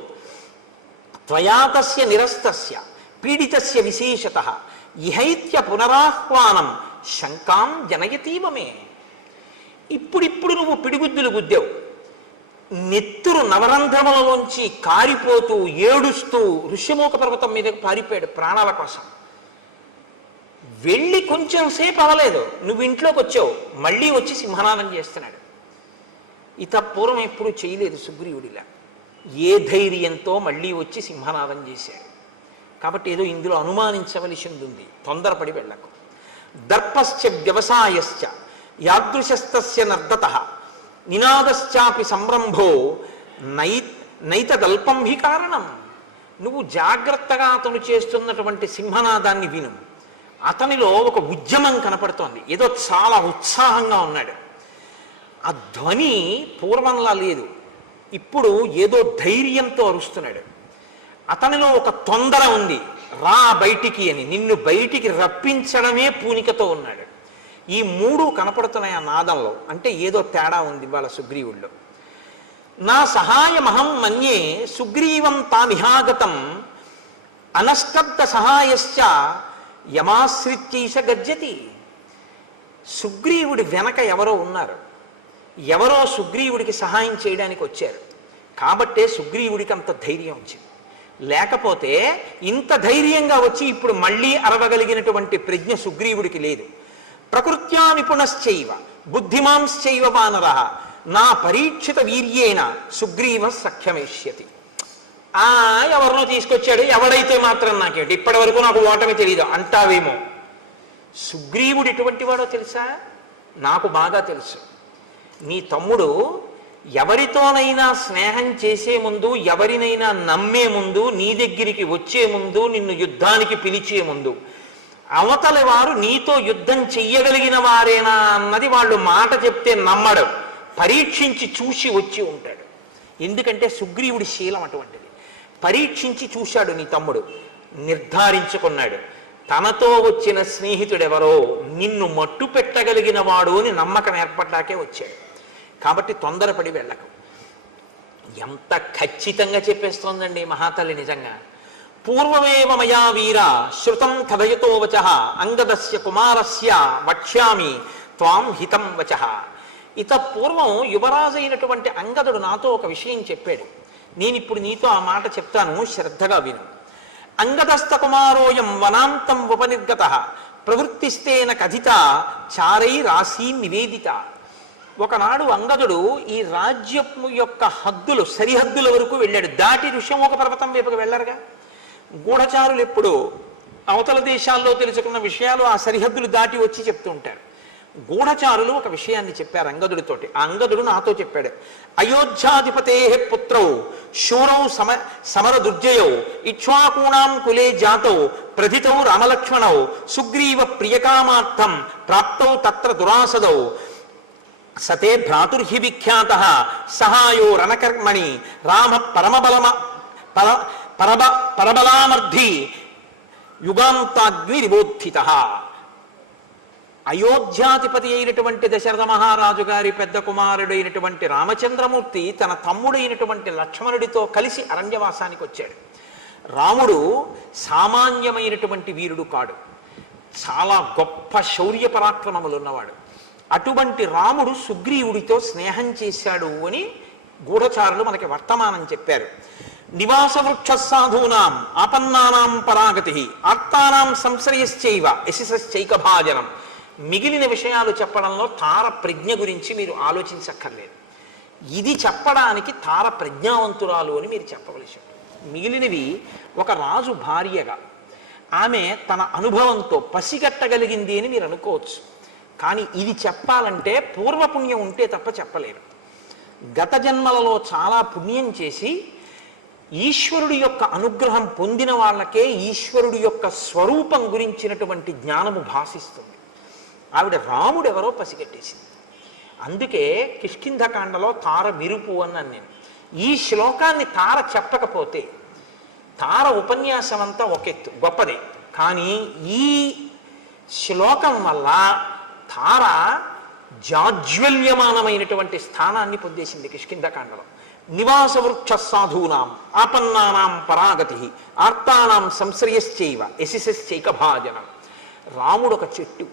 త్వయాతస్య నిరస్తస్య పీడితస్య విశేషతః ఇహైత్య పునరాహ్వానం శంకాం జనయతీవమే. ఇప్పుడిప్పుడు నువ్వు పిడిగుద్దులు గుద్దావు, నెత్తురు నవరంధ్రములలోంచి కారిపోతూ ఏడుస్తూ ఋష్యమూక పర్వతం మీదకు పారిపోయాడు ప్రాణాల కోసం. వెళ్ళి కొంచెం సేపు అవ్వలేదు, నువ్వు ఇంట్లోకి వచ్చావు, మళ్ళీ వచ్చి సింహనాదం చేస్తున్నాడు. పూర్వం ఎప్పుడు చేయలేదు సుగ్రీవుడిలా. ఏ ధైర్యంతో మళ్ళీ వచ్చి సింహనాదం చేశాడు. కాబట్టి ఏదో ఇందులో అనుమానించవలసింది ఉంది, తొందరపడి వెళ్ళకు. దర్పశ్చ వ్యవసాయశ్చ యాదృశస్తస్య నర్దత నినాదశ్చాపి సంరంభో నైతదల్పం హి కారణం. నువ్వు జాగ్రత్తగా అతను చేస్తున్నటువంటి సింహనాదాన్ని విను. అతనిలో ఒక ఉద్యమం కనపడుతోంది, ఏదో చాలా ఉత్సాహంగా ఉన్నాడు. ఆ ధ్వని పూర్వంలా లేదు, ఇప్పుడు ఏదో ధైర్యంతో అరుస్తున్నాడు. అతనిలో ఒక తొందర ఉంది, రా బయటికి అని, నిన్ను బయటికి రప్పించడమే పూనికతో ఉన్నాడు. ఈ మూడు కనపడుతున్నాయి ఆ నాదంలో. అంటే ఏదో తేడా ఉంది వాళ్ళ సుగ్రీవుల్లో. నా సహాయమహం మన్యే సుగ్రీవం తామిహాగతం అనష్టబ్ద సహాయశ్చ యమాశ్రిత్యైష గజ్జతి. సుగ్రీవుడి వెనక ఎవరో ఉన్నారు, ఎవరో సుగ్రీవుడికి సహాయం చేయడానికి వచ్చారు. కాబట్టే సుగ్రీవుడికి అంత ధైర్యం వచ్చింది. లేకపోతే ఇంత ధైర్యంగా వచ్చి ఇప్పుడు మళ్ళీ అరవగలిగినటువంటి ప్రజ్ఞ సుగ్రీవుడికి లేదు. ప్రకృత్యా నిపుణశ్చైవ బుద్ధిమాంశ్చైవ వానర నా పరీక్షిత వీర్యేన సుగ్రీవ సఖ్యమేష్యతి. ఎవరినో తీసుకొచ్చాడు, ఎవడైతే మాత్రం నాకేంటి, ఇప్పటి వరకు నాకు ఓటమి తెలియదు అంటావేమో. సుగ్రీవుడు ఎటువంటి వాడో తెలుసా? నాకు బాగా తెలుసు. నీ తమ్ముడు ఎవరితోనైనా స్నేహం చేసే ముందు, ఎవరినైనా నమ్మే ముందు, నీ దగ్గరికి వచ్చే ముందు, నిన్ను యుద్ధానికి పిలిచే ముందు అవతలి వారు నీతో యుద్ధం చెయ్యగలిగిన వారేనా అన్నది వాళ్ళు మాట చెప్తే నమ్మడం, పరీక్షించి చూసి వచ్చి ఉంటాడు. ఎందుకంటే సుగ్రీవుడి శీలం అటువంటిది. పరీక్షించి చూశాడు నీ తమ్ముడు, నిర్ధారించుకున్నాడు తనతో వచ్చిన స్నేహితుడెవరో నిన్ను మట్టు పెట్టగలిగిన వాడు అని నమ్మకం ఏర్పడ్డాకే వచ్చాడు. కాబట్టి తొందరపడి వెళ్ళకు. ఎంత ఖచ్చితంగా చెప్పేస్తోందండి మహాతల్లి నిజంగా. పూర్వమేవ మయా వీర శృతం కథయతో వచ అంగదస్య కుమారస్య వక్ష్యామి త్వాం హితం వచ. పూర్వం యువరాజు అయినటువంటి అంగదుడు నాతో ఒక విషయం చెప్పాడు. నేను ఇప్పుడు నీతో ఆ మాట చెప్తాను, శ్రద్ధగా విను. అంగదస్త కుమారోయం వనాంతం ఉపనిర్గత ప్రవృత్తిస్తేన కథిత చారై రాశీ నివేదిత. ఒకనాడు అంగదుడు ఈ రాజ్యము యొక్క హద్దులు, సరిహద్దుల వరకు వెళ్ళాడు. దాటి ఋష్యమూక పర్వతం వైపుకు వెళ్ళరుగా. గూఢచారులు ఎప్పుడు అవతల దేశాల్లో తెలుసుకున్న విషయాలు ఆ సరిహద్దులు దాటి వచ్చి చెప్తూ ఉంటారు. గూఢచారులు ఒక విషయాన్ని చెప్పారు అంగదుడితోటి. ఆ అంగదుడు నాతో చెప్పాడు, అయోధ్యాధిపతే పుత్రౌ శూరౌ సమర దుర్జయౌ ఇక్ష్వాకూణాం కులే జాతౌ ప్రథితౌ రామలక్ష్మణౌ సుగ్రీవ ప్రియకామార్థం ప్రాప్తౌ తత్ర దురాసదౌ సతే భ్రాతుర్హి విఖ్యాత సహాయో రణకర్మణి రామ పరబలామర్థి యుగాంతాగ్ని నిబోధిత. అయోధ్యాధిపతి అయినటువంటి దశరథ మహారాజు గారి పెద్ద కుమారుడైనటువంటి రామచంద్రమూర్తి తన తమ్ముడైనటువంటి లక్ష్మణుడితో కలిసి అరణ్యవాసానికి వచ్చాడు. రాముడు సామాన్యమైనటువంటి వీరుడు కాడు, చాలా గొప్ప శౌర్య పరాక్రమములు ఉన్నవాడు. అటువంటి రాముడు సుగ్రీవుడితో స్నేహం చేశాడు అని గూఢచారులు మనకి వర్తమానం చెప్పారు. నివాస వృక్ష సాధూనాం ఆపన్నానాం పరాగతి ఆర్తానాం సంశ్రయశ్చైవ యశశ్చైకభాజనం. మిగిలిన విషయాలు చెప్పడంలో తార ప్రజ్ఞ గురించి మీరు ఆలోచించక్కర్లేదు. ఇది చెప్పడానికి తార ప్రజ్ఞావంతురాలు అని మీరు చెప్పవలసి. మిగిలినవి ఒక రాజు భార్యగా ఆమె తన అనుభవంతో పసిగట్టగలిగింది అని మీరు అనుకోవచ్చు. కానీ ఇది చెప్పాలంటే పూర్వపుణ్యం ఉంటే తప్ప చెప్పలేరు. గత జన్మలలో చాలా పుణ్యం చేసి ఈశ్వరుడి యొక్క అనుగ్రహం పొందిన వాళ్ళకే ఈశ్వరుడి యొక్క స్వరూపం గురించినటువంటి జ్ఞానము భాసిస్తుంది. ఆవిడ రాముడు ఎవరో పసిగట్టేసింది. అందుకే కిష్కింధకాండలో తార విరుపు అన్నాను నేను. ఈ శ్లోకాన్ని తార చెప్పకపోతే తార ఉపన్యాసం అంతా ఒకెత్తు గొప్పదే, కానీ ఈ శ్లోకం వల్ల తార జాజ్వల్యమానమైనటువంటి స్థానాన్ని పొందేసింది కిష్కింధకాండలో. నివాస వృక్ష సాధూనాం ఆపన్నానాం పరాగతి ఆర్తానాం సంశ్రయశ్చైవ యశశ్చైకభాజనం. రాముడు ఒక చెట్టు.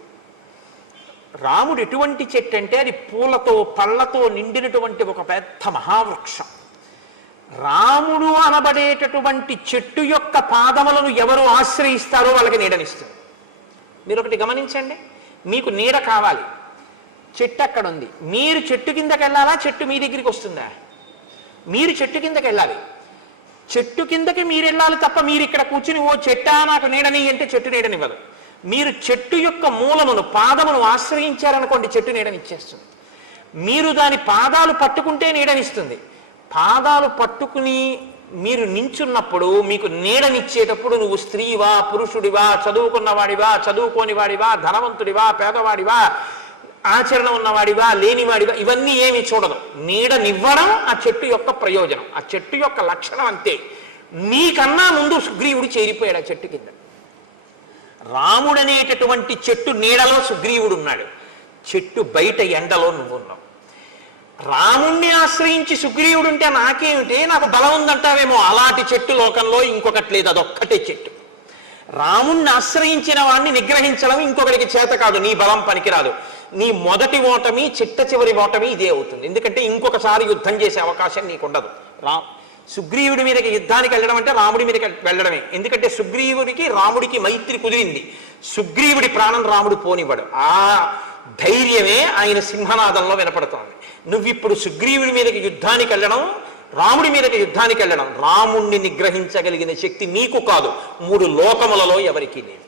రాముడు ఎటువంటి చెట్టు అంటే అది పూలతో పళ్ళతో నిండినటువంటి ఒక పెద్ద మహావృక్షం. రాముడు అనబడేటటువంటి చెట్టు యొక్క పాదములను ఎవరు ఆశ్రయిస్తారో వాళ్ళకి నీడనిస్తుంది. మీరు ఒకటి గమనించండి, మీకు నీడ కావాలి, చెట్టు అక్కడ ఉంది, మీరు చెట్టు కిందకి వెళ్ళాలా, చెట్టు మీ దగ్గరికి వస్తుందా? మీరు చెట్టు కిందకి వెళ్ళాలి. చెట్టు కిందకి మీరు వెళ్ళాలి తప్ప మీరు ఇక్కడ కూర్చుని ఓ చెట్టా నాకు నీడని అంటే చెట్టు నీడనివ్వదు. మీరు చెట్టు యొక్క మూలమును పాదమును ఆశ్రయించారనుకోండి, చెట్టు నీడనిచ్చేస్తుంది. మీరు దాని పాదాలు పట్టుకుంటే నీడనిస్తుంది. పాదాలు పట్టుకుని మీరు నించున్నప్పుడు మీకు నీడనిచ్చేటప్పుడు నువ్వు స్త్రీవా పురుషుడివా, చదువుకున్నవాడివా చదువుకోని వాడివా, ధనవంతుడివా పేదవాడివా, ఆచరణ ఉన్నవాడివా లేనివాడివా, ఇవన్నీ ఏమి చూడదు. నీడనివ్వడం ఆ చెట్టు యొక్క ప్రయోజనం, ఆ చెట్టు యొక్క లక్షణం అంతే. నీకన్నా ముందు సుగ్రీవుడు చేరిపోయాడు ఆ చెట్టు కింద. రాముడనేటటువంటి చెట్టు నీడలో సుగ్రీవుడు ఉన్నాడు, చెట్టు బయట ఎండలో నువ్వున్నావు. రాముణ్ణి ఆశ్రయించి సుగ్రీవుడు ఉంటే నాకేమిటి, నాకు బలం ఉందంటావేమో, అలాంటి చెట్టు లోకంలో ఇంకొకటి లేదు, అదొక్కటే చెట్టు. రాముణ్ణి ఆశ్రయించిన వాడిని నిగ్రహించడం ఇంకొకరికి చేత కాదు, నీ బలం పనికిరాదు. నీ మొదటి ఓటమి చిట్ట చివరి ఓటమి ఇదే అవుతుంది. ఎందుకంటే ఇంకొకసారి యుద్ధం చేసే అవకాశం నీకు ఉండదు. సుగ్రీవుడి మీదకి యుద్ధానికి వెళ్ళడం అంటే రాముడి మీదకి వెళ్ళడమే. ఎందుకంటే సుగ్రీవుడికి రాముడికి మైత్రి కుదిరింది, సుగ్రీవుడి ప్రాణం రాముడు పోనివ్వడు. ఆ ధైర్యమే ఆయన సింహనాదంలో వినపడుతోంది. నువ్విప్పుడు సుగ్రీవుడి మీదకి యుద్ధానికి వెళ్ళడం, రాముడి మీదకి యుద్ధానికి వెళ్ళడం, రాముణ్ణి నిగ్రహించగలిగిన శక్తి నీకు కాదు, 3 లోకములలో ఎవరికీ లేదు.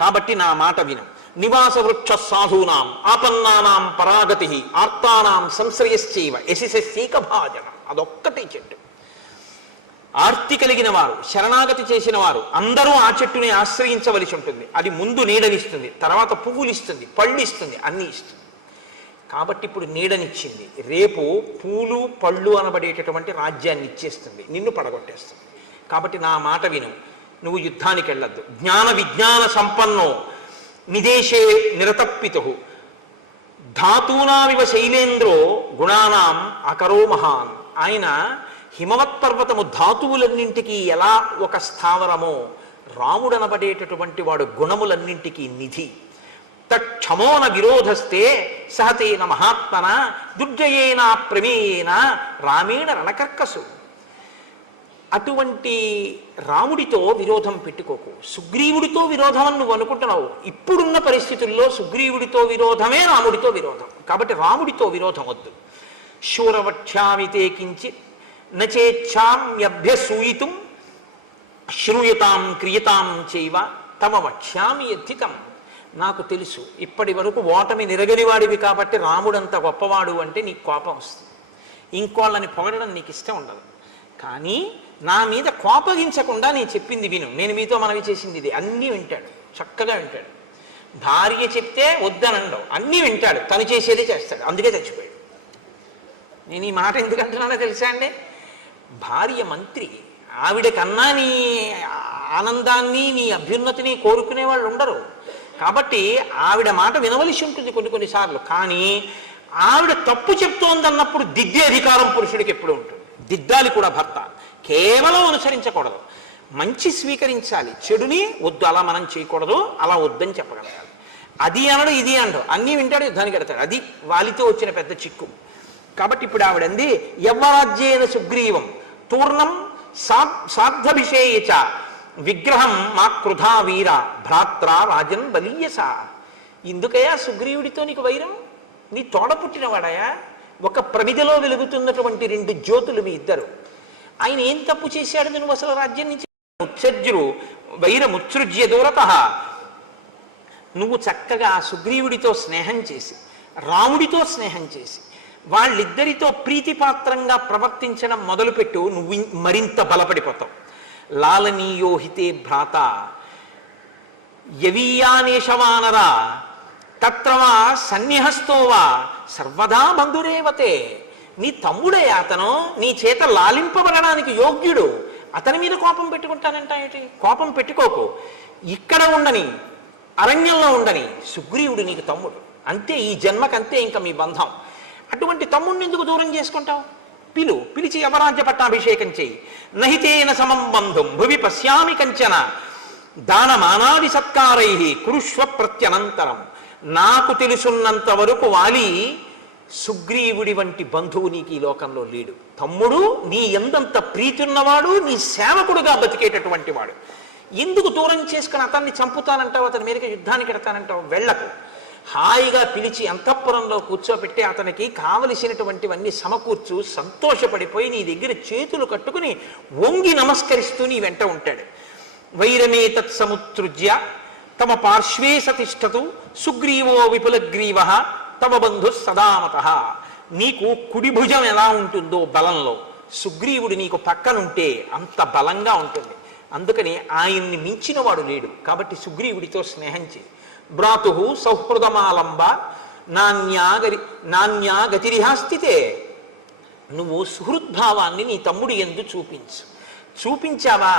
కాబట్టి నా మాట విను. నివాస వృక్ష సాధూనాం ఆపన్నానాం పరాగతి ఆర్తానాం సంశ్రయశ్చైవ యశిశైక భాజనం, అదొక్కటే చెట్టు. ఆర్తి కలిగిన వారు, శరణాగతి చేసిన వారు అందరూ ఆ చెట్టుని ఆశ్రయించవలసి ఉంటుంది. అది ముందు నీడనిస్తుంది, తర్వాత పువ్వులు ఇస్తుంది, పళ్ళు ఇస్తుంది, అన్నీ ఇస్తుంది. కాబట్టి ఇప్పుడు నీడనిచ్చింది, రేపు పూలు పళ్ళు అనబడేటటువంటి రాజ్యాన్ని ఇచ్చేస్తుంది, నిన్ను పడగొట్టేస్తుంది. కాబట్టి నా మాట విను, నువ్వు యుద్ధానికి వెళ్ళొద్దు. జ్ఞాన విజ్ఞాన సంపన్నో నిదేశే నిరతప్పితు ధాతూనామివ శైలేంద్రో గుణానాం అకరో మహాన్. ఆయన హిమవత్పర్వతము ధాతువులన్నింటికీ ఎలా ఒక స్థావరమో, రాముడనబడేటటువంటి వాడు గుణములన్నింటికీ నిధి. తక్షమోన విరోధస్తే సహతేన మహాత్మన దుర్జయేన ప్రమేయేన రామేణ రణకర్కసు. అటువంటి రాముడితో విరోధం పెట్టుకోకు. సుగ్రీవుడితో విరోధం అని నువ్వు అనుకుంటున్నావు. ఇప్పుడున్న పరిస్థితుల్లో సుగ్రీవుడితో విరోధమే రాముడితో విరోధం. కాబట్టి రాముడితో విరోధం వద్దు. శూరవక్ష్యామితే కించిత్ నచేచ్ఛామ్యభ్యసూయితుం శ్రూయతాం క్రియతాం చైవ తమ వక్ష్యామి యద్ధితం. నాకు తెలుసు ఇప్పటి వరకు ఓటమి నిరగనివాడివి కాబట్టి రాముడంత గొప్పవాడు అంటే నీకు కోపం వస్తుంది, ఇంకోళ్ళని పొగడడం నీకు ఇష్టం ఉండదు. కానీ నా మీద కోపగించకుండా నేను చెప్పింది విను. నేను మీతో మనవి చేసింది ఇది. అన్నీ వింటాడు, చక్కగా వింటాడు. భార్య చెప్తే వద్దనండవు, అన్నీ వింటాడు, తను చేసేదే చేస్తాడు. అందుకే చచ్చిపోయాడు. నేను ఈ మాట ఎందుకంటున్నానో తెలుసా అండి? భార్య మంత్రి, ఆవిడకన్నా నీ ఆనందాన్ని నీ అభ్యున్నతిని కోరుకునే వాళ్ళు ఉండరు. కాబట్టి ఆవిడ మాట వినవలసి ఉంటుంది కొన్నిసార్లు. కానీ ఆవిడ తప్పు చెప్తోందన్నప్పుడు దిద్దే అధికారం పురుషుడికి ఎప్పుడు ఉంటుంది. దిద్దాలి కూడా భర్త, కేవలం అనుసరించకూడదు. మంచి స్వీకరించాలి, చెడుని వద్దు అలా మనం చేయకూడదు, అలా వద్దని చెప్పగలగాలి. అది అనడు ఇది అనడు, అన్నీ వింటాడు, యుద్ధానికి ఎడతాడు. అది వాలితో వచ్చిన పెద్ద చిక్కు. కాబట్టి ఇప్పుడు ఆవిడంది యవ్వరాజ్యేన సుగ్రీవం తూర్ణం సార్థభిషేయచ విగ్రహం మా కృధా వీర భ్రాత్ర రాజన్ బలీయస. ఎందుకయ్యా సుగ్రీవుడితో నీకు వైరం? నీ తోడ పుట్టినవాడయా, ఒక ప్రమిదలో వెలుగుతున్నటువంటి 2 జ్యోతులు మీ ఇద్దరు. ఆయన ఏం తప్పు చేశాడు నువ్వు అసలు రాజ్యం నుంచి? ఉత్సర్జురు వైరముత్సృజ్య దూరత. నువ్వు చక్కగా సుగ్రీవుడితో స్నేహం చేసి రాముడితో స్నేహం చేసి వాళ్ళిద్దరితో ప్రీతిపాత్రంగా ప్రవర్తించడం మొదలుపెట్టు, నువ్వు మరింత బలపడిపోతావు. లాలనీయోహితే భ్రాత యవీయానేషవానరా తత్రవా సన్నిహస్తోవా సర్వదా బంధురేవతే. నీ తమ్ముడే అతను, నీ చేత లాలింపబడడానికి యోగ్యుడు, అతని మీద కోపం పెట్టుకుంటానంట ఏంటి? కోపం పెట్టుకోకు. ఇక్కడ ఉండని, అరణ్యంలో ఉండని, సుగ్రీవుడు నీకు తమ్ముడు అంతే, ఈ జన్మకంతే ఇంకా మీ బంధం. అటువంటి తమ్ముడిని ఎందుకు దూరం చేసుకుంటావు? పిలిచి యవరాజ్య పట్టాభిషేకం చేయి. నహితేన సమం బంధుం భువి పశ్యామి కంచన దానమానాది సత్కారై కురుష్వ ప్రత్యనంతరం. నాకు తెలుసున్నంత వరకు వాలి సుగ్రీవుడి వంటి బంధువు నీకు ఈ లోకంలో లేడు. తమ్ముడు నీ ఎందంత ప్రీతి ఉన్నవాడు, నీ సేవకుడుగా బతికేటటువంటి వాడు. ఎందుకు దూరం చేసుకుని అతన్ని చంపుతానంటావు, అతని మీదకి యుద్ధానికి ఎడతానంటావు? వెళ్ళకు. హాయిగా పిలిచి అంతఃపురంలో కూర్చోబెట్టి అతనికి కావలసినటువంటివన్నీ సమకూర్చు, సంతోషపడిపోయి నీ దగ్గర చేతులు కట్టుకుని వంగి నమస్కరిస్తూ నీ వెంట ఉంటాడు. వైరమే తత్సముత్సృజ్య తమ పార్శ్వే సతిష్టతు సుగ్రీవో విపులగ్రీవ తమ బంధు సదామత. నీకు కుడి భుజం ఎలా ఉంటుందో బలంలో, సుగ్రీవుడు నీకు పక్కనుంటే అంత బలంగా ఉంటుంది. అందుకని ఆయన్ని మించిన వాడు లేడు. కాబట్టి సుగ్రీవుడితో స్నేహం చేయి. భ్రాతు సౌహృదమాలంబ నాణ్యా గతిరిహాస్థితే. నువ్వు సుహృద్భావాన్ని నీ తమ్ముడి యందు చూపించావా,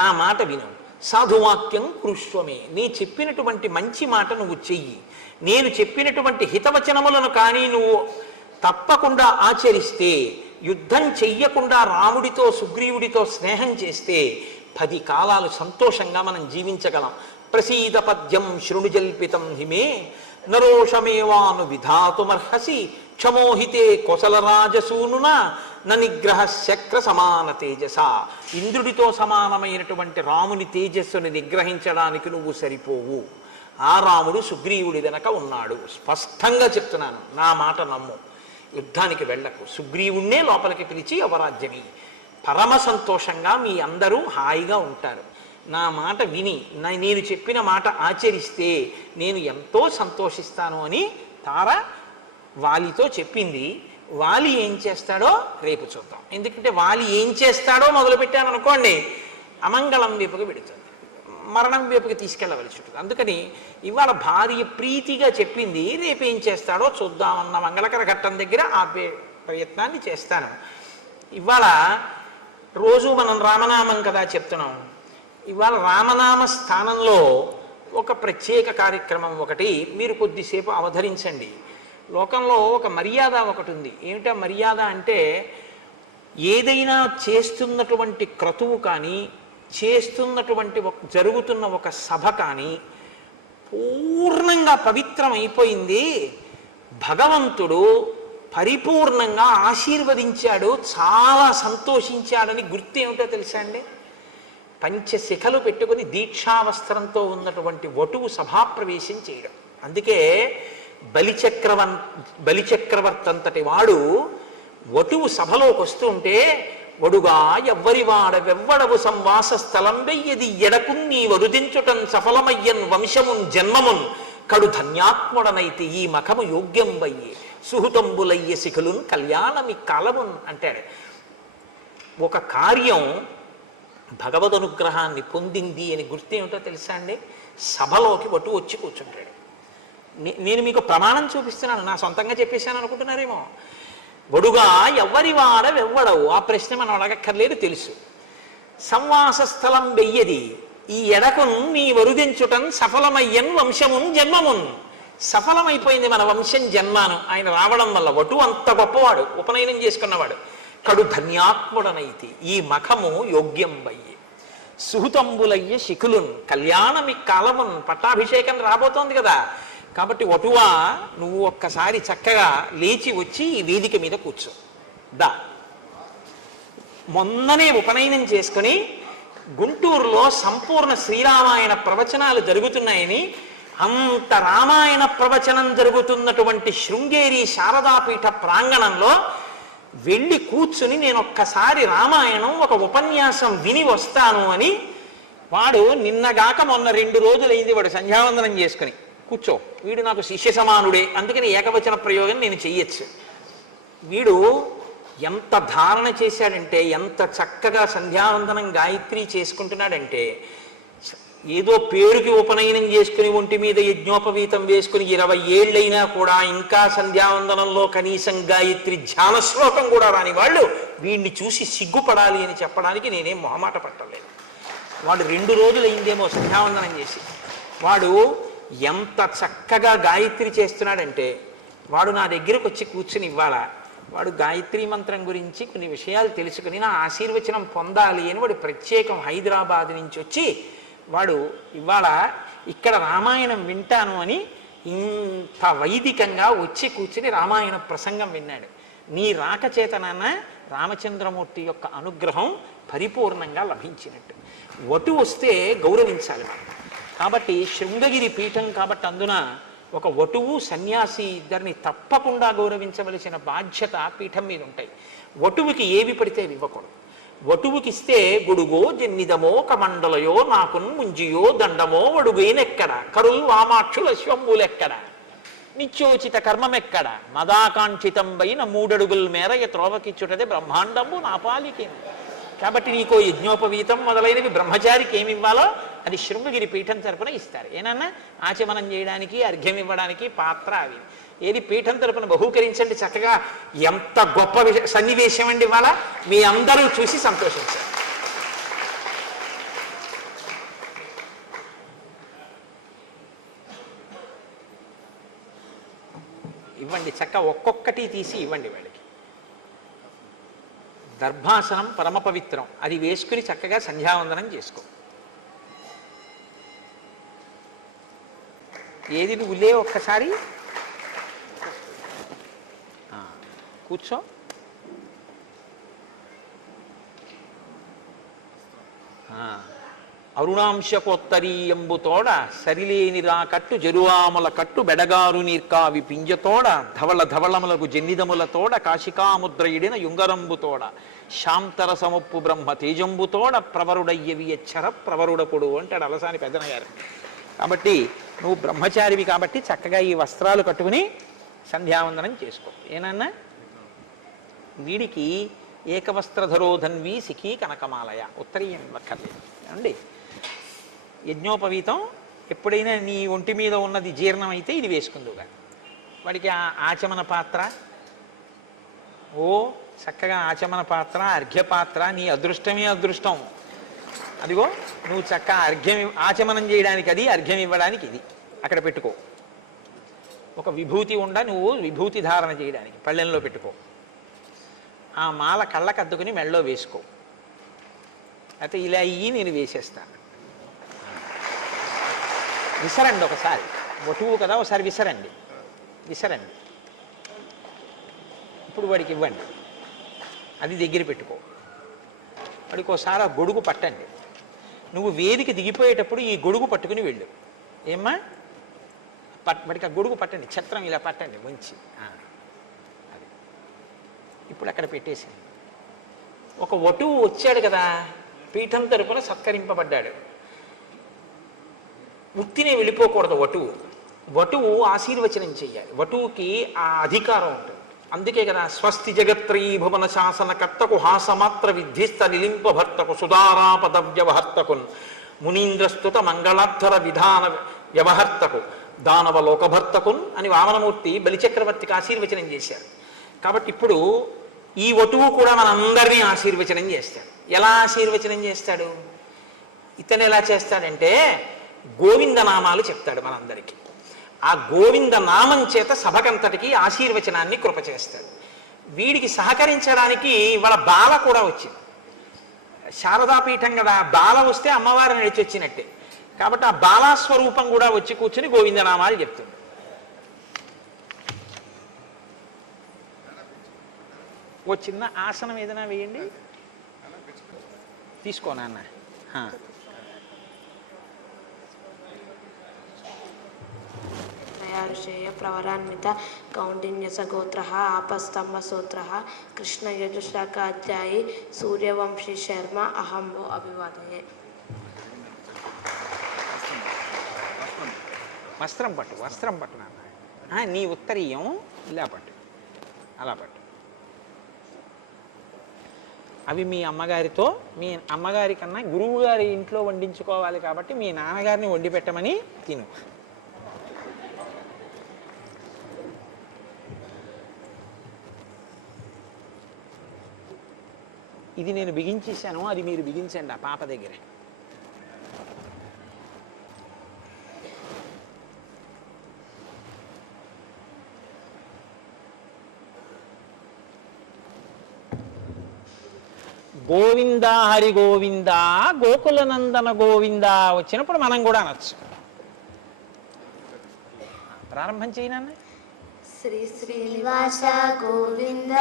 నా మాట విను. సాధువాక్యం కృష్వమే, నీ చెప్పినటువంటి మంచి మాట నువ్వు చెయ్యి. నేను చెప్పినటువంటి హితవచనములను కానీ నువ్వు తప్పకుండా ఆచరిస్తే, యుద్ధం చెయ్యకుండా రాముడితో సుగ్రీవుడితో స్నేహం చేస్తే 10 కాలాలు సంతోషంగా మనం జీవించగలం. ప్రసీద పద్యం శృణుజల్పితం హిమే నరోషమేవాను విధాతుమర్హసి క్షమోహితే కోసలరాజసూనునా నిగ్రహ శక్ర సమాన తేజస. ఇంద్రుడితో సమానమైనటువంటి రాముని తేజస్సుని నిగ్రహించడానికి నువ్వు సరిపోవు. ఆ రాముడు సుగ్రీవుడి వెనక ఉన్నాడు. స్పష్టంగా చెప్తున్నాను, నా మాట నమ్ము. యుద్ధానికి వెళ్ళకు. సుగ్రీవుణ్ణే లోపలికి పిలిచి అవరాజ్యమి. పరమ సంతోషంగా మీ అందరూ హాయిగా ఉంటారు. నా మాట విని నేను చెప్పిన మాట ఆచరిస్తే నేను ఎంతో సంతోషిస్తాను అని తార వాలితో చెప్పింది. వాలి ఏం చేస్తాడో రేపు చూద్దాం. ఎందుకంటే వాలి ఏం చేస్తాడో మొదలుపెట్టామనుకోండి అమంగళం వైపుకి పెడుతుంది, మరణం వైపుకి తీసుకెళ్ళవలసి ఉంటుంది. అందుకని ఇవాళ భార్య ప్రీతిగా చెప్పింది, రేపు ఏం చేస్తాడో చూద్దామన్న మంగళకర ఘట్టం దగ్గర ఆపే ప్రయత్నాన్ని చేస్తాను. ఇవాళ రోజు మనం రామనామం కదా చెప్తున్నాం. ఇవాళ రామనామ స్థానంలో ఒక ప్రత్యేక కార్యక్రమం ఒకటి మీరు కొద్దిసేపు అవధరించండి. లోకంలో ఒక మర్యాద ఒకటి ఉంది. ఏమిటా మర్యాద అంటే, ఏదైనా చేస్తున్నటువంటి క్రతువు కానీ, చేస్తున్నటువంటి జరుగుతున్న ఒక సభ కానీ పూర్ణంగా పవిత్రం అయిపోయింది, భగవంతుడు పరిపూర్ణంగా ఆశీర్వదించాడు, చాలా సంతోషించాడని గుర్తు ఏమిటో తెలుసా అండి? పంచశిఖలు పెట్టుకుని దీక్షావస్త్రంతో ఉన్నటువంటి వటువు సభాప్రవేశం చేయడం. అందుకే బలిచక్రవర్తి అంతటి వాడు వటువు సభలోకి వస్తుంటే, వడుగా ఎవ్వరివాడ వెవ్వడవు సంవాస స్థలం వెయ్యది ఎడకున్ నీ వరుదించుటన్ సఫలమయ్యన్ వంశమున్ జన్మమున్ కడు ధన్యాత్ముడనైతే ఈ మఖము యోగ్యం వయ్యే సుహృతంబులయ్య శిఖులున్ కళ్యాణమి కాలమున్ అంటాడు. ఒక కార్యం భగవదనుగ్రహాన్ని పొందింది అని గుర్తేమిటో తెలుసా అండి? సభలోకి వటు వచ్చి కూర్చుంటాడు. నేను మీకు ప్రమాణం చూపిస్తున్నాను, నా సొంతంగా చెప్పేశాను అనుకుంటున్నారేమో. వడుగా ఎవ్వరివాడ వెవ్వడవు, ఆ ప్రశ్న మనం అడగక్కర్లేదు, తెలుసు. సంవాస స్థలం వెయ్యది ఈ ఎడకున్ నీ వరుదించుటన్ సఫలమయ్యన్ వంశమున్ జన్మమున్. సఫలమైపోయింది మన వంశం జన్మాను ఆయన రావడం వల్ల. వటు అంత గొప్పవాడు, ఉపనయనం చేసుకున్నవాడు. కడు ధన్యాత్ముడనైతి ఈ మఖము యోగ్యం వయ్యి సుహృతంబులయ్య శిఖులున్ కళ్యాణమి కాలమున్. పట్టాభిషేకం రాబోతోంది కదా, కాబట్టి వటువా నువ్వు ఒక్కసారి చక్కగా లేచి వచ్చి ఈ వేదిక మీద కూర్చో. దా, మొన్ననే ఉపనయనం చేసుకుని గుంటూరులో సంపూర్ణ శ్రీరామాయణ ప్రవచనాలు జరుగుతున్నాయని, అంత రామాయణ ప్రవచనం జరుగుతున్నటువంటి శృంగేరి శారదాపీఠ ప్రాంగణంలో వెళ్ళి కూర్చుని నేను ఒక్కసారి రామాయణం ఒక ఉపన్యాసం విని వస్తాను అని వాడు నిన్నగాక మొన్న 2 రోజులైంది వాడు సంధ్యావందనం చేసుకుని కూర్చో. వీడు నాకు శిష్య సమానుడే, అందుకని ఏకవచన ప్రయోగం నేను చెయ్యొచ్చు. వీడు ఎంత ధారణ చేశాడంటే, ఎంత చక్కగా సంధ్యావందనం గాయత్రి చేసుకుంటున్నాడంటే, ఏదో పేరుకి ఉపనయనం చేసుకుని ఒంటి మీద యజ్ఞోపవీతం వేసుకుని 20 ఏళ్ళైనా కూడా ఇంకా సంధ్యావందనంలో కనీసం గాయత్రి ధ్యాన శ్లోకం కూడా రాని వాళ్ళు వీడిని చూసి సిగ్గుపడాలి అని చెప్పడానికి నేనేం మొహమాట పట్టలేదు. వాడు 2 రోజులైందేమో సంధ్యావందనం చేసి. వాడు ఎంత చక్కగా గాయత్రి చేస్తున్నాడంటే, వాడు నా దగ్గరకు వచ్చి కూర్చుని ఇవ్వాల వాడు గాయత్రి మంత్రం గురించి కొన్ని విషయాలు తెలుసుకుని నా ఆశీర్వచనం పొందాలి అని వాడు ప్రత్యేకం హైదరాబాద్ నుంచి వచ్చి వాడు ఇవాళ ఇక్కడ రామాయణం వింటాను అని ఇంత వైదికంగా వచ్చి కూర్చుని రామాయణ ప్రసంగం విన్నాడు. నీ రాక చేతనాన రామచంద్రమూర్తి యొక్క అనుగ్రహం పరిపూర్ణంగా లభించినట్టు. వటు వస్తే గౌరవించాలి మనం. కాబట్టి శృంగగిరి పీఠం కాబట్టి అందున ఒక వటువు సన్యాసి ఇద్దరిని తప్పకుండా గౌరవించవలసిన బాధ్యత పీఠం మీద ఉంటాయి. వటువుకి ఏవి పడితే అవి ఇవ్వకూడదు. వటువుకిస్తే గొడుగో జన్నిదమో కమండలయో నాకున్ ముంజియో దండమో వడుగైనెక్కడ కరుల్ వామాక్షుల అశ్వమ్ములెక్కడ నిత్యోచిత కర్మమెక్కడ మదాకాంక్షితంబైన 3 అడుగుల మేర త్రోవకిచ్చుటదే బ్రహ్మాండము నా పాలికి. కాబట్టి నీకో యజ్ఞోపవీతం మొదలైనవి బ్రహ్మచారికి ఏమి ఇవ్వాలో అది శృంగగిరి పీఠం తరపున ఇస్తారు. ఏనన్నా ఆచమనం చేయడానికి, అర్ఘ్యం ఇవ్వడానికి పాత్ర అవి. ఏది పీఠం తరపున బహూకరించండి. చక్కగా ఎంత గొప్ప సన్నివేశం అండి ఇవాళ, మీ అందరూ చూసి సంతోషించారు. ఇవ్వండి, చక్క ఒక్కొక్కటి తీసి ఇవ్వండి వాడికి. దర్భాసనం పరమ పవిత్రం, అది వేసుకుని చక్కగా సంధ్యావందనం చేసుకో. ఏది నువ్వు లే ఒక్కసారి కూర్చో. అరుణాంశకోత్తరీయంబుతోడ సరిలేనిరా కట్టు జరువాముల కట్టు బెడగారు నీర్కావి పింజతోడ ధవళ ధవళములకు జన్నిదములతోడ కాశికాముద్రయుడిన యుంగరంబుతోడ శాంతరసముప్పు బ్రహ్మ తేజంబుతోడ ప్రవరుడయ్యవి ఎచ్చర ప్రవరుడపుడు అంటాడు అలసాని పెద్దనగారు. కాబట్టి నువ్వు బ్రహ్మచారివి కాబట్టి చక్కగా ఈ వస్త్రాలు కట్టుకుని సంధ్యావందనం చేసుకో. ఏనన్నా వీడికి ఏకవస్త్రధరోధన్వి సిఖీ కనకమాలయ ఉత్తరీయం వక్కర్లేదు అండి. యజ్ఞోపవీతం ఎప్పుడైనా నీ ఒంటి మీద ఉన్నది జీర్ణం అయితే ఇది వేసుకుందుగా. వాడికి ఆచమన పాత్ర, ఓ చక్కగా ఆచమన పాత్ర, అర్ఘ్యపాత్ర, నీ అదృష్టమే అదృష్టం. అదిగో నువ్వు చక్క అర్ఘ్యం ఆచమనం చేయడానికి అది, అర్ఘ్యం ఇవ్వడానికి ఇది అక్కడ పెట్టుకో. ఒక విభూతి ఉండ, నువ్వు విభూతి ధారణ చేయడానికి పళ్ళెంలో పెట్టుకో. ఆ మాల కళ్ళకు అద్దుకుని మెళ్ళలో వేసుకో. అయితే ఇలా అయ్యి నేను వేసేస్తాను. విసరండి ఒకసారి, వటువు కదా ఒకసారి విసరండి, విసరండి. ఇప్పుడు వాడికి ఇవ్వండి, అది దగ్గర పెట్టుకో. వాడికి ఒకసారి ఆ గొడుగు పట్టండి. నువ్వు వేదిక దిగిపోయేటప్పుడు ఈ గొడుగు పట్టుకుని వెళ్ళు. ఏమ్మా వాడికి ఆ గొడుగు పట్టండి, ఛత్రం ఇలా పట్టండి మంచి. అది ఇప్పుడు అక్కడ పెట్టేసి, ఒక వటువు వచ్చాడు కదా పీఠం తరపున సత్కరింపబడ్డాడు. ఉత్తినే వెళ్ళిపోకూడదు వటువు. వటువు ఆశీర్వచనం చెయ్యాలి. వటువుకి ఆ అధికారం ఉంటుంది. అందుకే కదా స్వస్తి జగత్రీ భువన శాసనకర్తకు హాసమాత్ర విద్ధిస్త నిలింపభర్తకు సుధారాపద వ్యవహర్తకున్ మునీంద్రస్తుత మంగళాధ్వర విధాన వ్యవహర్తకు దానవ లోకభర్తకున్ అని వామనమూర్తి బలిచక్రవర్తికి ఆశీర్వచనం చేశారు. కాబట్టి ఇప్పుడు ఈ వటువు కూడా మనందరినీ ఆశీర్వచనం చేస్తాడు. ఎలా ఆశీర్వచనం చేస్తాడు? ఇతను ఎలా చేస్తాడంటే గోవిందనామాలు చెప్తాడు మనందరికీ. ఆ గోవింద నామం చేత సభకంతటికి ఆశీర్వచనాన్ని కృప చేస్తాడు. వీడికి సహకరించడానికి వాళ్ళ బాల కూడా వచ్చింది. శారదాపీఠం కదా, బాల వస్తే అమ్మవారిని నడిచి వచ్చినట్టే. కాబట్టి ఆ బాలాస్వరూపం కూడా వచ్చి కూర్చుని గోవిందనామాలు చెప్తుంది. ఓ చిన్న ఆసనం ఏదైనా వేయండి, తీసుకో నాన్న. ఋషేయ ప్రవరాన్విత కౌండిన్యస గోత్ర ఆపస్తంభ సూత్ర కృష్ణ యజుశాఖాధ్యాయి సూర్యవంశీ శర్మ అహంభో అభివాదయే. వస్త్రం పట్టు, వస్త్రం పట్టు నాన్న. నీ ఉత్తరీయం ఇలా పట్టు, అలా పట్టు. అవి మీ అమ్మగారితో, మీ అమ్మగారి కన్నా గురువు గారి ఇంట్లో వండించుకోవాలి కాబట్టి మీ నాన్నగారిని వండి పెట్టమని తిను. ఇది నేను బిగించేశాను, అది మీరు బిగించండి ఆ పాప దగ్గరే. గోవింద హరి గోవింద గోకుల నందన గోవింద వచ్చినప్పుడు మనం కూడా అనొచ్చు. ప్రారంభం చేయనన్న. శ్రీ శ్రీనివాస గోవింద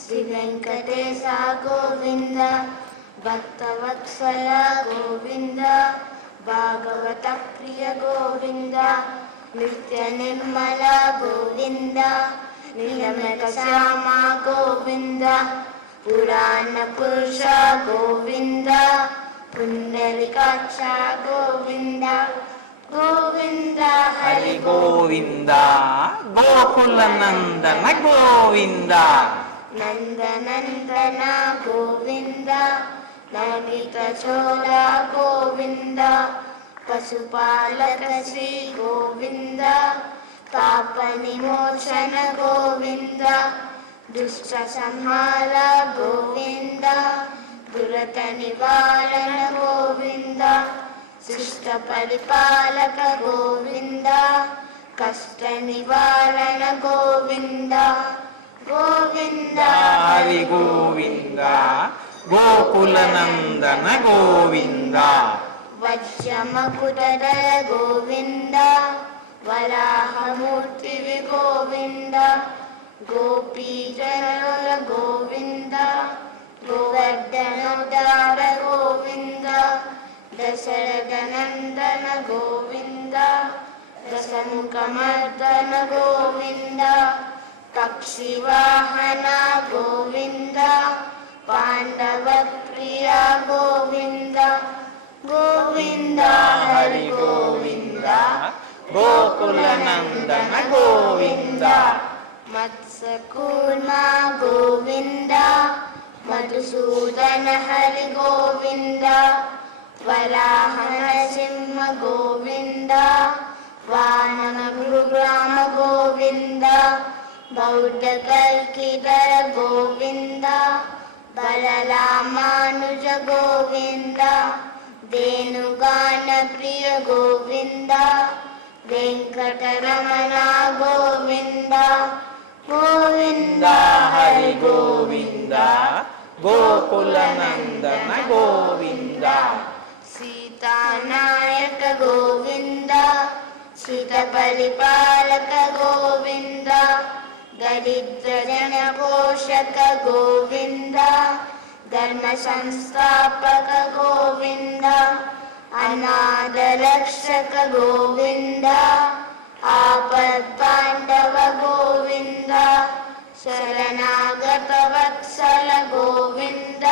శ్రీ వెంకటేశ గోవింద భక్తవత్సల గోవింద భాగవత ప్రియ గోవింద నిత్య నిర్మల గోవింద నీలమేఘ శ్యామ గోవింద పురాణ పురుష గోవింద పుండరీకాక్ష గోవింద గోవింద హరి గోవింద గోకుల నందన గోవింద నందనందన గోవింద నవనీత చోళ గోవింద పశుపాలక శ్రీ గోవింద పాప విమోచన గోవింద దుష్ట సంహార గోవింద దురత నివారణ గోవింద శిష్ట పరిపాలక గోవింద కష్ట నివారణ గోవింద గోవింద హరి గోవింద గోకుల నందన గోవింద వజ్రమకుటధర గోవింద వరాహమూర్తి గోవింద గోపీజనుల గోవింద గోవర్ధనోద్ధార గోవింద దశరథనందన గోవింద దశముఖమర్దన గోవింద పక్షివాహన గోవింద పాండవ ప్రియ గోవింద గోవింద హరి గోవింద గోకుల నందన గోవింద మత్స్యకూర్మ గోవింద మధుసూదన హరి గోవింద వరాహ నరసింహ గోవింద వానర గురుగ్రామ గోవింద బౌద్ధ కల్కిధర గోవింద బలరామానుజ గోవింద ధేనుగాన ప్రియ గోవింద వెంకటరమణ గోవింద గోవింద హరి గోవింద గోకుల నందన గోవింద సీతానాయక గోవింద సీత పరిపాలక గోవింద దరిద్ర జన పోషక గోవింద ధర్మ సంస్థాపక గోవింద అనాథ రక్షక గోవింద ఆపద్బాంధవ గోవింద శరణాగత వత్సల గోవింద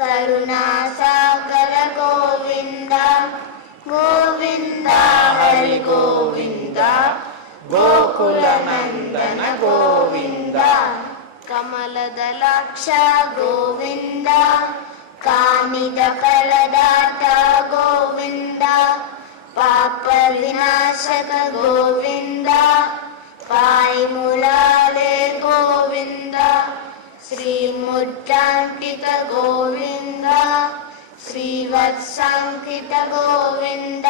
కరుణాసాగర గోవింద గోవింద హరి గోవింద గోకుల నందన గోవింద కమలదలాక్ష గోవింద కామిత ఫలదాత గోవింద పాప వినాశక గోవింద పాయిములాలే గోవింద శ్రీముద్రాంకిత గోవింద శ్రీవత్సాంకిత గోవింద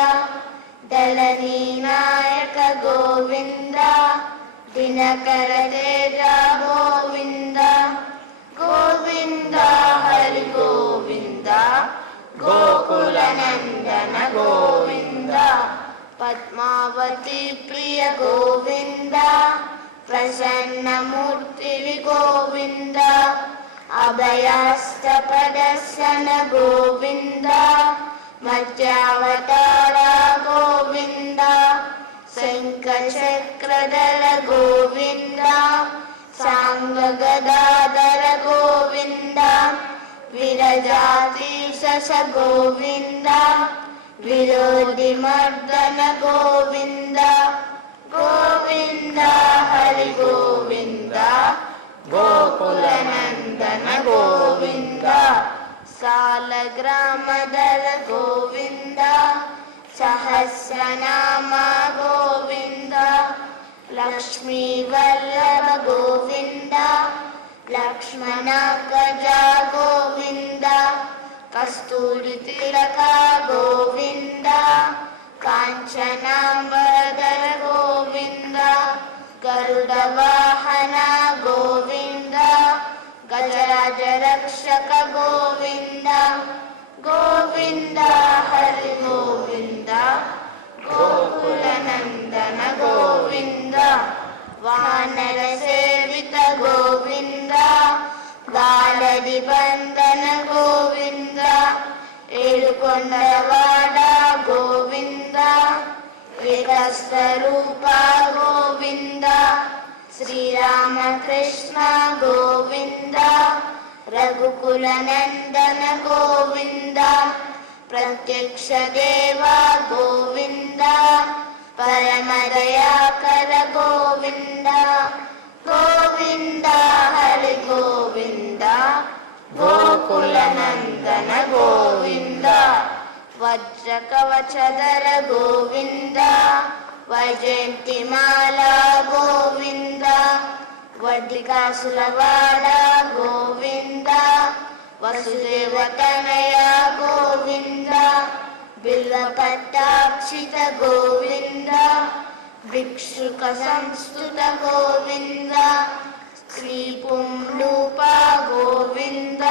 దళనీనాయక గోవింద దినకర తేజ గోవింద గోవింద హరి గోవింద గోకుల నందన గోవింద పద్మావతి ప్రియ గోవింద ప్రసన్నమూర్తి గోవింద అభయాస్త ప్రదర్శన గోవింద మధ్యావతార గోవింద శంఖచక్రధర గోవింద సాంగ గదాధర గోవింద విరజాతీశ గోవింద విరోధి మర్దన గోవింద గోవింద హరి గోవింద గోకుల నందన గోవింద సాలగ్రామధర గోవింద సహస్రనామ గోవింద లక్ష్మీ వల్లభ గోవింద లక్ష్మణ గజ గోవింద కస్తూరి తిలక గోవింద కాంచనాంబరధర గోవింద గరుడ వాహన గోవింద గజరాజ రక్షక గోవింద గోవింద హరి గోవింద గోకుల నందన గోవింద వానర సేవిత గోవింద బాలది బంధన గోవింద ఏడుకొండవాడ గోవింద ఏక వస్త్రరూప గోవింద శ్రీరామకృష్ణ గోవింద రఘుకుల నందన గోవింద ప్రత్యక్ష దేవ గోవింద పరమదయాకర గోవింద గోవింద హరి గోవింద గోకుల నందన గోవింద వజ్ర కవచధర గోవింద వైజయంతిమాల గోవింద వడ్డికాసులవాడ గోవింద వసుదేవతనయ గోవింద బిల్వపట్టాక్షిత గోవింద భిక్షుక సంస్థుత గోవింద శ్రీ పుంరూప గోవింద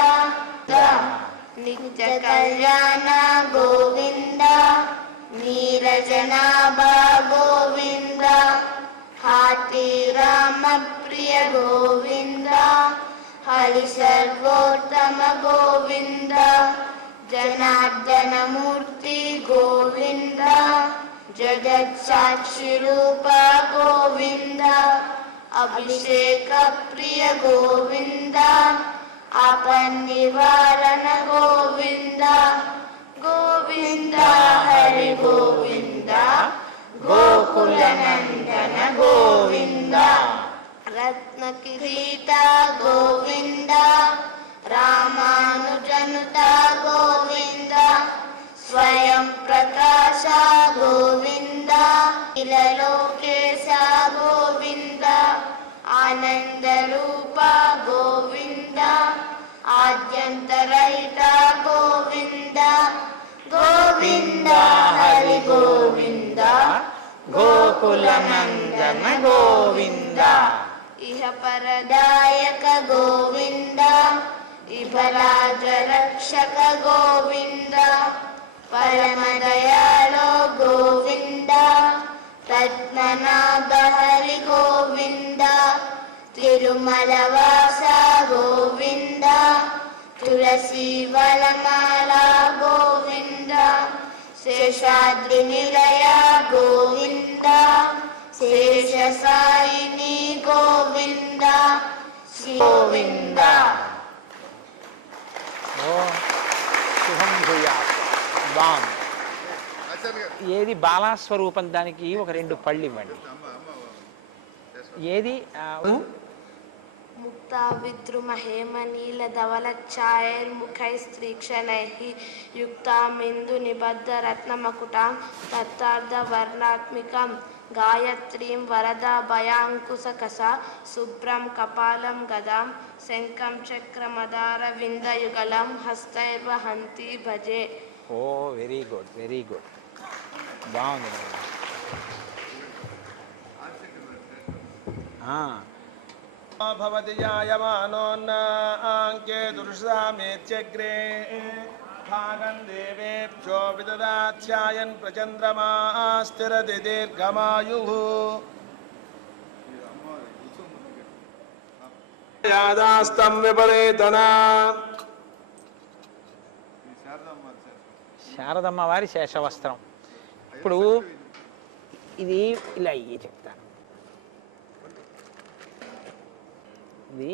నిత్య కళ్యాణ గోవింద నీరజనాభ గోవింద హాటి రామ ప్రియ గోవింద హరి సర్వోత్తమ గోవింద జనార్దన మూర్తి గోవింద జగత్సాక్షి రూప గోవింద అభిషేక ప్రియ గోవింద ఆపన్నివారణ గోవింద గోవింద హరి గోవింద గోకుల నందన గోవింద రత్న కిరీట గోవింద రామానుజనుత గోవింద స్వయం ప్రకాశ గోవింద ఇలలోకేశ గోవింద ఆనంద రూప గోవింద ఆద్యంతరహిత గోవింద గోవింద హరి గోవింద గోకుల నందన గోవింద ఇహ పరదాయక గోవింద ఇహరాజ రక్షక గోవింద పరమదయాళో గోవింద రత్ననాథ హరి గోవింద తిరుమలవాస గోవింద తులసి వనమాల గోవింద శేషాద్రి నిలయ గోవింద శేష సాయిని గోవింద గోవింద. శుభం భూయాత్. బాగుంది. ఏది బాలాస్వరూపం, దానికి ఒక 2 పళ్ళు ఇవ్వండి. ఏది ముక్తా విద్రుమహేమనీల ధవలఛాయైర్ముఖైస్త్రీక్షణైః యుక్తామిందు నిబద్ధ రత్నమకుటాం తత్తార్థ వర్ణాత్మికం గాయత్రీం వరదా భయాంకుశకస శుభ్రం కపాలం గదాం శంఖం చక్రమదార విందయుగలం హస్తైర్వహంతి భజే. ఓ వెరీ గుడ్, వెరీ గుడ్, బాగుంది. భవతి జాయమానోన్నాంకే దుర్షామేత్యగ్రే భాగం దేవేభ్యో విదదాధ్యాయన్ ప్రచంద్రమా స్థిరతి దీర్ఘమాయుః. యాదాస్తం విపరీతనా. శారదమ్మ వారి శేషవస్త్రం. ఇప్పుడు ఇది ఇలా అయ్యి చెప్తాను. ఇది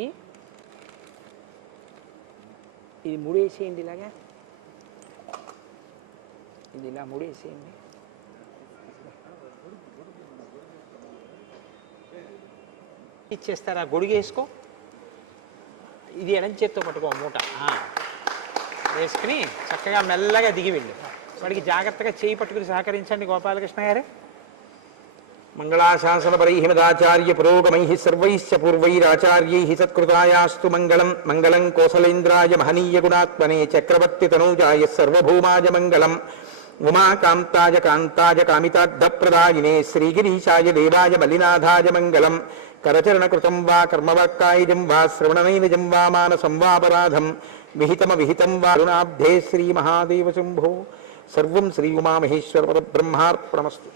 ముడేసేయండి, ఇలాగా ఇది ఇలా ముడేసేయండి. ఇచ్చేస్తారా? గొడుగు వేసుకో. ఇది ఎడం చేత్తో పట్టుకో, మూట వేసుకుని చక్కగా మెల్లగా దిగి వెళ్ళు. వాడికి జాగ్రత్తగా చేయి పట్టుకుని సహకరించండి గోపాలకృష్ణ గారు. మంగళాశాసనపరైః మదాచార్య పురోగమైః సర్వైశ్చ పూర్వైరాచార్యైః సత్కృతాయాస్తు మంగళం. మంగళం కోసలేంద్రాయ మహనీయ గుణాత్మనే చక్రవర్తి తనూజాయ సర్వభౌమాయ మంగళం. ఉమాకాంతాయ కాంతాయ కామితార్థప్రదాయినే శ్రీగిరీశాయ దేవాయ మల్లినాథాయ మంగళం. కరచరణకృతం వా కర్మవాక్కాయజం వా శ్రవణనైనజం వా మానసం వాపరాధం విహితమవిహితం వా అరుణాబ్ధే శ్రీమహాదేవ శంభో. సర్వం శ్రీ ఉమామహేశ్వర పరబ్రహ్మార్పణమస్తు.